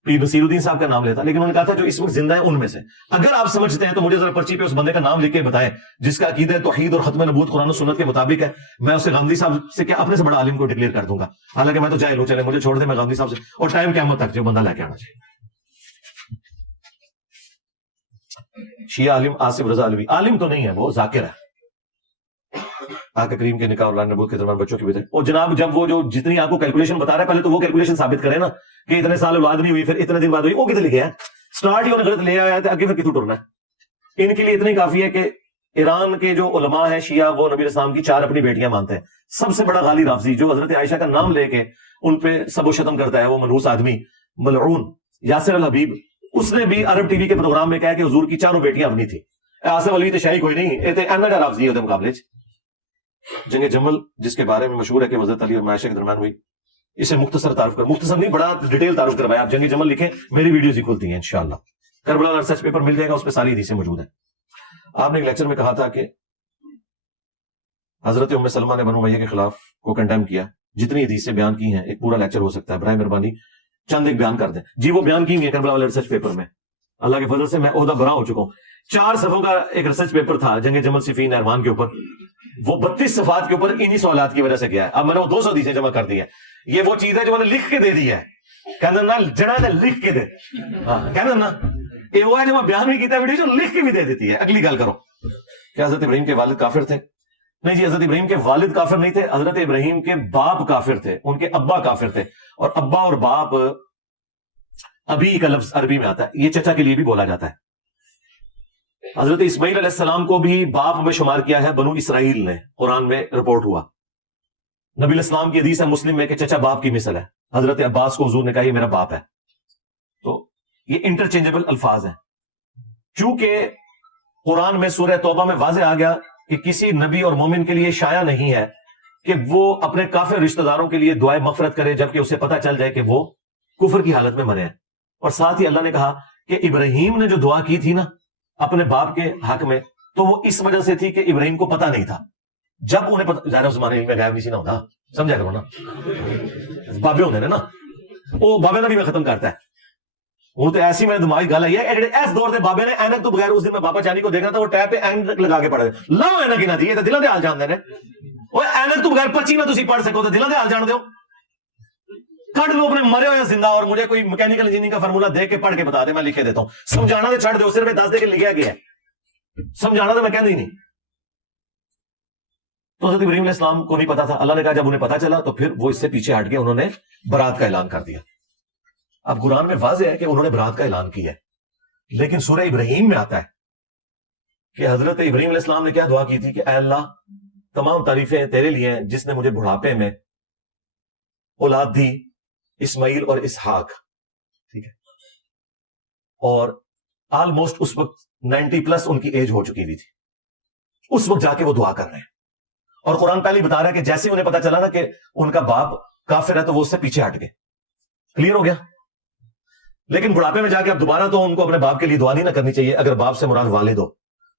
پیر نصیر الدین صاحب کا نام لیتا، لیکن انہوں نے کہا تھا جو اس وقت زندہ ہے ان میں سے۔ اگر آپ سمجھتے ہیں تو مجھے ذرا پرچی پہ اس بندے کا نام لکھ کے بتائیں جس کا عقیدہ توحید اور ختم نبوت قرآن و سنت کے مطابق ہے، میں اسے غامدی صاحب سے کیا اپنے سے بڑا عالم کو ڈکلیئر کر دوں گا، حالانکہ میں تو جاہل ہوں، چلے مجھے چھوڑ دیں، میں غامدی صاحب سے اور ٹائم قیامت تک جو بندہ لے کے آنا چاہیے۔ شیعہ عالم آصف رضا علوی عالم تو نہیں ہے، وہ ذاکر ہے۔ آقا کریم کے نکاح اور لعنت نبوت کے درمیان بچوں کی وجہ، اور جناب جب وہ جو جتنی آپ کو کیلکولیشن بتا رہا ہے پہلے تو وہ کیلکولیشن ثابت کرے نا کہ اتنے سال اولاد نہیں ہوئی پھر اتنے دن بعد ہوئی، وہ کتنے لکھے ہیں؟ سٹارٹ ہی انہوں نے غلط لے آیا ہے، آگے پھر کتوں ٹرنا ہے؟ ان کے لیے اتنی کافی ہے کہ ایران کے جو علماء ہیں شیعہ، وہ نبی اسلام کی 4 اپنی بیٹیاں مانتے ہیں۔ سب سے بڑا غالی رافضی جو حضرت عائشہ کا نام لے کے ان پہ سب و شتم کرتا ہے، وہ منحوس آدمی ملعون یاسر الحبیب، اس نے بھی عرب ٹی وی کے پروگرام میں کہا کہ حضور کی 4 بیٹیاں اپنی تھی۔ آصف علوی تو شاہی کوئی نہیں، یہ تو اینڈا رافضی ہوتے مقابلے۔ جنگ جمل جس کے بارے میں مشہور ہے کہ حضرت علی اور عائشہ کے درمیان ہوئی، اسے مختصر تعارف کر، مختصر نہیں بڑا ڈیٹیل تعارف کروایا۔ آپ جنگ جمل لکھیں، میری ویڈیوز ہی کھلتی ہیں انشاءاللہ، کربلا ریسرچ پیپر مل جائے گا، اس پہ ساری حدیثیں موجود ہیں۔ آپ نے ایک لیکچر میں کہا تھا کہ حضرت ام سلمہ نے بنو امیہ کے خلاف کو کنڈیم کیا، جتنی حدیثیں بیان کی ہیں ایک پورا لیکچر ہو سکتا ہے، برائے مہربانی چند ایک بیان کر دیں۔ جی وہ بیان کی ہیں کربلا والے ریسرچ پیپر میں، اللہ کے فضل سے میں عہدہ برا ہو چکا ہوں۔ 4 صفحوں کا ایک ریسرچ پیپر تھا جنگ جمل صفین احروان کے اوپر، وہ 32 صفحات کے اوپر انہی سوالات کی وجہ سے گیا ہے۔ اب میں نے وہ 200 حدیثیں جمع کر دی ہیں۔ یہ وہ چیز ہے جو میں نے لکھ کے دے دی ہے، کہنا نا جڑا ہے لکھ کے دے، کہنا نا یہ وہ ہے جو میں بیان بھی کیتا ویڈیو جو لکھ کے بھی دے دیتی ہے۔ اگلی گل کرو، کیا حضرت ابراہیم کے والد کافر تھے؟ نہیں جی، حضرت ابراہیم کے والد کافر نہیں تھے، حضرت ابراہیم کے باپ کافر تھے، ان کے ابا کافر تھے۔ اور ابا اور باپ ابھی کا لفظ عربی میں آتا ہے، یہ چچا کے لیے بھی بولا جاتا ہے۔ حضرت اسماعیل علیہ السلام کو بھی باپ میں شمار کیا ہے بنو اسرائیل نے، قرآن میں رپورٹ ہوا۔ نبی علیہ السلام کی حدیث ہے مسلم میں کہ چچا باپ کی مثل ہے۔ حضرت عباس کو حضور نے کہا یہ میرا باپ ہے۔ تو یہ انٹرچینجبل الفاظ ہیں. چونکہ قرآن میں سورہ توبہ میں واضح آ گیا کہ کسی نبی اور مومن کے لیے شایع نہیں ہے کہ وہ اپنے کافر رشتہ داروں کے لیے دعائے مغفرت کرے جبکہ اسے پتہ چل جائے کہ وہ کفر کی حالت میں مرے ہیں. اور ساتھ ہی اللہ نے کہا کہ ابراہیم نے جو دعا کی تھی نا اپنے باپ کے حق میں, تو وہ اس وجہ سے تھی کہ ابراہیم کو پتہ نہیں تھا. جب انہیں پتہ, ظاہر زمانے میں غائب نہیں سی نہ ہوتا, سمجھا کرو نا, بابے ہوتے ہیں نا, وہ بابے نبی میں ختم کرتا ہے. وہ تو ایسی میں دماغی گل آئی ہے, اس دور سے بابے نے اینک تو بغیر, اس دن میں بابا چانی کو دیکھنا تھا, وہ ٹیپ پہ اینک لگا کے پڑھے لاؤ اینک ہی نہ تھی, یہ تو دلوں دے حال جانتے ہیں. وہ اینک تو بغیر پرچی نہ تسی پڑھ سکو تو دلوں دے حال جان دیو. کٹ لو اپنے مرے ہوئے زندہ, اور مجھے کوئی میکینیکل انجینئرنگ کا فارمولا دے کے پڑھ کے بتا دے, میں لکھے دیتا ہوں. سمجھانا تو چھڑ دو, صرف دس دے کے لکھا گیا ہے, سمجھانا تو میں کہہ نہیں. تو حضرت ابراہیم علیہ السلام کو نہیں پتا تھا. اللہ نے کہا جب انہیں پتا چلا تو پھر وہ اس سے پیچھے ہٹ کے انہوں نے برات کا اعلان کر دیا. اب قرآن میں واضح ہے کہ انہوں نے برات کا اعلان کیا ہے, لیکن سورہ ابراہیم میں آتا ہے کہ حضرت ابراہیم علیہ السلام نے کیا دعا کی تھی کہ اے اللہ تمام تعریفیں تیرے لیے ہیں جس نے مجھے بڑھاپے میں اولاد دی, اسماعیل اور اسحاق. ٹھیک ہے, اور آلموسٹ اس وقت 90 پلس ان کی ایج ہو چکی ہوئی تھی. اس وقت جا کے وہ دعا کر رہے ہیں, اور قرآن پہلے بتا رہا ہے کہ جیسے انہیں پتا چلا نا کہ ان کا باپ کافر ہے تو وہ اس سے پیچھے ہٹ گئے. کلیئر ہو گیا. لیکن بڑھاپے میں جا کے اب دوبارہ تو ان کو اپنے باپ کے لیے دعا نہیں نہ کرنی چاہیے. اگر باپ سے مراد والد ہو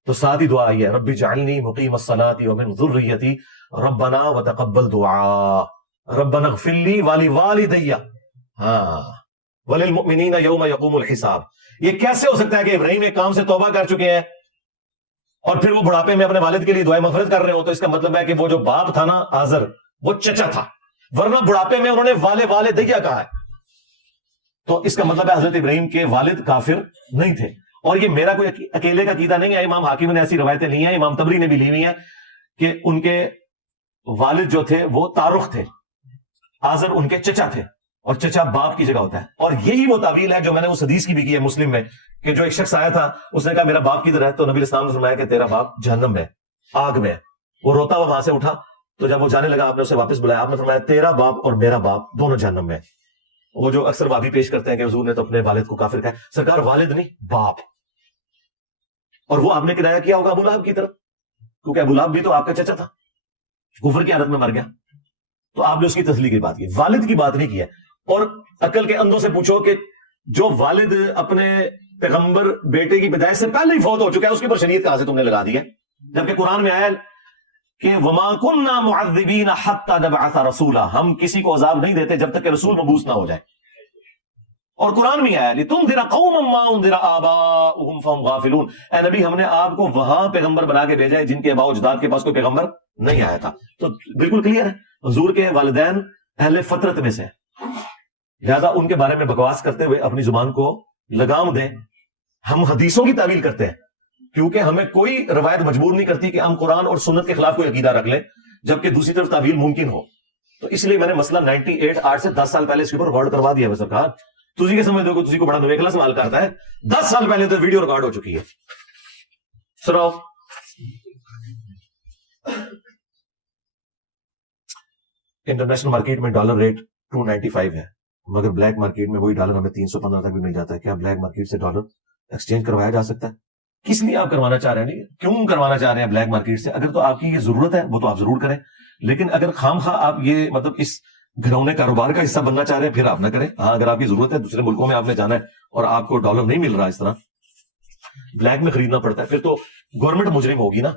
تو ساتھ ہی دعا آئی ہے, ربی جعلنی مقیم الصلاۃ ومن ذریتی ربنا وتقبل دعاء ربنا اغفر لی ولوالدی وللمؤمنین یوم یقوم الحساب. یہ کیسے ہو سکتا ہے کہ ابراہیم ایک کام سے توبہ کر چکے ہیں اور پھر وہ بڑھاپے میں اپنے والد کے لیے دعائیں مغفرت کر رہے ہو؟ تو اس کا مطلب ہے کہ وہ جو باپ تھا نا آزر, وہ چچا تھا, ورنہ بڑھاپے میں انہوں نے والدیہ کہا ہے. تو اس کا مطلب ہے حضرت ابراہیم کے والد کافر نہیں تھے. اور یہ میرا کوئی اکیلے کا عقیدہ نہیں ہے, امام حاکم نے ایسی روایتیں لی ہیں, امام طبری نے بھی لی ہوئی ہیں کہ ان کے والد جو تھے وہ تارخ تھے, آزر ان کے چچا تھے, اور چچا باپ کی جگہ ہوتا ہے. اور یہی وہ تعویل ہے جو میں نے اس حدیث کی بھی کی ہے مسلم میں, کہ جو ایک شخص آیا تھا, اس نے کہا میرا باپ کدھر ہے, تو نبی الاسلام نے فرمایا کہ تیرا باپ جہنم میں, آگ میں. وہ روتا ہوا وہاں سے اٹھا, تو جب وہ جانے لگا آپ نے اسے واپس بلایا, آپ نے فرمایا تیرا باپ اور میرا باپ دونوں جہنم میں. وہ جو اکثر وابی پیش کرتے ہیں کہ حضور نے تو اپنے والد کو کافر کہا, سرکار والد نہیں باپ. اور وہ آپ نے کنایا کیا ہوگا ابو لہب کی طرف, کیونکہ ابو لہب بھی تو آپ کا چچا تھا, کفر کی حالت میں مر گیا. تو آپ نے اس کی تسلی کی بات کی, والد کی بات نہیں کی ہے. اور عقل کے اندھوں سے پوچھو کہ جو والد اپنے پیغمبر بیٹے کی پیدائش سے پہلے ہی فوت ہو چکا ہے, اس کے اوپر شریعت کہاں سے تم نے لگا دی ہے؟ جبکہ قرآن میں آیا کہ وما كنا معذبین حتی نبعث رسولا, ہم کسی کو عذاب نہیں دیتے جب تک کہ رسول مبعوث نہ ہو جائے. اور قرآن میں آیا لتنذر قوما ما انذر آباؤہم فہم غافلون, اے نبی ہم نے آپ کو وہاں پیغمبر بنا کے بھیجا ہے جن کے آباء و اجداد کے پاس کوئی پیغمبر نہیں آیا تھا. تو بالکل کلیئر ہے, حضور کے والدین اہل فطرت میں سے, لہذا ان کے بارے میں بکواس کرتے ہوئے اپنی زبان کو لگام دیں. ہم حدیثوں کی تعویل کرتے ہیں کیونکہ ہمیں کوئی روایت مجبور نہیں کرتی کہ ہم قرآن اور سنت کے خلاف کوئی عقیدہ رکھ لیں, جبکہ دوسری طرف تعویل ممکن ہو. تو اس لیے میں نے مسئلہ 98 آج سے 10 سال پہلے اس کے اوپر ریکارڈ کروا دیا ہے. سرکار تجھی کے سمجھ دو کہ تجھی کو بڑا نویکلا سوال کرتا ہے, 10 سال پہلے تو ویڈیو ریکارڈ ہو چکی ہے. سناؤ. انٹرنیشنل مارکیٹ میں ڈالر ریٹ 295 ہے, مگر بلیک مارکیٹ میں وہی ڈالر ہمیں 315 تک بھی مل جاتا ہے. کیا بلیک مارکیٹ سے ڈالر ایکسچینج کروایا جا سکتا ہے؟ کس لیے آپ کروانا چاہ رہے ہیں, کیوں کروانا چاہ رہے ہیں بلیک مارکیٹ سے؟ اگر تو آپ کی یہ ضرورت ہے وہ تو آپ ضرور کریں, لیکن اگر خام خواہ آپ یہ مطلب اس گھرونے کاروبار کا حصہ بننا چاہ رہے ہیں پھر آپ نہ کریں. ہاں اگر آپ کی ضرورت ہے, دوسرے ملکوں میں آپ نے جانا ہے اور آپ کو ڈالر نہیں مل رہا, اس طرح بلیک میں خریدنا پڑتا ہے, پھر تو گورنمنٹ مجرم ہوگی نا,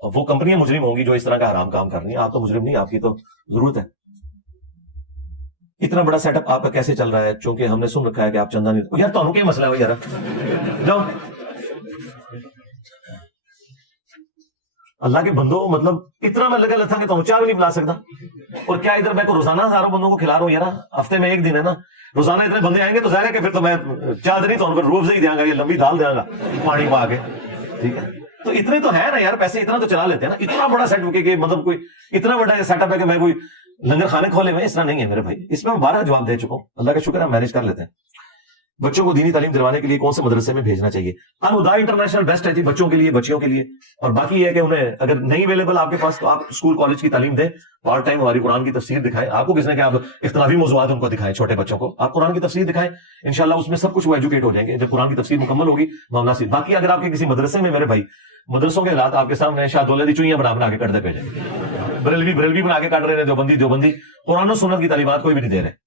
وہ کمپنیاں مجرم ہوگی جو اس طرح کا حرام کام کر رہی ہیں. آپ تو مجرم نہیں, آپ کی تو ضرورت ہے. اتنا بڑا سیٹ اپ آپ کا کیسے چل رہا ہے؟ چونکہ ہم نے سن رکھا ہے کہ آپ چندہ نہیں. یار تو کیا مسئلہ ہے یار, جاؤ. اللہ کے بندوں, مطلب اتنا میں لگا تھا کہ تم چاہ بھی نہیں بلا سکتا, اور کیا ادھر میں کو روزانہ ہزاروں بندوں کو کھلا رہا ہوں یار, ہفتے میں ایک دن ہے نا, روزانہ اتنے بندے آئیں گے تو ظاہر ہے کہ پھر تو میں چاہ نہیں تو روز ہی دیا گا, یہ لمبی دال دیا گا پانی پا کے. ٹھیک ہے, تو اتنے تو ہے نا یار, پیسے اتنا تو چلا لیتے ہیں نا. اتنا بڑا سیٹ کہ مطلب کوئی اتنا بڑا سیٹ اپ ہے کہ میں کوئی لنگر خانے کھولے ہوئے, اس طرح نہیں ہے میرے بھائی. اس میں میں 12 جواب دے چکا ہوں, اللہ کا شکر ہے مینج کر لیتے ہیں. بچوں کو دینی تعلیم دلوانے کے لیے کون سے مدرسے میں بھیجنا چاہیے؟ الہدا انٹرنیشنل بیسٹ ہے جی، بچوں کے لیے، بچیوں کے لیے. اور باقی یہ ہے کہ انہیں اگر نہیں اویلیبل آپ کے پاس تو آپ اسکول کالج کی تعلیم دیں، پارٹ ٹائم ہماری قرآن کی تفسیر دکھائیں. آپ کو کس نے کہ آپ اختلافی موضوعات ان کو دکھائیں، چھوٹے بچوں کو آپ قرآن کی تفسیر دکھائیں، انشاءاللہ اس میں سب کچھ وہ ایجوکیٹ ہو جائیں گے. جب قرآن کی تفسیر مکمل ہوگی معاملہ سے. باقی اگر آپ کے کسی مدرسے میں، میرے بھائی مدرسوں کے حالات آپ کے سامنے، شاید دولت چوئیاں بنا کے کٹ دے بھیجیں، بریلوی بنا کے کاٹ رہے ہیں، دیوبندی قرآن و سنت کی تعلیمات کوئی بھی نہیں دے رہے.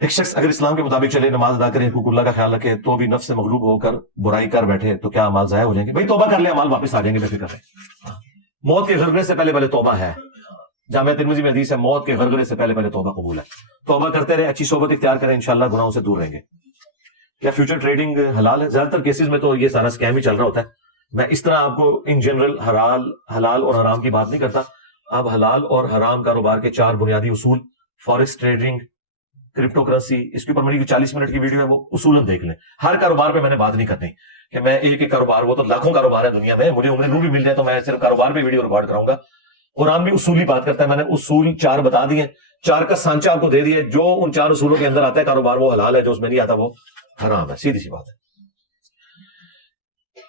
ایک شخص اگر اسلام کے مطابق چلے، نماز ادا کرے، حقوق اللہ کا خیال رکھے، تو بھی نفس سے مغلوب ہو کر برائی کر بیٹھے تو کیا اعمال ضائع ہو جائیں گے؟ بھائی توبہ کر لے، اعمال واپس آ جائیں گے، بے فکر رہیں. موت کے غرغرے سے پہلے توبہ ہے. جامعہ ترمذی میں حدیث ہے، موت کے غرغرے سے پہلے توبہ قبول ہے. توبہ کرتے رہے، اچھی صحبت اختیار کریں، انشاءاللہ گناہوں سے دور رہیں گے. کیا فیوچر ٹریڈنگ حلال ہے؟ زیادہ تر کیسز میں تو یہ سارا اسکیم ہی چل رہا ہوتا ہے. میں اس طرح آپ کو ان جنرل حلال اور حرام کی بات نہیں کرتا. آپ حلال اور حرام کاروبار کے 4 بنیادی اصول، فارکس ٹریڈنگ، کرپٹو کرنسی، اس کے اوپر میری 40 منٹ کی ویڈیو ہے، وہ اصولاً دیکھ لیں. ہر کاروبار پہ میں نے بات نہیں کرنی کہ میں ایک کاروبار، وہ تو لاکھوں کاروبار ہے دنیا میں، مجھے عمر نور بھی مل جائے تو میں صرف کاروبار پہ ویڈیو ریکارڈ کراؤں گا. قرآن بھی اصولی بات کرتا ہے. میں نے اصول 4 بتا دیے، 4 کا سانچہ آپ کو دے دیا. جو ان 4 اصولوں کے اندر آتا ہے کاروبار وہ حلال ہے، جو اس میں نہیں آتا وہ حرام ہے. سیدھی سی بات ہے.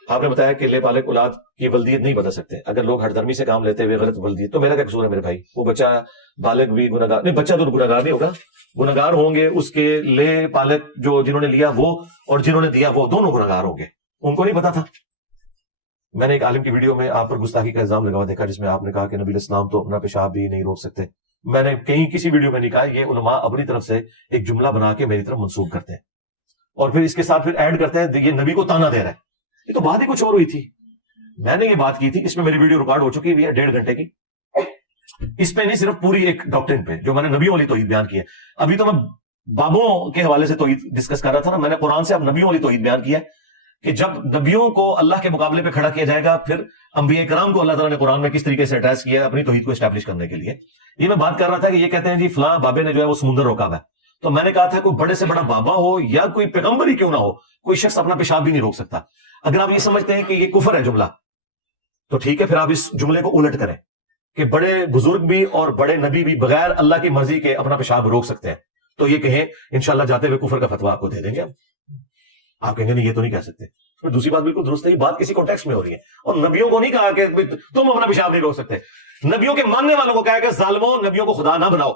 آپ نے بتایا کہ لے پالک اولاد کی ولدیت نہیں بدل سکتے اگر لوگ ہٹ درمی سے کام لیتے ہوئے غلط ولدیت، تو میرا کیا قصور ہے میرے بھائی؟ وہ بچہ بالغ بھی گناہگار نہیں، بچہ تو گناہگار نہیں ہوگا، گناہگار ہوں گے اس کے لے پالک جو جنہوں نے لیا وہ اور جنہوں نے دیا وہ دونوں گناہگار ہوں گے. ان کو نہیں پتا تھا. میں نے ایک عالم کی ویڈیو میں آپ پر گستاخی کا الزام لگا دیکھا جس میں آپ نے کہا کہ نبی علیہ السلام تو اپنا پیشاب بھی نہیں روک سکتے. میں نے کہیں کسی ویڈیو میں نہیں کہا، یہ علماء اپنی طرف سے ایک جملہ بنا کے میری طرف منسوخ کرتے ہیں اور پھر اس کے ساتھ پھر ایڈ کرتے ہیں یہ نبی کو تانا دے رہا ہے. یہ تو بات ہی کچھ اور ہوئی تھی. میں نے یہ بات کی تھی، اس میں میری ویڈیو ریکارڈ ہو چکی ہے 1.5 گھنٹے کی. اس پہ نہیں صرف پوری ایک ڈاکٹرن پہ جو میں نے نبیوں والی توحید بیان کی ہے. ابھی تو میں بابوں کے حوالے سے توحید ڈسکس کر رہا تھا نا. میں نے قرآن سے اب نبیوں والی توحید بیان کی ہے کہ جب نبیوں کو اللہ کے مقابلے پہ کھڑا کیا جائے گا، پھر انبیاء کرام کو اللہ تعالیٰ نے قرآن میں کس طریقے سے ایڈریس کیا ہے اپنی توحید کو اسٹیبلش کرنے کے لیے. یہ میں بات کر رہا تھا کہ یہ کہتے ہیں جی فلاں بابے نے جو ہے وہ سمندر روکا ہوا ہے. تو میں نے کہا تھا کوئی بڑے سے بڑا بابا ہو یا کوئی پیغمبر ہی کیوں نہ ہو، کوئی شخص اپنا پیشاب بھی نہیں روک سکتا. اگر آپ یہ سمجھتے ہیں کہ یہ کفر ہے جملہ تو ٹھیک ہے، پھر آپ اس جملے کو الٹ کریں کہ بڑے بزرگ بھی اور بڑے نبی بھی بغیر اللہ کی مرضی کے اپنا پیشاب روک سکتے ہیں. تو یہ کہیں انشاءاللہ جاتے ہوئے کفر کا فتویٰ آپ کو دے دیں گے. آپ کہیں گے نہیں یہ تو نہیں کہہ سکتے. دوسری بات بالکل درست ہے، یہ بات کسی کانٹیکسٹ میں ہو رہی ہے اور نبیوں کو نہیں کہا کہ تم اپنا پیشاب نہیں روک سکتے. نبیوں کے ماننے والوں کو کہا کہ ظالموں نبیوں کو خدا نہ بناؤ.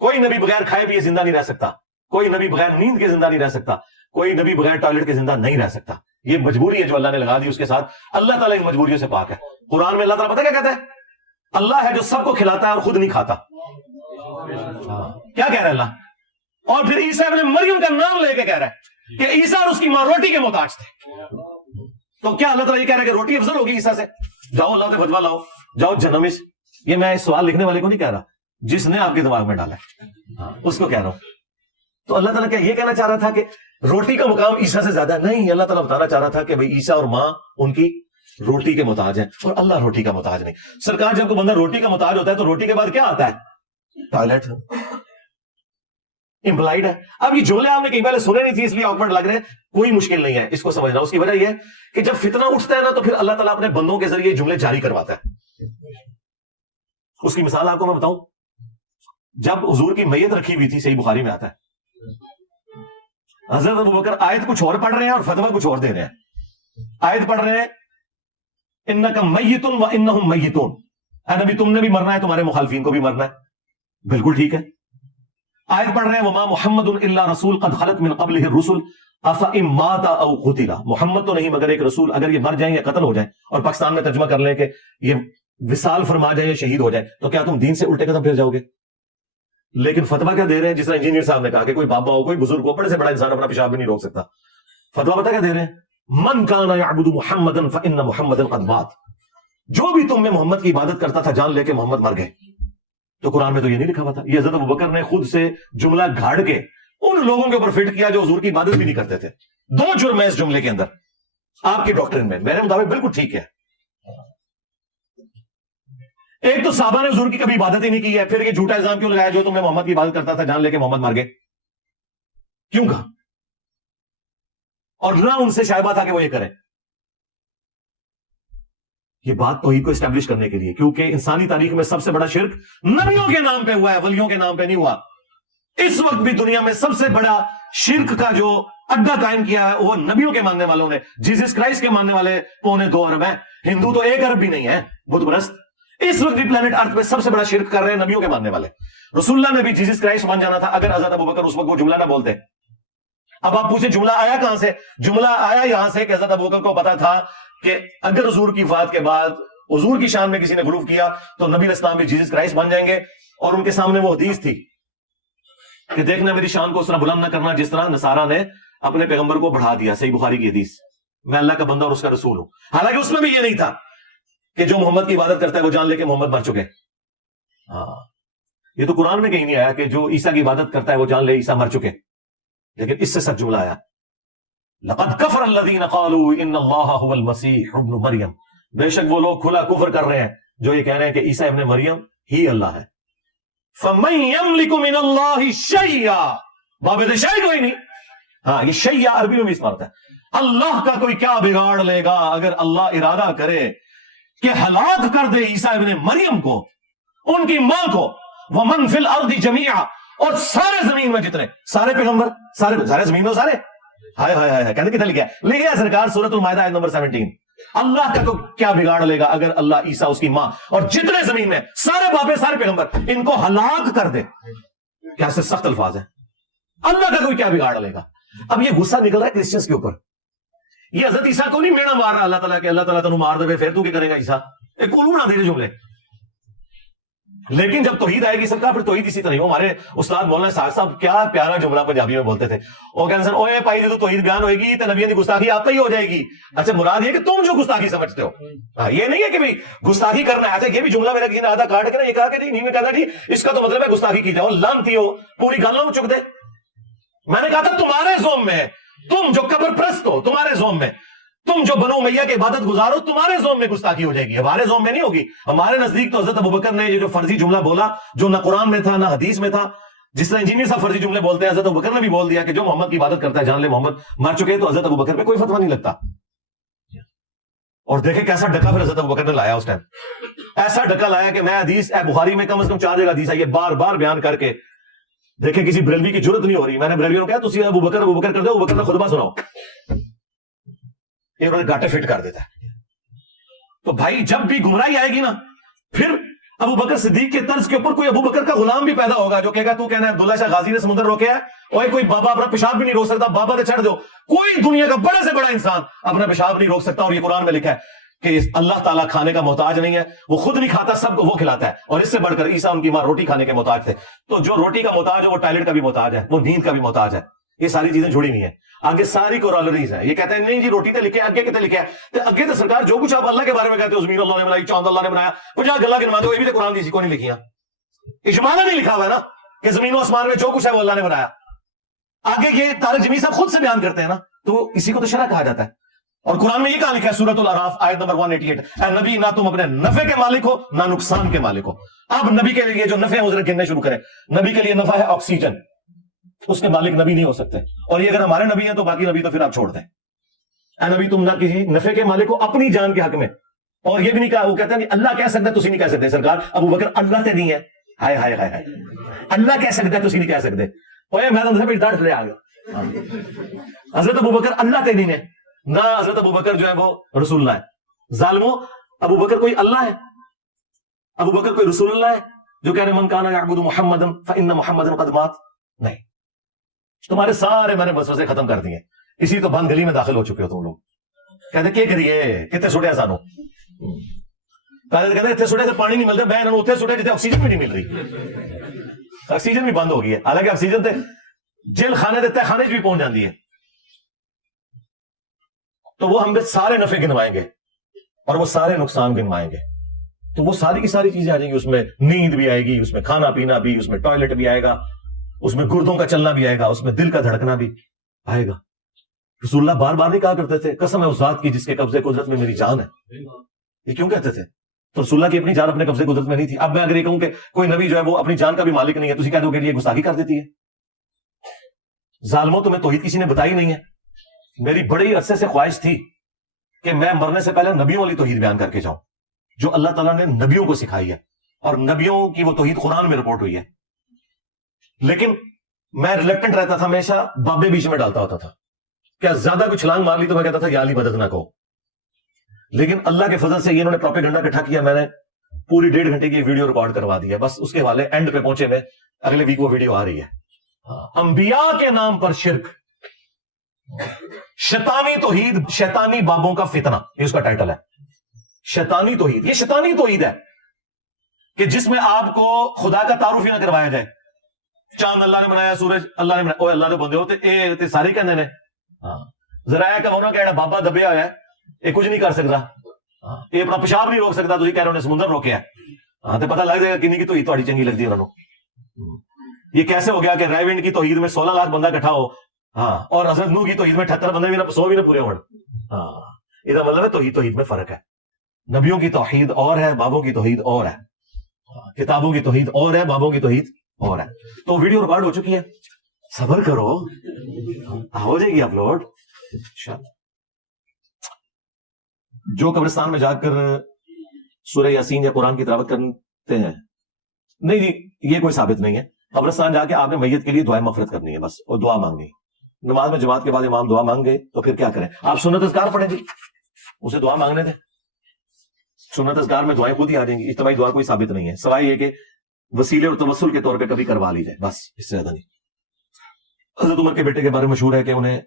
کوئی نبی بغیر کھائے پیے زندہ نہیں رہ سکتا، کوئی نبی بغیر نیند کے زندہ نہیں رہ سکتا، کوئی نبی بغیر ٹوائلٹ کے زندہ نہیں رہ سکتا. یہ مجبوری ہے جو اللہ نے لگا دی، اس کے ساتھ اللہ تعالیٰ ان مجبوریوں سے پاک ہے. قرآن میں اللہ تعالیٰ پتہ کیا کہتا ہے؟ اللہ ہے جو سب کو کھلاتا ہے اور خود نہیں کھاتا. کیا کہہ رہا ہے اللہ؟ اور پھر عیسیٰ ابن مریم کا نام لے کے کہہ رہا ہے کہ عیسیٰ اور اس کی ماں روٹی کے محتاج تھے. تو کیا اللہ تعالیٰ یہ کہہ رہا ہے کہ روٹی افضل ہوگی عیسیٰ سے؟ جاؤ اللہ سے فتویٰ لاؤ، جاؤ جنمش. یہ میں اس سوال لکھنے والے کو نہیں کہہ رہا، جس نے آپ کے دماغ میں ڈالا ہے اس کو کہہ رہا ہوں. تو اللہ تعالیٰ کیا یہ کہنا چاہ رہا تھا کہ روٹی کا مقام عیسیٰ سے زیادہ نہیں؟ اللہ تعالیٰ بتانا چاہ رہا تھا کہ بھئی عیسیٰ اور ماں ان کی روٹی کے محتاج ہیں اور اللہ روٹی کا محتاج نہیں. سرکار جب کوئی بندہ روٹی کا محتاج ہوتا ہے تو روٹی کے بعد کیا آتا ہے؟ ٹوائلٹ. امپلائڈ ہے. اب یہ جملے آپ نے کہیں پہلے سنے نہیں تھی اس لیے آکورڈ لگ رہے ہیں، کوئی مشکل نہیں ہے اس کو سمجھنا. اس کی وجہ یہ ہے کہ جب فتنہ اٹھتا ہے نا تو پھر اللہ تعالیٰ اپنے بندوں کے ذریعے جملے جاری کرواتا ہے. اس کی مثال آپ کو میں بتاؤں. جب حضور کی میت رکھی ہوئی تھی، صحیح بخاری میں آتا ہے، حضرت ابوبکر آیت کچھ اور پڑھ رہے ہیں اور فتویٰ کچھ اور دے رہے ہیں. آیت پڑھ رہے ہیں انک میت و انہم میتون، اے نبی تم نے بھی مرنا ہے، تمہارے مخالفین کو بھی مرنا ہے. بالکل ٹھیک ہے. آیت پڑھ رہے ہیں وما محمد الا رسول قد خلت من قبلہ الرسل افئن مات او قتل، محمد تو نہیں مگر ایک رسول، اگر یہ مر جائیں یا قتل ہو جائیں، اور پاکستان میں ترجمہ کر لیں کہ یہ وصال فرما جائیں یا شہید ہو جائیں، تو کیا تم دین سے الٹے قدم پھر جاؤ گے؟ لیکن فتویٰ کیا دے رہے ہیں؟ جس طرح انجینئر صاحب نے کہا کہ کوئی بابا ہو، کوئی بزرگ ہو، بڑے سے بڑا انسان اپنا پیشاب بھی نہیں روک سکتا. فتویٰ پتہ کیا دے رہے ہیں؟ من کان یعبد محمدا فان محمدا قد مات، جو بھی تم میں محمد کی عبادت کرتا تھا جان لے کے محمد مر گئے. تو قرآن میں تو یہ نہیں لکھا ہوا تھا. یہ حضرت ابوبکر نے خود سے جملہ گھاڑ کے ان لوگوں کے اوپر فٹ کیا جو حضور کی عبادت بھی نہیں کرتے تھے. 2 جرم ہے اس جملے کے اندر آپ کی ڈاکٹرن میں، میرے مطابق بالکل ٹھیک ہے. ایک تو صحابہ نے حضور کی کبھی عبادت ہی نہیں کی ہے، پھر یہ جھوٹا الزام کیوں لگایا جو تم نے محمد کی عبادت کرتا تھا جان لے کے محمد مر گئے؟ کیوں کہا؟ اور نہ ان سے شائبہ تھا کہ وہ یہ کریں. یہ بات توحید کو اسٹیبلش کرنے کے لیے، کیونکہ انسانی تاریخ میں سب سے بڑا شرک نبیوں کے نام پہ ہوا ہے، ولیوں کے نام پہ نہیں ہوا. اس وقت بھی دنیا میں سب سے بڑا شرک کا جو اڈا قائم کیا ہے وہ نبیوں کے ماننے والوں نے. جیسس کرائسٹ کے ماننے والے 2.25 ارب ہیں. ہندو تو 1 ارب بھی نہیں ہے بت پرست. اس وقت بھی پلانٹ ارتھ پہ سب سے بڑا شرک کر رہے ہیں نبیوں کے ماننے والے. رسول اللہ نے بھی جیسس کرائسٹ مان جانا تھا اگر حضرت ابوبکر اس وقت وہ جملہ نہ بولتے. اب آپ پوچھیں جملہ آیا کہاں سے؟ جملہ آیا یہاں سے کہ حضرت ابوبکر کو پتا تھا کہ اگر حضور کی وفات کے بعد حضور کی شان میں کسی نے غلو کیا تو نبی علیہ السلام بھی جیسس کرائسٹ مان جائیں گے. اور ان کے سامنے وہ حدیث تھی کہ دیکھنا میری شان کو اس طرح بلند نہ کرنا جس طرح نصارہ نے اپنے پیغمبر کو بڑھا دیا. صحیح بخاری کی حدیث. میں اللہ کا بندہ اور اس کا رسول ہوں. حالانکہ اس میں بھی یہ نہیں تھا کہ جو محمد کی عبادت کرتا ہے وہ جان لے کہ محمد مر چکے. ہاں یہ تو قرآن میں کہیں نہیں آیا کہ جو عیسیٰ کی عبادت کرتا ہے وہ جان لے عیسیٰ مر چکے. لیکن اس سے سچ جملہ آیا لقد کفر الذین قالوا ان اللہ هو المسیح ابن مریم. بے شک وہ لوگ کھلا کفر کر رہے ہیں جو یہ کہہ رہے ہیں کہ عیسیٰ ابن مریم ہی اللہ ہے. فمن یملک من اللہ شیئا. باب شیء کوئی نہیں. ہاں یہ شیء عربی میں بھی استعمال ہوتا ہے. اللہ کا کوئی کیا بگاڑ لے گا اگر اللہ ارادہ کرے کہ ہلاک کر دے عیسیٰ ابن مریم کو, ان کی ماں کو, ومن فی الارض جمیعا, اور سارے زمین میں جتنے سارے پیغمبر سارے زمین میں سارے. ہائے ہائے ہائے کہنے کتنا لکھا ہے لکھا ہے سرکار سورۃ المائدہ آیت نمبر 17. اللہ کا کیا بگاڑ لے گا اگر اللہ عیسیٰ اس کی ماں اور جتنے زمین میں سارے بابے سارے پیغمبر ان کو ہلاک کر دے. کیا سے سخت الفاظ ہیں. اللہ کا کوئی کیا بگاڑ لے گا. اب یہ غصہ نکل رہا ہے کرسچنس کے اوپر. یہ حضرت عیسیٰ کو نہیں میڑا مار رہا اللہ تعالیٰ کہ اللہ تعالیٰ تنو مار دے پھر تو کیا کرے گا عیسیٰ. ایک کولو بنا دے جملے. لیکن جب توحید آئے گی سب کا پھر توحید اسی طرح. ہمارے استاد مولانا ساگ صاحب کیا پیارا جملہ پنجابی میں بولتے تھے. وہ کہتے ہیں اوے پائی جی تو توحید بیان ہوئے گی تو نبیوں کی گستاخی آپ کا ہی ہو جائے گی. اچھا مراد یہ کہ تم جو گستاخی سمجھتے ہو. یہ نہیں ہے کہ بھائی گستاخی کرنا ہے. یہ بھی جملہ میرا کسی نے آدھا کاٹ کے نا یہ کہا کہ نہیں کہتا جی اس کا تو مطلب ہے گستاخی کی جاؤ لانتی ہو پوری گالوں میں چک دے. میں نے کہا تھا تمہارے زوم میں, تم جو قبر پرست ہو تمہارے زوم میں, تم جو بنو امیہ کی عبادت گزارو تمہارے زوم میں گستاخی ہو جائے گی, ہمارے زوم میں نہیں ہوگی. ہمارے نزدیک تو حضرت ابوبکر نے یہ جو فرضی جملہ بولا جو نہ قرآن میں تھا نہ حدیث میں تھا, جس طرح انجینئر صاحب فرضی جملے بولتے ہیں, حضرت ابوبکر نے بھی بول دیا کہ جو محمد کی عبادت کرتا ہے جان لے محمد مر چکے. تو حضرت ابوبکر پہ کوئی فتویٰ نہیں لگتا. اور دیکھیں کیسا ڈکا پھر حضرت ابوبکر نے لایا اس ٹائم. ایسا ڈکا لایا کہ میں حدیث بخاری میں کم از کم 4 جگہ حدیث ہے یہ بار بار بیان کر کے دیکھیں کسی بریلوی کی جرت نہیں ہو رہی. میں نے بریلویوں کو کہا تسی ابوبکر کر دو, ابوبکر کا خطبہ سناؤ. یہ انہوں نے گاٹے فٹ کر دیتا ہے. تو بھائی جب بھی گمراہی آئے گی نا پھر ابوبکر صدیق کے طرز کے اوپر کوئی ابوبکر کا غلام بھی پیدا ہوگا جو کہے گا تو کہنا ہے عبداللہ شاہ غازی نے سمندر روکے ہے اور کوئی بابا اپنا پیشاب بھی نہیں روک سکتا, بابا نے چھڑ دو. کوئی دنیا کا بڑے سے بڑا انسان اپنا پیشاب نہیں روک سکتا. اور یہ قرآن میں لکھا ہے کہ اللہ تعالیٰ کھانے کا محتاج نہیں ہے, وہ خود نہیں کھاتا سب کو وہ کھلاتا ہے. اور اس سے بڑھ کر عیسیٰ ان کی ماں روٹی کھانے کے محتاج تھے. تو جو روٹی کا محتاج ہے وہ ٹائلٹ کا بھی محتاج ہے, وہ نیند کا بھی محتاج ہے. یہ ساری چیزیں جڑی ہوئی ہیں. آگے ساری کورالریز ہیں. یہ کہتے ہیں نہیں جی روٹی تے لکھے آگے کتے لکھے ہے اگے تو سرکار جو کچھ آپ اللہ کے بارے میں کہتے ہو زمین اللہ نے بنائی چاند اللہ نے بنایا 50 گلا گنوا دو, یہ بھی تو قرآن کسی کو نہیں لکھی. اجماع میں نہیں لکھا ہوا ہے نا کہ زمین و آسمان میں جو کچھ ہے وہ اللہ نے بنایا. آگے یہ طارق جمیل صاحب خود سے بیان کرتے ہیں نا, تو اسی کو تو شرع کہا جاتا ہے. اور قرآن میں یہ کہا لکھا ہے سورۃ الاعراف آیت نمبر 188, اے نبی نہ تم اپنے نفع کے مالک ہو نہ نقصان کے مالک ہو. اب نبی کے لیے جو نفع ہے وہ ذرا گننے شروع کریں. نبی کے لیے نفع ہے آکسیجن, اس کے مالک نبی نہیں ہو سکتے. اور یہ اگر ہمارے نبی ہیں تو باقی نبی تو پھر آپ چھوڑ دیں. اے نبی تم نہ کسی نفع کے مالک ہو اپنی جان کے حق میں. اور یہ بھی نہیں کہا, وہ کہتے ہیں اللہ کہہ سکتا ہے تسی نہیں کہہ سکتے. سرکار ابوبکر اللہ تے نہیں ہے. ہائے ہائے ہائے ہائے, اللہ کہہ سکتا ہے تسی نہیں کہہ سکتے. اوے میں تو میری ڈانٹ لے آ گیا. حضرت ابوبکر اللہ تے نہیں ہے نہ حضرت ابوبکر جو ہے وہ رسول اللہ ہے. ظالموں ابوبکر کوئی اللہ ہے, ابوبکر کوئی رسول اللہ ہے جو کہہ رہے من کان یعبد محمدا فان محمدا قد مات؟ نہیں. تمہارے سارے میں نے وسوسے ختم کر دیے. اسی تو بند گلی میں داخل ہو چکے ہو تم لوگ. کہتے کیا کریے کتنے سٹیا سانو, کہتے اتنے سٹے سے پانی نہیں ملتا, میں اتنے سٹے جتنے آکسیجن بھی نہیں مل رہی. آکسیجن بھی بند ہو گئی ہے, حالانکہ آکسیجن تے جیل خانے دیتے خانے بھی پہنچ جاتی ہے. تو وہ ہم پہ سارے نفع گنوائیں گے اور وہ سارے نقصان گنوائیں گے. تو وہ ساری کی ساری چیزیں آ جائیں گی. اس میں نیند بھی آئے گی, اس میں کھانا پینا بھی, اس میں ٹوائلٹ بھی آئے گا, اس میں گردوں کا چلنا بھی آئے گا, اس میں دل کا دھڑکنا بھی آئے گا. رسول اللہ بار بار نہیں کہا کرتے تھے قسم ہے اس ذات کی جس کے قبضے قدرت میں میری جان ہے. یہ کیوں کہتے تھے؟ تو رسول اللہ کی اپنی جان اپنے قبضے قدرت میں نہیں تھی. اب میں اگر یہ کہوں کہ کوئی نبی جو ہے وہ اپنی جان کا بھی مالک نہیں ہے تو کہہ دو کہ یہ گستاخی کر دیتی ہے. ظالموں تمہیں توحید کسی نے بتائی نہیں ہے. میری بڑی عرصے سے خواہش تھی کہ میں مرنے سے پہلے نبیوں والی توحید بیان کر کے جاؤں جو اللہ تعالیٰ نے نبیوں کو سکھائی ہے, اور نبیوں کی وہ توحید قرآن میں رپورٹ ہوئی ہے. لیکن میں ریلیکٹنٹ رہتا تھا ہمیشہ، بابے بیچ میں ڈالتا ہوتا تھا، کیا زیادہ کوئی چھلانگ مار لی تو میں کہتا تھا یا علی مدد نہ کہو. لیکن اللہ کے فضل سے یہ انہوں نے پروپیگنڈا اکٹھا کیا، میں نے پوری 1.5 گھنٹے کی ویڈیو ریکارڈ کروا دی ہے. بس اس کے حوالے اینڈ پہ پہنچے میں، اگلے ویک وہ ویڈیو آ رہی ہے. انبیاء کے نام پر شرک، شیطانی توحید، شیطانی بابوں کا فتنہ، یہ اس کا ٹائٹل ہے. شیطانی توحید، یہ شیطانی توحید ہے کہ جس میں آپ کو خدا کا تعارف ہی نہ کروایا جائے. چاند اللہ نے بنایا، سورج اللہ نے بنایا، اللہ نے بندے ہوتے اے سارے کہنے نے ذرا کہ وہ نہ کہ بابا دبیا ہوا ہے، یہ کچھ نہیں کر سکتا، یہ اپنا پیشاب نہیں روک سکتا، تھی کہہ رہے انہیں سمندر روکیا ہے. ہاں تو پتہ لگ جائے گا کنی کی توحید تھوڑی چنگی لگتی ہے انہوں نے. یہ کیسے ہو گیا کہ ریونڈ کی توحید میں 16 لاکھ بندہ اکٹھا ہو، ہاں، اور حضرت نوح کی توحید میں 78 بندے بھی نہ 100 بھی نہ پورے ہون. ہاں، یہ مطلب ہے توحید میں فرق ہے. نبیوں کی توحید اور ہے، بابوں کی توحید اور ہے. کتابوں کی توحید اور ہے، بابوں کی توحید اور ہے. تو ویڈیو ریکارڈ ہو چکی ہے، صبر کرو، ہو جائے گی اپلوڈ. جو قبرستان میں جا کر سورہ یاسین یا قرآن کی تلاوت کرتے ہیں، نہیں جی یہ کوئی ثابت نہیں ہے. قبرستان جا کے آپ نے میت کے لیے دعائیں مغفرت کرنی ہے بس، اور دعا مانگنی ہے. نماز میں جماعت کے بعد امام دعا مانگ گئے تو پھر کیا کریں؟ آپ سنت اذکار پڑھیں گے، اسے دعا مانگنے دیں. سنت اذکار میں دعائیں خود ہی آ جائیں گی. اجتماعی دعا کوئی ثابت نہیں ہے، سوائے یہ کہ وسیلے اور توسل کے طور پہ کبھی کروا لی جائے، بس اس سے زیادہ نہیں. حضرت عمر کے بیٹے کے بارے میں مشہور ہے کہ انہیں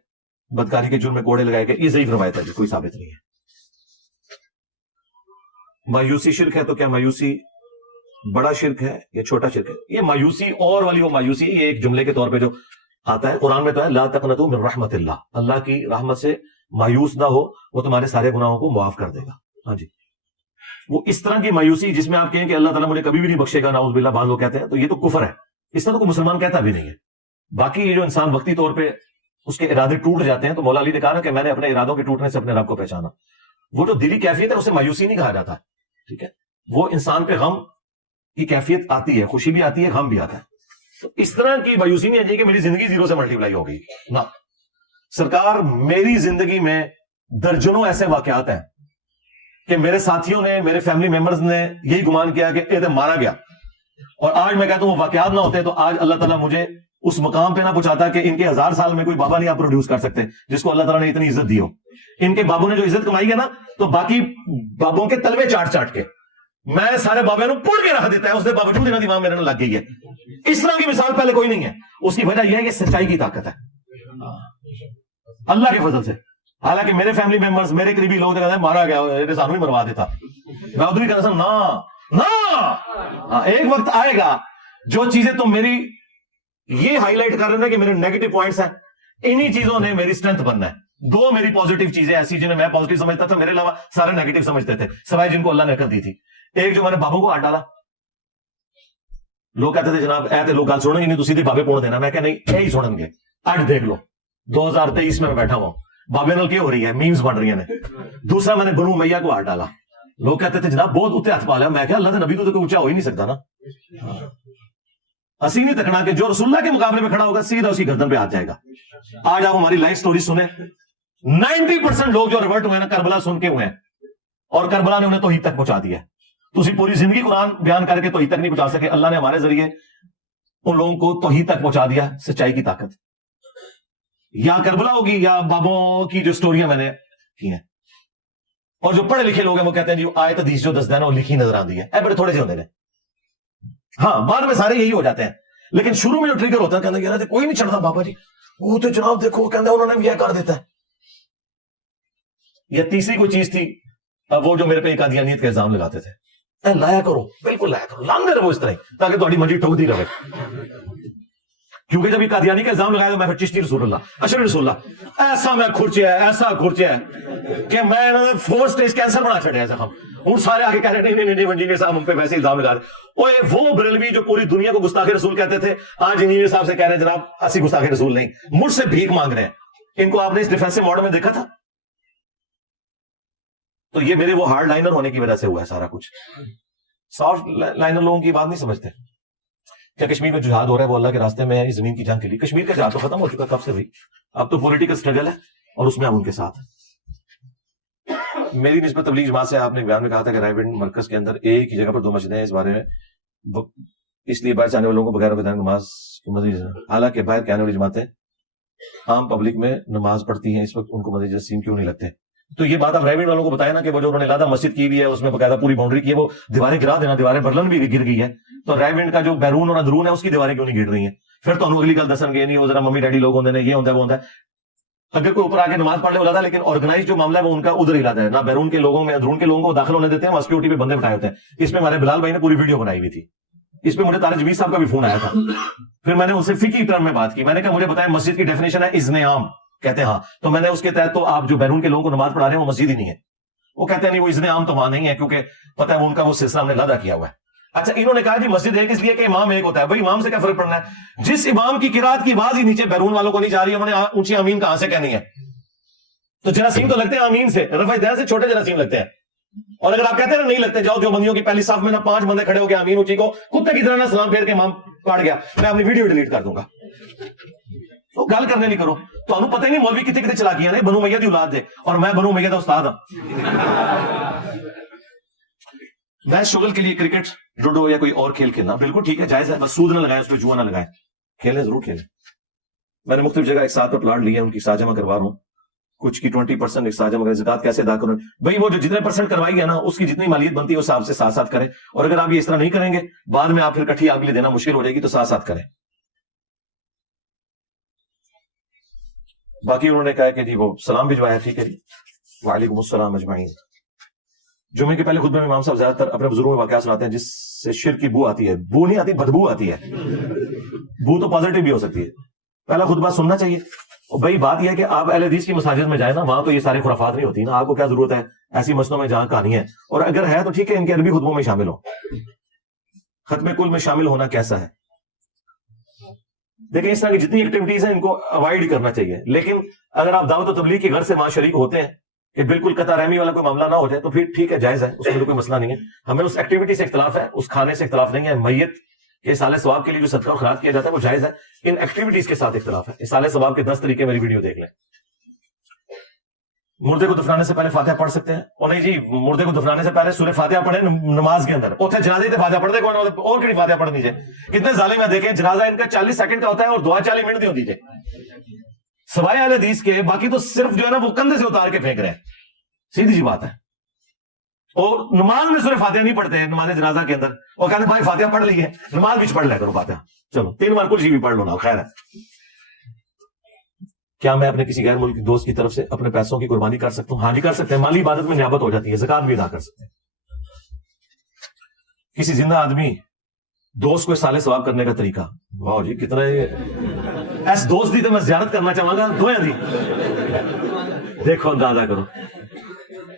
بدکاری کے جرم میں کوڑے لگائے گئے، یہ ضعیف روایت ہے، کوئی ثابت نہیں ہے. مایوسی شرک ہے تو کیا مایوسی بڑا شرک ہے یا چھوٹا شرک ہے؟ یہ مایوسی اور والی وہ مایوسی، یہ ایک جملے کے طور پہ جو آتا ہے قرآن میں تو ہے لا تقنطوا من رحمت اللہ، اللہ کی رحمت سے مایوس نہ ہو، وہ تمہارے سارے گناہوں کو معاف کر دے گا. ہاں جی، وہ اس طرح کی مایوسی جس میں آپ کہیں کہ اللہ تعالیٰ مجھے کبھی بھی نہیں بخشے گا، نعوذ باللہ، بعض لوگ کہتے ہیں، تو یہ تو کفر ہے. اس طرح تو کوئی مسلمان کہتا بھی نہیں ہے. باقی یہ جو انسان وقتی طور پہ اس کے ارادے ٹوٹ جاتے ہیں، تو مولا علی نے کہا نا کہ میں نے اپنے ارادوں کے ٹوٹنے سے اپنے رب کو پہچانا. وہ جو دلی کیفیت ہے اسے مایوسی نہیں کہا جاتا. ٹھیک ہے، وہ انسان پہ غم کی کیفیت آتی ہے، خوشی بھی آتی ہے، غم بھی آتا ہے. تو اس طرح کی مایوسی نہیں ہے کہ میری زندگی 0 سے ملٹیپلائی ہو گئی. نہ سرکار، میری زندگی میں درجنوں ایسے واقعات ہیں کہ میرے ساتھیوں نے، میرے فیملی ممبرز نے یہی گمان کیا کہ یہ مارا گیا، اور آج میں کہتا ہوں وہ واقعات نہ ہوتے تو آج اللہ تعالیٰ مجھے اس مقام پہ نہ پہنچاتا کہ ان کے 1000 سال میں کوئی بابا نہیں آپ پروڈیوس کر سکتے جس کو اللہ تعالیٰ نے اتنی عزت دی ہو. ان کے بابوں نے جو عزت کمائی ہے نا، تو باقی بابوں کے تلوے چاٹ چاٹ کے میں سارے بابے نو پڑھ کے رکھ دیتا ہے، اس کے باوجود انہوں دیوان میرے لگ گئی ہے. اس طرح کی مثال پہلے کوئی نہیں ہے. اس کی وجہ یہ ہے کہ سچائی کی طاقت ہے اللہ کے فضل سے. حالانکہ میرے فیملی ممبرز، میرے قریبی لوگ کہتے ہیں مارا گیا، سانو ہی مروا دیتا. میں ادھر ہی کہتا ہوں نا، ایک وقت آئے گا جو چیزیں تم میری یہ ہائی لائٹ کر رہے ہیں کہ میرے نیگیٹو پوائنٹس ہیں، انہی چیزوں نے میری اسٹرینتھ بننا ہے. 2 میری پازیٹیو چیزیں ایسی جنہیں میں پازیٹیو سمجھتا تھا، میرے علاوہ سارے نیگیٹو سمجھتے تھے، سوائے جن کو اللہ نے عقل دی تھی. ایک جو میں نے بابوں کو ہاتھ ڈالا، لوگ کہتے تھے جناب اے تے لوگ گل سنیں گے نہیں، تو سیدھی بابے پون دینا. میں کہ نہیں، یہی سنیں گے. اج دیکھ لو 2023 میں بیٹھا ہوں، بابے نال کیا ہو رہی ہے، میمز بن رہی ہیں. دوسرا میں نے بنو امیہ کو ہاتھ ڈالا، لوگ کہتے تھے جناب بہت اتنے ہاتھ پا لیا. میں کہ اللہ کے نبی تو کوئی اونچا ہو ہی نہیں سکتا نا. اسی نہیں تکنا کہ جو رسول اللہ کے مقابلے میں کھڑا ہوگا سیدھا اسی گردن پہ آ جائے گا. آج آپ ہماری لائف سٹوری سنیں، 90% لوگ جو ریورٹ ہوئے نا کربلا سن کے ہوئے ہیں، اور کربلا نے انہیں توحید تک پہنچا دیا. تو اسی پوری زندگی قرآن بیان کر کے توحید تک نہیں پہنچا سکے. اللہ نے ہمارے ذریعے ان لوگوں کو توحید تک پہنچا دیا. سچائی کی طاقت یا کربلا ہوگی یا بابوں کی جو سٹوریاں میں نے کی ہیں. اور جو پڑھے لکھے لوگ ہیں وہ کہتے ہیں جی آیت حدیث جو دس دینا وہ لکھی نظر آتی ہے، اے بڑے تھوڑے سے ہوتے ہیں. ہاں بعد میں سارے یہی ہو جاتے ہیں، لیکن شروع میں جو ٹریگر ہوتا ہے کہتے ہیں کوئی نہیں چڑھتا بابا جی، وہ تو جناب دیکھو کہتے ہیں انہوں نے یہ کر دیتا ہے. یا تیسری کوئی چیز تھی، وہ جو میرے پہ قادیانیت کا الزام لگاتے تھے. اے لایا کرو، بالکل لایا کرو، لاندے رہو اس طرح تاکہ تہاڈی منجی ٹھکدی رہے. کیونکہ جب یہ قادیانی کا الزام لگایا تو میں پھر چشتی رسول اللہ، اشرف رسول اللہ ایسا میں کھرچیا ہے، ایسا کھرچیا ہے کہ میں 4 سٹیج کینسر بنا چھڑیا زخم. ہوں سارے آگے کہہ رہے نہیں نہیں نہیں انجینئر صاحب ہم پہ ویسے الزام لگا رہے. اوے وہ بریلوی جو پوری دنیا کو گستاخ رسول کہتے تھے، آج انجینئر صاحب سے کہہ رہے ہیں جناب اسی گستاخ رسول نہیں، مجھ سے بھیک مانگ رہے ہیں. ان کو آپ نے اس ڈیفینسو موڈ میں دیکھا تھا؟ تو یہ میرے وہ ہارڈ لائنر ہونے کی وجہ سے ہوا ہے سارا کچھ. سافٹ لائنر لوگوں کی بات نہیں سمجھتے. کیا کشمیر میں جہاد ہو رہا ہے وہ اللہ کے راستے میں ہے، اس زمین کی جنگ کے لیے؟ کشمیر کا جہاد تو ختم ہو چکا کب سے بھائی، اب تو پولیٹیکل سٹرگل ہے اور اس میں ہم ان کے ساتھ. میری نسبت تبلیغ جماعت سے آپ نے بیان میں کہا تھا کہ رائے گنج مرکز کے اندر ایک ہی جگہ پر 2 مسجدیں ہیں، اس بارے میں اس لیے باہر سے آنے والوں کو بغیر وضو نماز کی مسجد، حالانکہ باہر کے آنے والی جماعتیں عام پبلک میں نماز پڑھتی ہیں، اس وقت ان کو مسجد جراثیم کیوں نہیں لگتے؟ تو یہ بات آپ ریونڈ والوں کو بتایا نا کہ وہ جو انہوں نے لادہ مسجد کی ہوئی ہے اس میں باقاعدہ پوری باؤنڈری کی ہے، وہ دیواریں گرا دینا، دیواریں برلن بھی گر گئی ہے، تو ریونڈ کا جو بیرون اور اندرون ہے اس کی دیواریں کیوں نہیں گر رہی ہیں؟ پھر تو اگلی گل دسن گے نہیں وہ ذرا ممی ڈیڈی لوگ ہوتے ہیں، یہ ہوتا ہے وہ ہوتا ہے۔ اگر کوئی اوپر آ کے نماز پڑھ لے وہ لادہ، لیکن آرگنائز جو معاملہ ہے وہ ان کا ادھر ہی لاتا ہے، نہ بیرون کے لوگوں میں اندرون کے لوگوں کو داخل ہونے دیتے ہیں، وہاں سیکورٹی پہ بندے بٹھائے ہوتے ہیں۔ اس میں ہمارے بلال بھائی نے پوری ویڈیو بنائی ہوئی تھی، اس پہ مجھے طارق جمیل صاحب کا بھی فون آیا تھا، پھر میں نے ان سے فقہی ٹرم میں بات کی، میں نے کہا مجھے بتائیں مسجد کی ڈیفینیشن ہے اذن عام، کہتے ہیں ہاں، تو میں نے اس کے تحت تو آپ جو بیرون کے لوگوں کو نماز پڑھا رہے ہیں وہ مسجد ہی نہیں ہے، وہ کہتے ہیں نہیں وہ اذن عام تو وہاں نہیں ہے کیونکہ پتہ ہے وہ ان کا وہ سلسلہ ہم نے لادا کیا ہوا ہے۔ اچھا انہوں نے کہا جی مسجد ایک اس لیے کہ امام ایک ہوتا ہے، بھائی امام سے کیا فرق پڑنا ہے؟ جس امام کی قرات کی آواز ہی نیچے بیرون والوں کو نہیں جا رہی ہے، انہوں نے اونچی آمین کہاں سے کہنی ہے؟ تو جراثیم تو لگتے ہیں آمین سے، رفع دین سے چھوٹے جراثیم لگتے ہیں، اور اگر آپ کہتے ہیں نا نہیں لگتے، جاؤ جو بندیوں کی پہلی صف میں نا 5 بندے کھڑے ہو کے آمین اونچی کو کتے کی طرح نہ سلام پھیر کے امام پڑھ گیا، میں اپنی ویڈیو ڈیلیٹ کر دوں گا۔ تو گل کرنے نہیں کرو، تو ہمیں پتہ ہی نہیں مولوی کتنے کتنے چلاکیاں نے، بنو امیہ دی اولاد دے، اور میں بنو امیہ دا استاد ہاں۔ میں شغل کے لیے کرکٹ، لوڈو یا کوئی اور کھیل کھیلنا بالکل ٹھیک ہے، جائز ہے، بس سود نہ لگائیں، اس پہ جوا نہ لگائیں، کھیلیں ضرور کھیلیں۔ میں نے مختلف جگہ ایک ساتھ پلاٹ لیے ہیں، ان کی ساتھ جمع کروا رہا ہوں، کچھ کی 20% ایک ساتھ جمع کریں، زکات کیسے ادا کروں؟ بھائی وہ جو جتنے % کروائی ہے نا اس کی جتنی مالیت بنتی ہے اس حساب سے ساتھ ساتھ کریں، اور اگر آپ یہ اس طرح نہیں کریں گے بعد میں آپ پھر کٹھی آپ کے لیے دینا مشکل ہو جائے گی، تو ساتھ ساتھ کریں۔ باقی انہوں نے کہا کہ جی وہ سلام بھجوایا، ٹھیک ہے جی، وعلیکم السلام اجمعین۔ جمعے کے پہلے خطبے میں امام صاحب زیادہ تر اپنے بزرگوں کے واقعات سناتے ہیں جس سے شرک کی بو آتی ہے، بو نہیں آتی، بدبو آتی ہے، بو تو پازیٹیو بھی ہو سکتی ہے۔ پہلا خطبہ سننا چاہیے، اور بھائی بات یہ ہے کہ آپ اہل حدیث کی مساجد میں جائیں نا، وہاں تو یہ سارے خرافات نہیں ہوتی نا، آپ کو کیا ضرورت ہے ایسی مسجدوں میں جہاں کہانی ہے، اور اگر ہے تو ٹھیک ہے ان کے عربی خطبوں میں شامل ہو۔ ختم کل میں شامل ہونا کیسا ہے؟ دیکھیں اس طرح کی جتنی ایکٹیویٹیز ہیں ان کو اوائڈ کرنا چاہیے، لیکن اگر آپ دعوت و تبلیغ کے گھر سے وہاں شریک ہوتے ہیں کہ بالکل قطع رحمی والا کوئی معاملہ نہ ہو جائے تو پھر ٹھیک ہے، جائز ہے، اس میں تو کوئی مسئلہ نہیں ہے۔ ہمیں اس ایکٹیویٹی سے اختلاف ہے، اس کھانے سے اختلاف نہیں ہے، میت کہ اصالہ ثواب کے لیے جو صدقہ اور خیرات کیا جاتا ہے وہ جائز ہے، ان ایکٹیویٹیز کے ساتھ اختلاف ہے۔ اصالہ ثواب کے 10 طریقے میری ویڈیو دیکھ لیں۔ مردے کو دفنانے سے پہلے فاتحہ پڑھ سکتے ہیں؟ اور نہیں جی، مردے کو دفنانے سے پہلے سورہ فاتحہ پڑھیں نماز کے اندر، اوتھے جنازے تے فاتحہ پڑھ دے کون اور کیڑی فاتحہ پڑھنی جائے؟ کتنے ظالم ہیں، دیکھیں جنازہ ان کا 40 سیکنڈ کا ہوتا ہے اور دعا 40 منٹ دی ہوتی ہے، سوائے اہل حدیث کے باقی تو صرف جو ہے نا وہ کندھے سے اتار کے پھینک رہے ہیں، سیدھی سی بات ہے۔ اور نماز میں سورہ فاتحہ نہیں پڑھتے نماز جنازہ کے اندر، اور کہتے ہیں بھائی فاتحہ پڑھ لی ہے، نماز بھی پڑھ لیا کرو فاتحہ، چلو 3 بار کچھ بھی پڑھ لو نا، خیر ہے۔ کیا میں اپنے کسی غیر ملکی دوست کی طرف سے اپنے پیسوں کی قربانی کر سکتا ہوں؟ ہاں جی کر سکتے ہیں، مالی عبادت میں نیابت ہو جاتی ہے، زکات بھی ادا کر سکتے ہیں۔ کسی زندہ آدمی دوست کو سالے ثواب کرنے کا طریقہ، واہ جی کتنا ایس دوست دی تو میں زیارت کرنا چاہوں گا دویا دی، دیکھو اندازہ کرو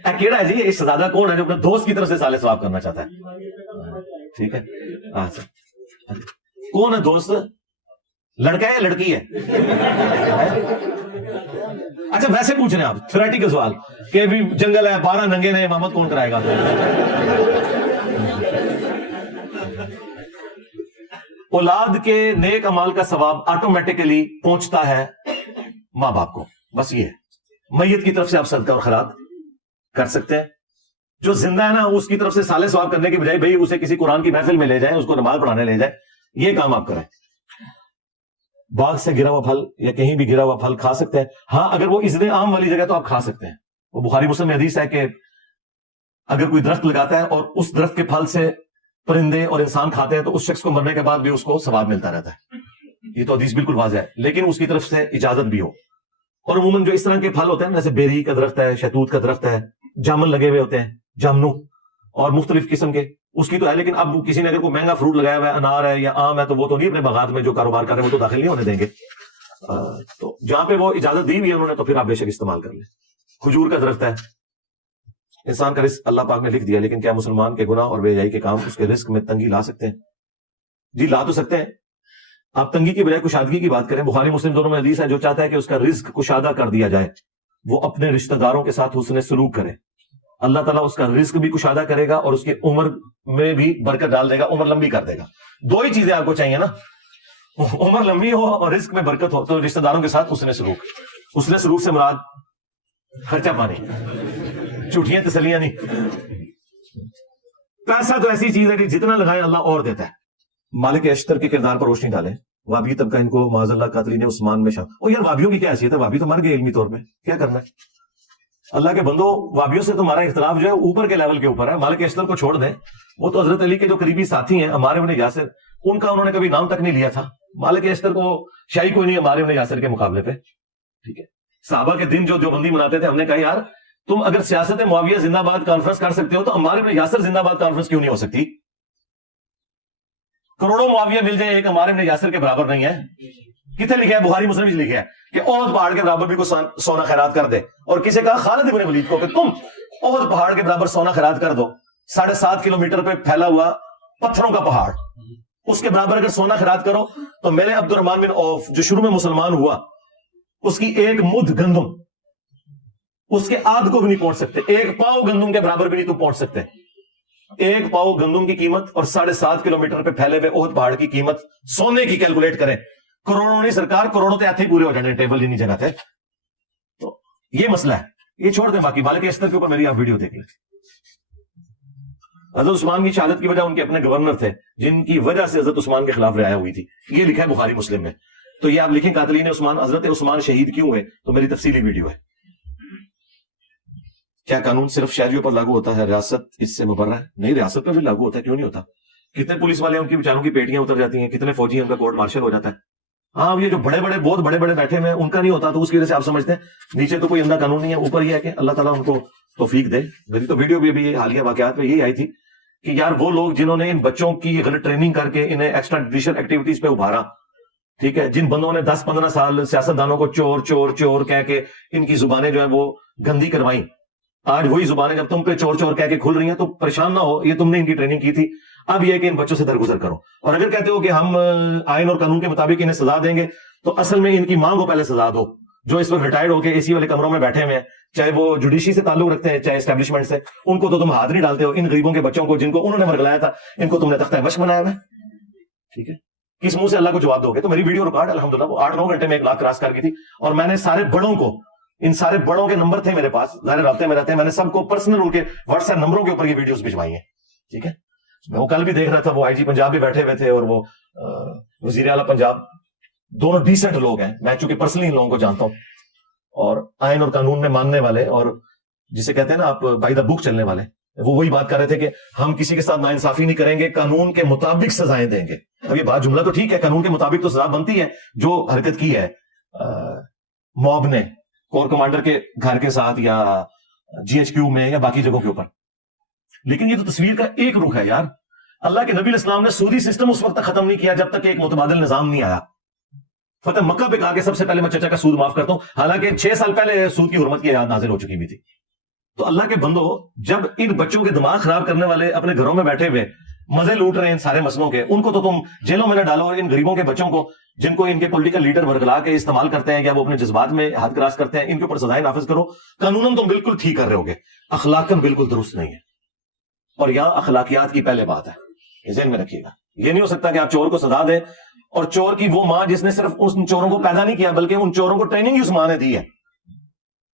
اے کیڑا ہے جی، یہ شہزادہ کون ہے جو اپنے دوست کی طرف سے سالے ثواب کرنا چاہتا ہے؟ ٹھیک ہے، اچھا کون ہے دوست؟ لڑکا ہے یا لڑکی ہے؟ اچھا ویسے پوچھ رہے ہیں آپ تھیوریٹیکل سوال کہ ابھی جنگل ہے، 12 ننگے نے، امامت کون کرائے گا؟ اولاد کے نیک اعمال کا ثواب آٹومیٹکلی پہنچتا ہے ماں باپ کو، بس یہ ہے۔ میت کی طرف سے آپ صدقہ اور خیرات کر سکتے ہیں، جو زندہ ہے نا اس کی طرف سے سالے ثواب کرنے کی بجائے بھائی اسے کسی قرآن کی محفل میں لے جائیں، اس کو نماز پڑھانے لے جائیں، یہ کام آپ کریں۔ باغ سے گرا ہوا پھل یا کہیں بھی گرا ہوا پھل کھا سکتے ہیں، ہاں اگر وہ اذن عام والی جگہ تو آپ کھا سکتے ہیں۔ وہ بخاری مسلم میں حدیث ہے کہ اگر کوئی درخت لگاتا ہے اور اس درخت کے پھل سے پرندے اور انسان کھاتے ہیں تو اس شخص کو مرنے کے بعد بھی اس کو ثواب ملتا رہتا ہے، یہ تو حدیث بالکل واضح ہے، لیکن اس کی طرف سے اجازت بھی ہو۔ اور عموماً جو اس طرح کے پھل ہوتے ہیں جیسے بیری کا درخت ہے، شہتوت کا درخت ہے، جامن لگے ہوئے ہوتے ہیں، جامنو اور مختلف قسم کے، اس کی تو ہے، لیکن اب کسی نے اگر کوئی مہنگا فروٹ لگایا ہوا ہے، انار ہے یا آم ہے، تو وہ تو نہیں اپنے باغات میں جو کاروبار کر رہے ہیں وہ تو داخل نہیں ہونے دیں گے، تو جہاں پہ وہ اجازت دی ہوئی ہے انہوں نے تو پھر آپ بے شک استعمال کر لیں۔ کھجور کا درخت ہے، انسان کا رزق اللہ پاک نے لکھ دیا، لیکن کیا مسلمان کے گناہ اور بے حیائی کے کام اس کے رزق میں تنگی لا سکتے ہیں؟ جی لا تو سکتے ہیں، آپ تنگی کی بجائے کشادگی کی بات کریں۔ بخاری مسلم دونوں میں حدیث ہے، جو چاہتا ہے کہ اس کا رزق کشادہ کر دیا جائے وہ اپنے رشتہ داروں کے ساتھ حسن سلوک کرے، اللہ تعالیٰ اس کا رزق بھی کشادہ کرے گا اور اس کی عمر میں بھی برکت ڈال دے گا، عمر لمبی کر دے گا۔ 2 ہی چیزیں آپ کو چاہیے نا، عمر لمبی ہو اور رزق میں برکت ہو، تو رشتہ داروں کے ساتھ حسن سلوک، حسن سلوک سے مراد خرچہ پانی، جھوٹیاں تسلیاں نہیں۔ پیسہ تو ایسی چیز ہے کہ جتنا لگائیں اللہ اور دیتا ہے، مالک اشتر کے کردار پر روشنی ڈالیں. وابی طبقہ ان کو معاذ اللہ قاتلین عثمان میں شامل. یار وابیوں کی کیا حیثیت ہے؟ وابی تو مر گئے علمی طور پہ, کیا کرنا ہے؟ اللہ کے بندو, وابیوں سے تمہارا اختلاف جو ہے اوپر کے لیول کے اوپر ہے. مالک اشتر کو چھوڑ دیں, وہ تو حضرت علی کے جو قریبی ساتھی ہیں عمار ابن یاسر, ان کا انہوں نے کبھی نام تک نہیں لیا تھا. مالک اشتر کو شاہی کوئی نہیں عمار ابن یاسر کے مقابلے پہ. ٹھیک ہے, صحابہ کے دن جو بندی مناتے تھے, ہم نے کہا یار تم اگر سیاست معاویہ زندہ باد کانفرنس کر سکتے ہو تو عمار ابن یاسر زندہ باد کانفرنس کیوں نہیں ہو سکتی؟ کروڑوں معاویہ مل جائے, ایک عمار ابن یاسر کے برابر نہیں ہے. کتنے لکھا ہے؟ بخاری مسلم میں لکھا ہے کہ احد پہاڑ کے برابر بھی کوئی سونا خیرات کر دے. اور کسی کہا خالد ابن ولید کو کہ تم احد پہاڑ کے برابر سونا خیرات کر دو. 7.5 کلومیٹر پہ پھیلا ہوا پتھروں کا پہاڑ, اس کے برابر اگر سونا خیرات کرو تو میرے عبد الرحمن بن عوف جو شروع میں مسلمان ہوا, اس کی ایک مد گندم اس کے آدھ کو بھی نہیں پہنچ سکتے. ایک پاؤ گندم کے برابر بھی نہیں تم پہنچ سکتے. ایک پاؤ گندم کی قیمت اور 7.5 کلومیٹر پہ پھیلے ہوئے احد پہاڑ کی قیمت سونے کی کیلکولیٹ کریں, کروڑوں نہیں سرکار, کروڑوں تے ہاتھ ہی پورے ہو جانے ٹیبل ہی نہیں جگہ تھے. تو یہ مسئلہ ہے, یہ چھوڑ دیں. باقی مالک اشتر کے اوپر میری آپ ویڈیو دیکھ لیں. حضرت عثمان کی شہادت کی وجہ ان کے اپنے گورنر تھے جن کی وجہ سے حضرت عثمان کے خلاف رعایا ہوئی تھی. یہ لکھا ہے بخاری مسلم میں. تو یہ آپ لکھیں قاتلین عثمان, حضرت عثمان شہید کیوں ہوئے, تو میری تفصیلی ویڈیو ہے. کیا قانون صرف شہریوں پر لاگو ہوتا ہے, ریاست اس سے مبرہ ہے؟ نہیں, ریاست پہ بھی لاگو ہوتا ہے, کیوں نہیں ہوتا؟ کتنے پولیس والے ان کی بیچاروں کی پیٹیاں اتر جاتی ہیں, کتنے فوجی ہیں ان کا کورٹ مارشل ہو جاتا ہے. ہاں, یہ جو بڑے بڑے بہت بڑے بڑے بیٹھے ہوئے ان کا نہیں ہوتا, تو اس کی وجہ سے آپ سمجھتے ہیں نیچے تو کوئی اندھا قانون نہیں ہے, اوپر یہ ہے کہ اللہ تعالیٰ ان کو توفیق دے. میری تو ویڈیو بھی حالیہ واقعات میں یہی آئی تھی کہ یار وہ لوگ جنہوں نے ان بچوں کی غلط ٹریننگ کر کے انہیں ایکسٹرا جوڈیشل ایکٹیویٹیز پہ ابھارا, ٹھیک ہے, جن بندوں نے 10-15 سال سیاست دانوں کو چور چور چور کہہ کے ان کی زبانیں جو ہیں وہ گندی کروائیں, آج وہی زبانیں جب تم پہ چور چور کہہ کے کھل رہی ہیں تو پریشان نہ ہو, یہ تم نے ان کی ٹریننگ کی تھی. اب یہ کہ ان بچوں سے درگزر کرو. اور اگر کہتے ہو کہ ہم آئین اور قانون کے مطابق انہیں سزا دیں گے, تو اصل میں ان کی ماں کو پہلے سزا دو, جو اس وقت ریٹائرڈ ہو کے اے سی والے کمروں میں بیٹھے ہوئے ہیں, چاہے وہ جوڈیشری سے تعلق رکھتے ہیں چاہے اسٹیبلشمنٹ سے. ان کو تو تم ہاتھ نہیں ڈالتے ہو. ان غریبوں کے بچوں کو جن کو انہوں نے ورگلایا تھا, ان کو تم نے تختہ مشق بنایا ہوا ہے. ٹھیک ہے, کس منہ سے اللہ کو جواب دو گے؟ تو میری ویڈیو ریکارڈ الحمدللہ وہ 8-9 گھنٹے میں 1 لاکھ کراس کر کی تھی. اور میں نے سارے بڑوں کو, ان سارے بڑوں کے نمبر تھے میرے پاس, ظاہر رابطے میں رہتے ہیں, میں نے سب کو پرسنل ان کے واٹس ایپ نمبروں کے اوپر یہ ویڈیوز بھجوائی ہیں. ٹھیک ہے, میں وہ کل بھی دیکھ رہا تھا, وہ آئی جی پنجاب بھی بیٹھے ہوئے تھے اور وہ وزیر اعلیٰ پنجاب, دونوں ڈیسنٹ لوگ ہیں. میں چونکہ پرسنلی ان لوگوں کو جانتا ہوں, اور آئین اور قانون میں ماننے والے, اور جسے کہتے ہیں نا آپ بائی دا بک چلنے والے, وہ وہی بات کر رہے تھے کہ ہم کسی کے ساتھ ناانصافی نہیں کریں گے, قانون کے مطابق سزائیں دیں گے. اب یہ بات جملہ تو ٹھیک ہے, قانون کے مطابق تو سزا بنتی ہے جو حرکت کی ہے موب نے کور کمانڈر کے گھر کے ساتھ یا جی ایچ کیو میں یا باقی جگہوں کے اوپر. لیکن یہ تو تصویر کا ایک رخ ہے یار. اللہ کے نبی علیہ السلام نے سودی سسٹم اس وقت تک ختم نہیں کیا جب تک کہ ایک متبادل نظام نہیں آیا. فتح مکہ پہ کہا کہ سب سے پہلے میں چچا کا سود معاف کرتا ہوں, حالانکہ 6 سال پہلے سود کی حرمت کی یاد نازل ہو چکی ہوئی تھی. تو اللہ کے بندو, جب ان بچوں کے دماغ خراب کرنے والے اپنے گھروں میں بیٹھے ہوئے مزے لوٹ رہے ہیں ان سارے مسئلوں کے, ان کو تو تم جیلوں میں نہ ڈالو, اور ان غریبوں کے بچوں کو جن کو ان کے پولیٹیکل لیڈر ورگلا کے استعمال کرتے ہیں یا وہ اپنے جذبات میں ہاتھ کراس کرتے ہیں, ان کے اوپر سزائیں نافذ کرو. قانوناً تم بالکل ٹھیک کر رہے ہوگے, اخلاقاً بالکل درست نہیں ہے. اور یہاں اخلاقیات کی پہلے بات ہے, ذہن میں رکھیے گا. یہ نہیں ہو سکتا کہ آپ چور کو سزا دیں, اور چور کی وہ ماں جس نے صرف ان چوروں کو پیدا نہیں کیا بلکہ ان چوروں کو ٹریننگ اس ماں نے دی ہے,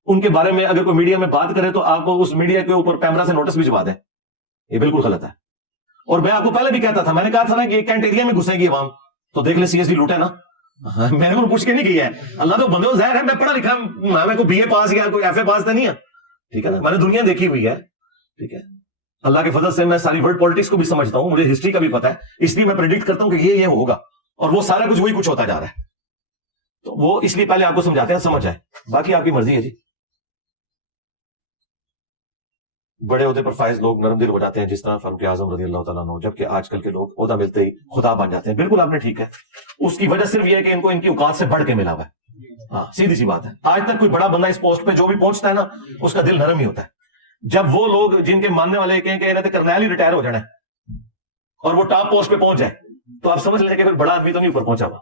ان کے بارے میں اگر کوئی میڈیا میں بات کرے تو آپ اس میڈیا کے اوپر کیمرہ سے نوٹس بھجوا دیں. یہ بالکل غلط ہے. اور میں آپ کو پہلے بھی کہتا تھا, میں نے کہا تھا نا کہ کینٹ ایریا میں گھسے گی عوام, تو دیکھ لیں سی ایس ڈی لوٹے نا. میں نے انہوں پوچھ کے نہیں کیا ہے, اللہ تو بندے ظاہر ہے, میں پڑھا لکھا, میں کوئی بی اے پاس یا کوئی ایف اے پاس تو نہیں ہے. ٹھیک ہے نا, میں نے دنیا دیکھی ہوئی ہے. ٹھیک ہے, اللہ کے فضل سے میں ساری ورلڈ پالیٹکس کو بھی سمجھتا ہوں, مجھے ہسٹری کا بھی پتا ہے, اس لیے میں پریڈکٹ کرتا ہوں کہ یہ ہوگا, اور وہ سارا کچھ وہی کچھ ہوتا جا رہا ہے. تو وہ اس لیے پہلے آپ کو سمجھاتے ہیں, سمجھ جائے, باقی آپ کی مرضی ہے جی. بڑے عہدے پر فائز لوگ نرم دل ہو جاتے ہیں جس طرح فاروق اعظم رضی اللہ تعالیٰ عنہ, جبکہ آج کل کے لوگ عہدہ ملتے ہی خدا بن جاتے ہیں. بالکل آپ نے ٹھیک ہے, اس کی وجہ صرف یہ ہے کہ ان کو ان کی اوقات سے بڑھ کے ملا ہوا ہے. ہاں, سیدھی سی بات ہے. آج تک کوئی بڑا بندہ اس پوسٹ پہ جو بھی پہنچتا ہے نا, اس کا دل نرم ہی ہوتا ہے. جب وہ لوگ جن کے ماننے والے کہیں کہ انہیں تو کرنیل ہی ریٹائر ہو جانا ہے اور وہ ٹاپ پوسٹ پہ پہنچ جائے, تو آپ سمجھ لیں کہ پھر بڑا آدمی تو نہیں اوپر پہنچا ہوا.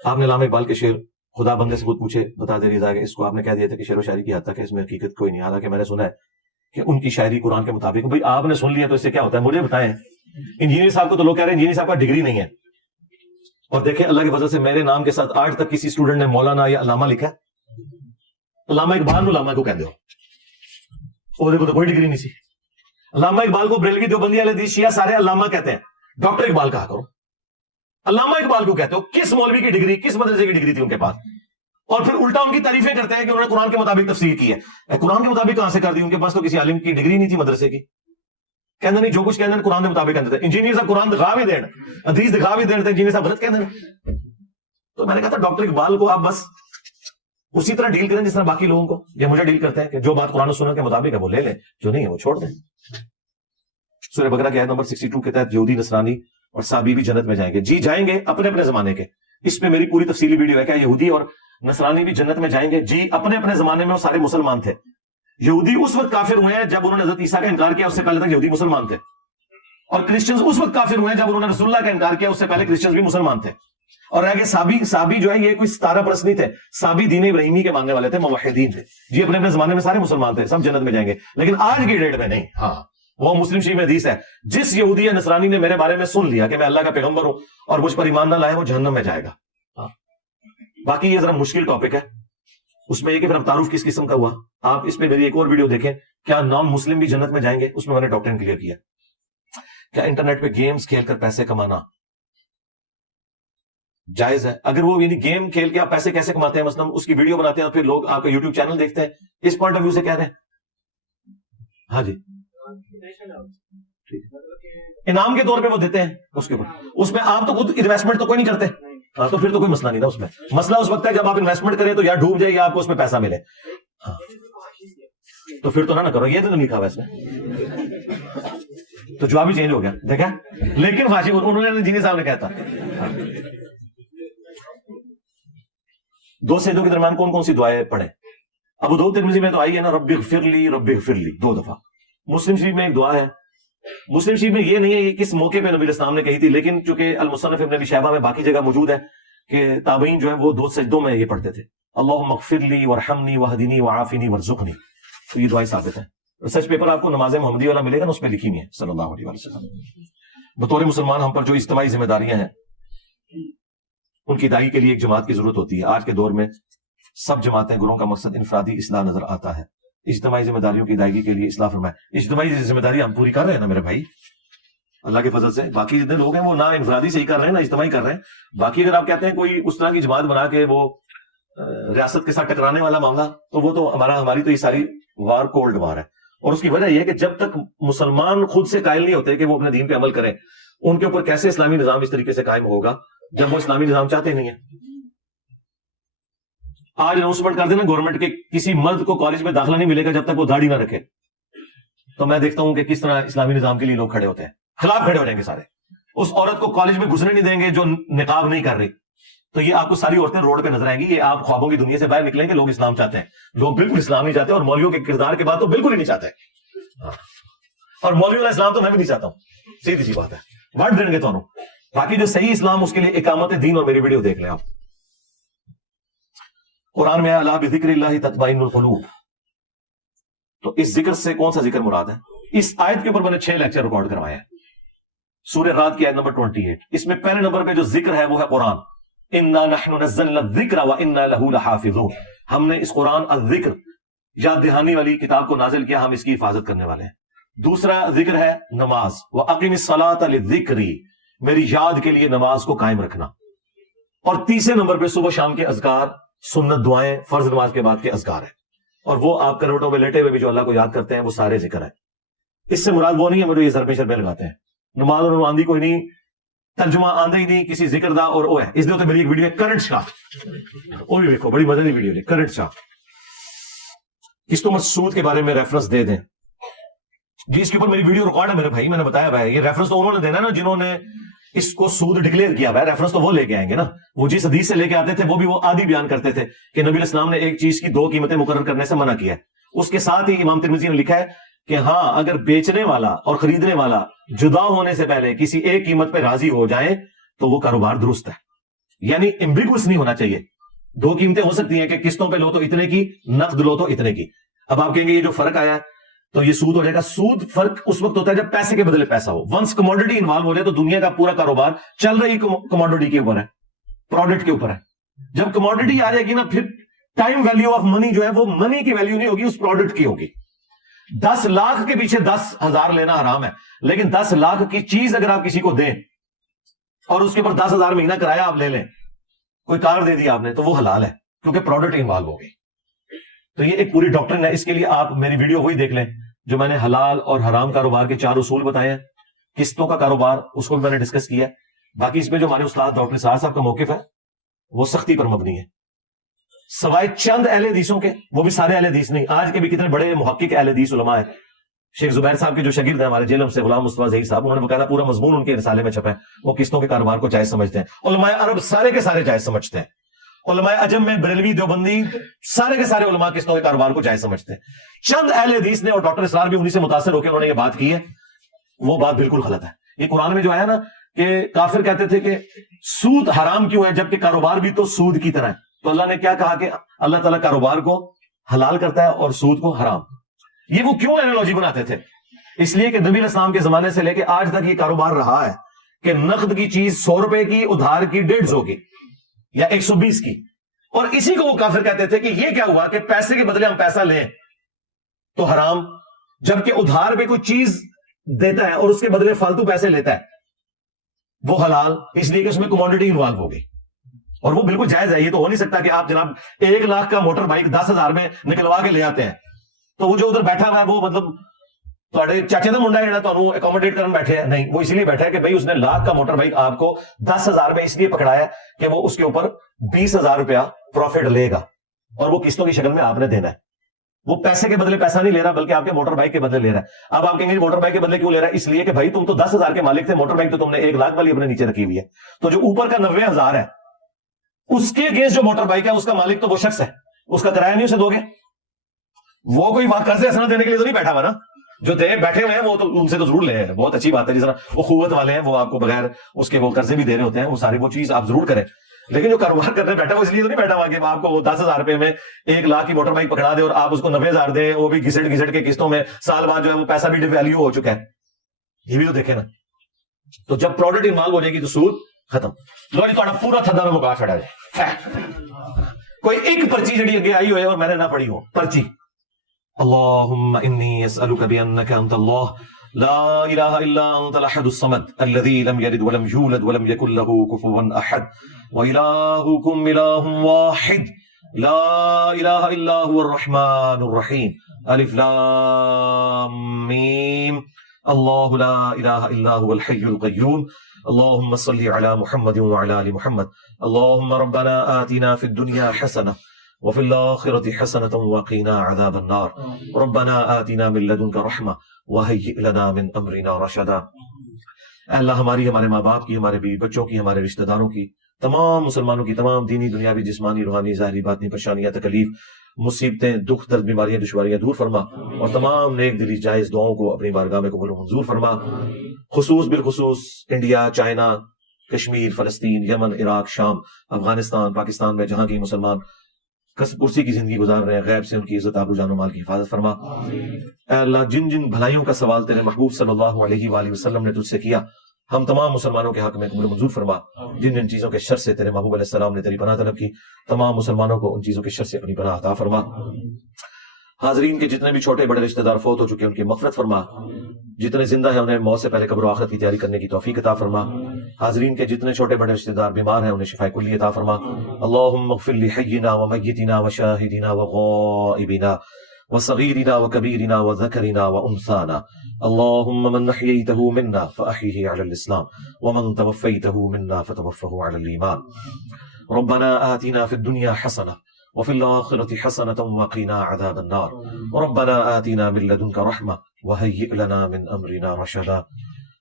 آپ نے علامہ اقبال کے شعر خدا بندے سے خود پوچھے بتا دے رضا, اس کو آپ نے کہہ دیا تھا کہ شعر و شاعری کی حد تک ہے, اس میں حقیقت کوئی نہیں. حالانکہ میں نے سنا ہے کہ ان کی شاعری قرآن کے مطابق. بھائی آپ نے سن لیا تو اس سے کیا ہوتا ہے, مجھے بتائیں. انجینئر صاحب کو تو لوگ کہہ رہے ہیں انجینئر صاحب کا ڈگری نہیں ہے, اور دیکھیں اللہ کی وجہ سے میرے نام کے ساتھ آج تک کسی اسٹوڈنٹ نے مولانا یا علامہ لکھا ہے. علامہ اقبال علامہ کو کہہ دو, وہ دیکھو تو کوئی ڈگری نہیں سی. علامہ اقبال کو بریلوی دیوبندی اہل حدیث شیعہ سارے علامہ کہتے ہیں. ڈاکٹر اقبال کہا کرو. علامہ اقبال کو کہتے ہو. کس مولوی کی ڈگری, کس مدرسے کی ڈگری تھی ان کے پاس؟ اور پھر الٹا ان کی تعریفیں کرتے ہیں کہ انہوں نے قرآن کے مطابق تفسیر کی ہے. قرآن کے مطابق کہاں سے کر دی؟ ان کے پاس تو کسی عالم کی ڈگری نہیں تھی مدرسے کی. کہتے نہیں جو کچھ کہتے ہیں قرآن کے مطابق کہتے ہیں. انجینئر صاحب قرآن دکھا بھی دین, حدیث دکھا بھی دین, انجینئر صاحب غلط کہتے ہیں. تو میں نے کہا تھا ڈاکٹر اقبال کو آپ بس اسی طرح ڈیل کریں جس طرح باقی لوگوں کو یہ مجھے ڈیل کرتے ہیں کہ جو بات قرآن و سنت کے مطابق ہے وہ لے لیں, جو نہیں ہے وہ چھوڑ دیں. سورہ بقرہ کی آیت نمبر 62 کے تحت یہودی نصرانی اور صابی بھی جنت میں جائیں گے. جی جائیں گے, اپنے اپنے زمانے کے. اس پہ میری پوری تفصیلی ویڈیو ہے. کیا یہودی اور نصرانی بھی جنت میں جائیں گے؟ جی, اپنے اپنے زمانے میں وہ سارے مسلمان تھے. یہودی اس وقت کافر ہوئے ہیں جب انہوں نے حضرت عیسیٰ کا انکار کیا, اس سے پہلے تک یہودی مسلمان تھے. اور کرسچنز اس وقت کافر ہوئے ہیں جب انہوں نے رسول اللہ کا انکار کیا, اس سے پہلے کرسچنز بھی مسلمان تھے. اور رہ گئے صابی جو ہے یہ کوئی ستارہ پرست نہیں تھے. صابی دین ابراہیمی کے ماننے والے تھے, موحدین تھے. جی اپنے اپنے زمانے میں سارے مسلمان تھے, سب جنت میں جائیں گے. لیکن آج کی ڈیٹ میں نہیں. ہاں وہ مسلم شریف میں حدیث ہے, جس یہودی یا نصرانی نے میرے بارے میں سن لیا کہ میں اللہ کا پیغمبر ہوں اور مجھ پر ایمان نہ لائے, وہ جہنم میں جائے گا. باقی یہ ذرا مشکل ٹاپک ہے, اس میں یہ کہ پھر اب تعارف کس قسم کا ہوا. آپ اس پہ میری ایک اور ویڈیو دیکھیں, کیا نان مسلم بھی جنت میں جائیں گے, اس میں نے ڈاکٹر کلیئر کیا. کیا انٹرنیٹ پہ گیمز کھیل کر پیسے کمانا جائز ہے؟ اگر وہ یعنی گیم کھیل کے آپ پیسے کیسے کماتے ہیں, مثلا اس کی ویڈیو بناتے ہیں اور پھر لوگ آپ کا یوٹیوب چینل دیکھتے ہیں, اس پوائنٹ آف ویو سے کہہ رہے ہیں. ہاں جی, انعام کے طور پہ وہ دیتے ہیں اس کے اوپر. اس میں آپ تو خود انویسٹمنٹ تو کوئی نہیں کرتے. ہاں تو پھر تو کوئی مسئلہ نہیں تھا اس میں. مسئلہ اس وقت ہے جب آپ انویسٹمنٹ کریں تو یا ڈوب جائے یا آپ کو اس میں پیسہ ملے. ہاں تو پھر تو نہ کرو, یہ تو نہیں تھا ویسے, تو جواب بھی چینج ہو گیا دیکھا. لیکن فاشی انہوں نے جینی صاحب نے کہا تھا دو سجدوں کے درمیان کون کون سی دعائیں پڑھیں. ابو داؤد ترمذی میں تو آئی ہے نا, رب اغفر لی رب اغفر لی 2 دفعہ. مسلم شریف میں ایک دعا ہے. مسلم شریف میں یہ نہیں ہے یہ کس موقع پہ نبی اسلام نے کہی تھی, لیکن چونکہ المصنف ابن ابی شیبہ میں باقی جگہ موجود ہے کہ تابعین جو ہے وہ 2 سجدوں میں یہ پڑھتے تھے, اللہم اغفر لی وارحمنی واہدنی وعافنی وارزقنی. تو یہ دعائیں ثابت ہیں. ریسرچ پیپر آپ کو نماز محمدی والا ملے گا نا, اس پہ لکھی ہوئی ہے صلی اللہ علیہ وسلم. بطور مسلمان ہم پر جو اجتماعی ذمہ داریاں ہیں ان کی ادائیگی کے لیے ایک جماعت کی ضرورت ہوتی ہے. آج کے دور میں سب جماعتیں گروہوں کا مقصد انفرادی اصلاح نظر آتا ہے. اجتماعی ذمہ داریوں کی ادائیگی کے لیے اصلاح فرمائے. اجتماعی ذمہ داری ہم پوری کر رہے ہیں نا میرے بھائی, اللہ کے فضل سے. باقی جتنے لوگ ہیں وہ نہ انفرادی صحیح کر رہے ہیں نہ اجتماعی کر رہے ہیں. باقی اگر آپ کہتے ہیں کوئی اس طرح کی جماعت بنا کے وہ ریاست کے ساتھ ٹکرانے والا معاملہ, تو وہ تو ہماری تو یہ ساری وار کولڈ وار ہے. اور اس کی وجہ یہ ہے کہ جب تک مسلمان خود سے قائل نہیں ہوتے کہ وہ اپنے دین پہ عمل کریں, ان کے اوپر کیسے اسلامی نظام اس طریقے سے قائم ہوگا جب وہ اسلامی نظام چاہتے نہیں ہیں. آج اناؤنسمنٹ کر دینا گورنمنٹ کے کسی مرد کو کالج میں داخلہ نہیں ملے گا جب تک وہ داڑھی نہ رکھے, تو میں دیکھتا ہوں کہ کس طرح اسلامی نظام کے لیے لوگ کھڑے ہوتے ہیں, خلاف کھڑے ہو جائیں گے سارے. اس عورت کو کالج میں گھسنے نہیں دیں گے جو نقاب نہیں کر رہی, تو یہ آپ کو ساری عورتیں روڈ پہ نظر آئیں گی. یہ آپ خوابوں کی دنیا سے باہر نکلیں گے. لوگ اسلام چاہتے ہیں, لوگ بالکل اسلام نہیں چاہتے, اور مولویوں کے کردار کے بعد تو بالکل ہی نہیں چاہتے. اور مولوی والا اسلام تو میں بھی نہیں چاہتا ہوں, سیدھی سی بات ہے. وٹ دیں گے تو باقی جو صحیح اسلام اس کے لیے اقامت دین, اور میری ویڈیو دیکھ لیں آپ. قرآن میں الا بذکر اللہ تطمئن القلوب, تو اس ذکر سے کون سا ذکر مراد ہے؟ اس آیت کے اوپر میں نے 6 لیکچر ریکارڈ کروائے ہیں. سورہ رات کی آیت نمبر 28, اس میں پہلے نمبر پہ جو ذکر ہے وہ ہے قرآن. انا نحن نزلنا الذکر وانا له لحافظون, ہم نے اس قرآن الذکر یاد دہانی والی کتاب کو نازل کیا, ہم اس کی حفاظت کرنے والے ہیں. دوسرا ذکر ہے نماز, واقم الصلاۃ للذکر, میری یاد کے لیے نماز کو قائم رکھنا. اور تیسرے نمبر پہ صبح شام کے اذکار, سنت دعائیں, فرض نماز کے بعد کے اذکار ہیں. اور وہ آپ کروٹوں میں لیٹے ہوئے بھی جو اللہ کو یاد کرتے ہیں وہ سارے ذکر ہیں. اس سے مراد وہ نہیں ہے مجھے یہ ضربے شربے لگاتے ہیں. نماز اور آندھی کوئی نہیں, ترجمہ آندھا ہی نہیں, کسی ذکر دا اور وہ ہے. اس لیے تو میری ایک ویڈیو ہے کرنٹ شاہ, وہ بھی دیکھو, بڑی مزے کی ویڈیو ہے کرنٹ شاہ. کس تو مسعود کے بارے میں ریفرنس دے دیں جی, اس کے اوپر میری ویڈیو ریکارڈ ہے میرے بھائی, میں نے بتایا بھائی. یہ ریفرنس تو انہوں نے دینا نا جنہوں نے اس کو سود ڈکلیئر کیا ہے. ریفرنس تو وہ لے کے آئیں گے نا. وہ جس حدیث سے لے کے آتے تھے وہ بھی وہ آدھی بیان کرتے تھے کہ نبی الاسلام نے ایک چیز کی 2 قیمتیں مقرر کرنے سے منع کیا ہے. اس کے ساتھ ہی امام ترمذی نے لکھا ہے کہ ہاں اگر بیچنے والا اور خریدنے والا جدا ہونے سے پہلے کسی ایک قیمت پہ راضی ہو جائیں تو وہ کاروبار درست ہے. یعنی ایمبیگوس نہیں ہونا چاہیے. 2 قیمتیں ہو سکتی ہیں کہ قسطوں پہ لو تو اتنے کی, نقد لو تو اتنے کی. اب آپ کہیں گے یہ جو فرق آیا ہے تو یہ سود ہو جائے گا. سود فرق اس وقت ہوتا ہے جب پیسے کے بدلے پیسہ ہو. ونس کموڈٹی انوالو ہو جائے تو دنیا کا پورا کاروبار چل رہی کموڈٹی کے اوپر ہے, پروڈکٹ کے اوپر ہے. جب کموڈٹی آ جائے گی نا, پھر ٹائم ویلیو آف منی جو ہے وہ منی کی ویلیو نہیں ہوگی, اس پروڈکٹ کی ہوگی. 10 لاکھ کے پیچھے 10,000 لینا حرام ہے، لیکن 10 لاکھ کی چیز اگر آپ کسی کو دیں اور اس کے اوپر 10,000 مہینہ کرایہ آپ لے لیں، کوئی کار دے دیا آپ نے، تو وہ حلال ہے کیونکہ پروڈکٹ انوالو ہو گئی۔ تو یہ ایک پوری ڈاکٹرن ہے۔ اس کے لیے آپ میری ویڈیو وہی دیکھ لیں جو میں نے حلال اور حرام کاروبار کے 4 اصول بتائے ہیں۔ قسطوں کا کاروبار اس کو بھی میں نے ڈسکس کیا ہے۔ باقی اس میں جو ہمارے استاد ڈاکٹر اسرار صاحب کا موقف ہے وہ سختی پر مبنی ہے، سوائے چند اہل حدیثوں کے، وہ بھی سارے اہل حدیث نہیں۔ آج کے بھی کتنے بڑے محقق اہل حدیث علماء ہیں، شیخ زبیر صاحب کے جو شاگرد ہیں ہمارے جیلم سے، غلام مصطفیٰ ظہیر صاحب، انہوں نے بقاعدہ پورا مضمون ان کے رسالے میں چھپا ہے، وہ قسطوں کے کاروبار کو جائز سمجھتے ہیں۔ علماء عرب سارے کے سارے جائز سمجھتے ہیں، علماء عجم میں بریلوی دیوبندی سارے کے سارے علماء قسطوں کے کاروبار کو جائز سمجھتے ہیں۔ چند اہل حدیث نے، اور ڈاکٹر اسرار بھی انہی سے متاثر ہو کے انہوں نے یہ بات کی ہے، وہ بات بالکل غلط ہے۔ یہ قرآن میں جو آیا نا کہ کافر کہتے تھے کہ سود حرام کیوں ہے جبکہ کاروبار بھی تو سود کی طرح ہے، تو اللہ نے کیا کہا کہ اللہ تعالیٰ کاروبار کو حلال کرتا ہے اور سود کو حرام۔ یہ وہ کیوں اینالوجی بناتے تھے؟ اس لیے کہ نبی علیہ السلام کے زمانے سے لے کے آج تک یہ کاروبار رہا ہے کہ نقد کی چیز 100 روپے کی، ادھار کی 150 کی یا 120 کی، اور اسی کو وہ کافر کہتے تھے کہ یہ کیا ہوا کہ پیسے کے بدلے ہم پیسہ لیں تو حرام، جبکہ ادھار پہ کوئی چیز دیتا ہے اور اس کے بدلے فالتو پیسے لیتا ہے وہ حلال، اس لیے کہ اس میں کموڈٹی انوالو ہو گئی، اور وہ بالکل جائز ہے۔ یہ تو ہو نہیں سکتا کہ آپ جناب 1 لاکھ کا موٹر بائک 10,000 میں نکلوا کے لے آتے ہیں، تو وہ جو ادھر بیٹھا ہوا ہے وہ مطلب تھوڑے چاچے دا منڈا ہے تو اکوموڈیٹ کرنے بیٹھے ہیں، نہیں، وہ اسی لیے بیٹھا ہے کہ بھائی اس نے 1 لاکھ کا موٹر بائک آپ کو 10,000 میں اس لیے پکڑایا ہے کہ وہ اس کے اوپر 20,000 روپیہ پروفٹ لے گا، اور وہ قسطوں کی شکل میں آپ نے دینا ہے۔ وہ پیسے کے بدلے پیسہ نہیں لے رہا بلکہ آپ کے موٹر بائک کے بدلے لے رہا ہے۔ اب آپ کہیں گے موٹر بائک کے بدلے کیوں لے رہا ہے؟ اس لیے کہ بھائی تم تو 10,000 کے مالک تھے، موٹر بائک تو تم نے 1 لاکھ والی اپنے نیچے رکھی ہوئی ہے، تو جو اوپر کا 90,000 ہے اس کے اگینسٹ جو موٹر بائک ہے اس کا مالک تو وہ شخص ہے، اس کا کرایہ نہیں اسے دو گے؟ وہ کوئی بات قرض حسنہ دینے کے لیے تو نہیں بیٹھا ہوا نا، جو بیٹھے ہوئے ہیں وہ تو ان سے تو ضرور لے ہیں، بہت اچھی بات ہے، جس طرح وہ قوت والے ہیں وہ آپ کو بغیر اس کے وہ قرضے بھی دے رہے ہوتے ہیں، وہ ساری وہ چیز آپ ضرور کریں، لیکن جو کاروبار کرنے بیٹھا وہ اس لیے تو نہیں بیٹھا ہوا کہ آپ کو 10,000 روپے میں 1 لاکھ کی موٹر بائک پکڑا دے اور آپ اس کو 90,000 دیں، وہ بھی گھسٹ کے قسطوں میں، سال بعد جو ہے وہ پیسہ بھی ڈی ویلیو ہو چکا ہے، یہ بھی تو دیکھیں نا۔ تو جب پروڈکٹ انوالو ہو جائے گی تو سود ختم۔ لو جی تھوڑا پورا تھدا میں مکا چھڑا جائے، کوئی ایک پرچی جڑی اگے آئی ہوئے اور میں نے نہ پڑھی ہو، پرچی اللہم انی اسألک بانک انت اللہ لا الہ الا انت الاحد الصمد الذی لم یلد ولم یولد ولم یکن له کفوا احد وإلہکم الہ واحد لا الہ الا هو الرحمن الرحیم الف لام میم اللہ لا الہ الا هو الحی القیوم اللہم صلی علی محمد وعلی آل محمد اللہم ربنا آتنا فی الدنیا حسنہ وفی الآخرة حسنة وقنا عذاب النار ربنا آتنا من لدنک رحمہ وہیئ لنا من امرنا رشدا۔ اے اللہ ہماری، ہمارے ماں باپ کی، ہمارے بیوی بچوں کی، ہمارے رشتہ داروں کی، تمام مسلمانوں کی تمام دینی دنیاوی جسمانی روحانی ظاہری باطنی پریشانیاں تکلیف مصیبتیں دکھ درد بیماریاں دشواریاں دور فرما، اور تمام نیک دلی جائز دعاؤں کو اپنی بارگاہ میں قبول و منظور فرما، خصوص بالخصوص انڈیا، چائنا، کشمیر، فلسطین، یمن، عراق، شام، افغانستان، پاکستان میں جہاں کی مسلمان کرسی کی زندگی گزار رہے ہیں، غیب سے ان کی عزت آبرو جان و مال کی حفاظت فرما۔ اے اللہ جن جن بھلائیوں کا سوال تیرے محبوب صلی اللہ علیہ وآلہ وسلم نے تجھ سے کیا، ہم تمام مسلمانوں کے حق میں قبول منظور فرما۔ جن جن چیزوں کے شر سے تیرے محبوب علیہ السلام نے تیری پناہ طلب کی، تمام مسلمانوں کو ان چیزوں کے شر سے اپنی پناہ عطا فرما۔ حاضرین کے جتنے بھی چھوٹے بڑے رشتہ دار فوت ہو چکے ان کی مغفرت فرما، جتنے زندہ ہیں انہیں موت سے پہلے قبر و آخرت کی تیاری کرنے کی توفیق عطا فرما۔ حاضرین کے جتنے چھوٹے بڑے رشتہ دار بیمار ہیں انہیں شفاء کلی عطا فرما۔ اللہم اغفر لحینا ومیتنا وشاہدنا وغائبنا وصغیرنا وکبیرنا وذکرنا وانثانا اللہم من احییتہ منا فاحیہ علی الاسلام ومن توفیتہ منا فتوفہ علی الایمان۔ ربنا آتنا فی الدنیا حسنہ وفي الآخرة حسنة وقنا عذاب النار ربنا آتنا من لدنك رحمة وهيئ لنا من أمرنا رشدا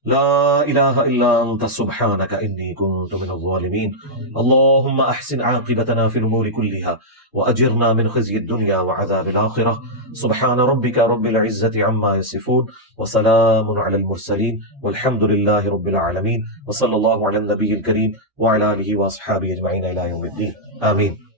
لا إله إلا أنت سبحانك إني كنت من الظالمين اللهم أحسن عاقبتنا في الأمور كلها وأجرنا من خزي الدنيا وعذاب الآخرة سبحان ربك رب العزة عما يصفون وسلام على المرسلين والحمد لله رب العالمين وصلى الله على النبي الكريم وعلى آله وأصحابه أجمعين إلى يوم الدين آمين۔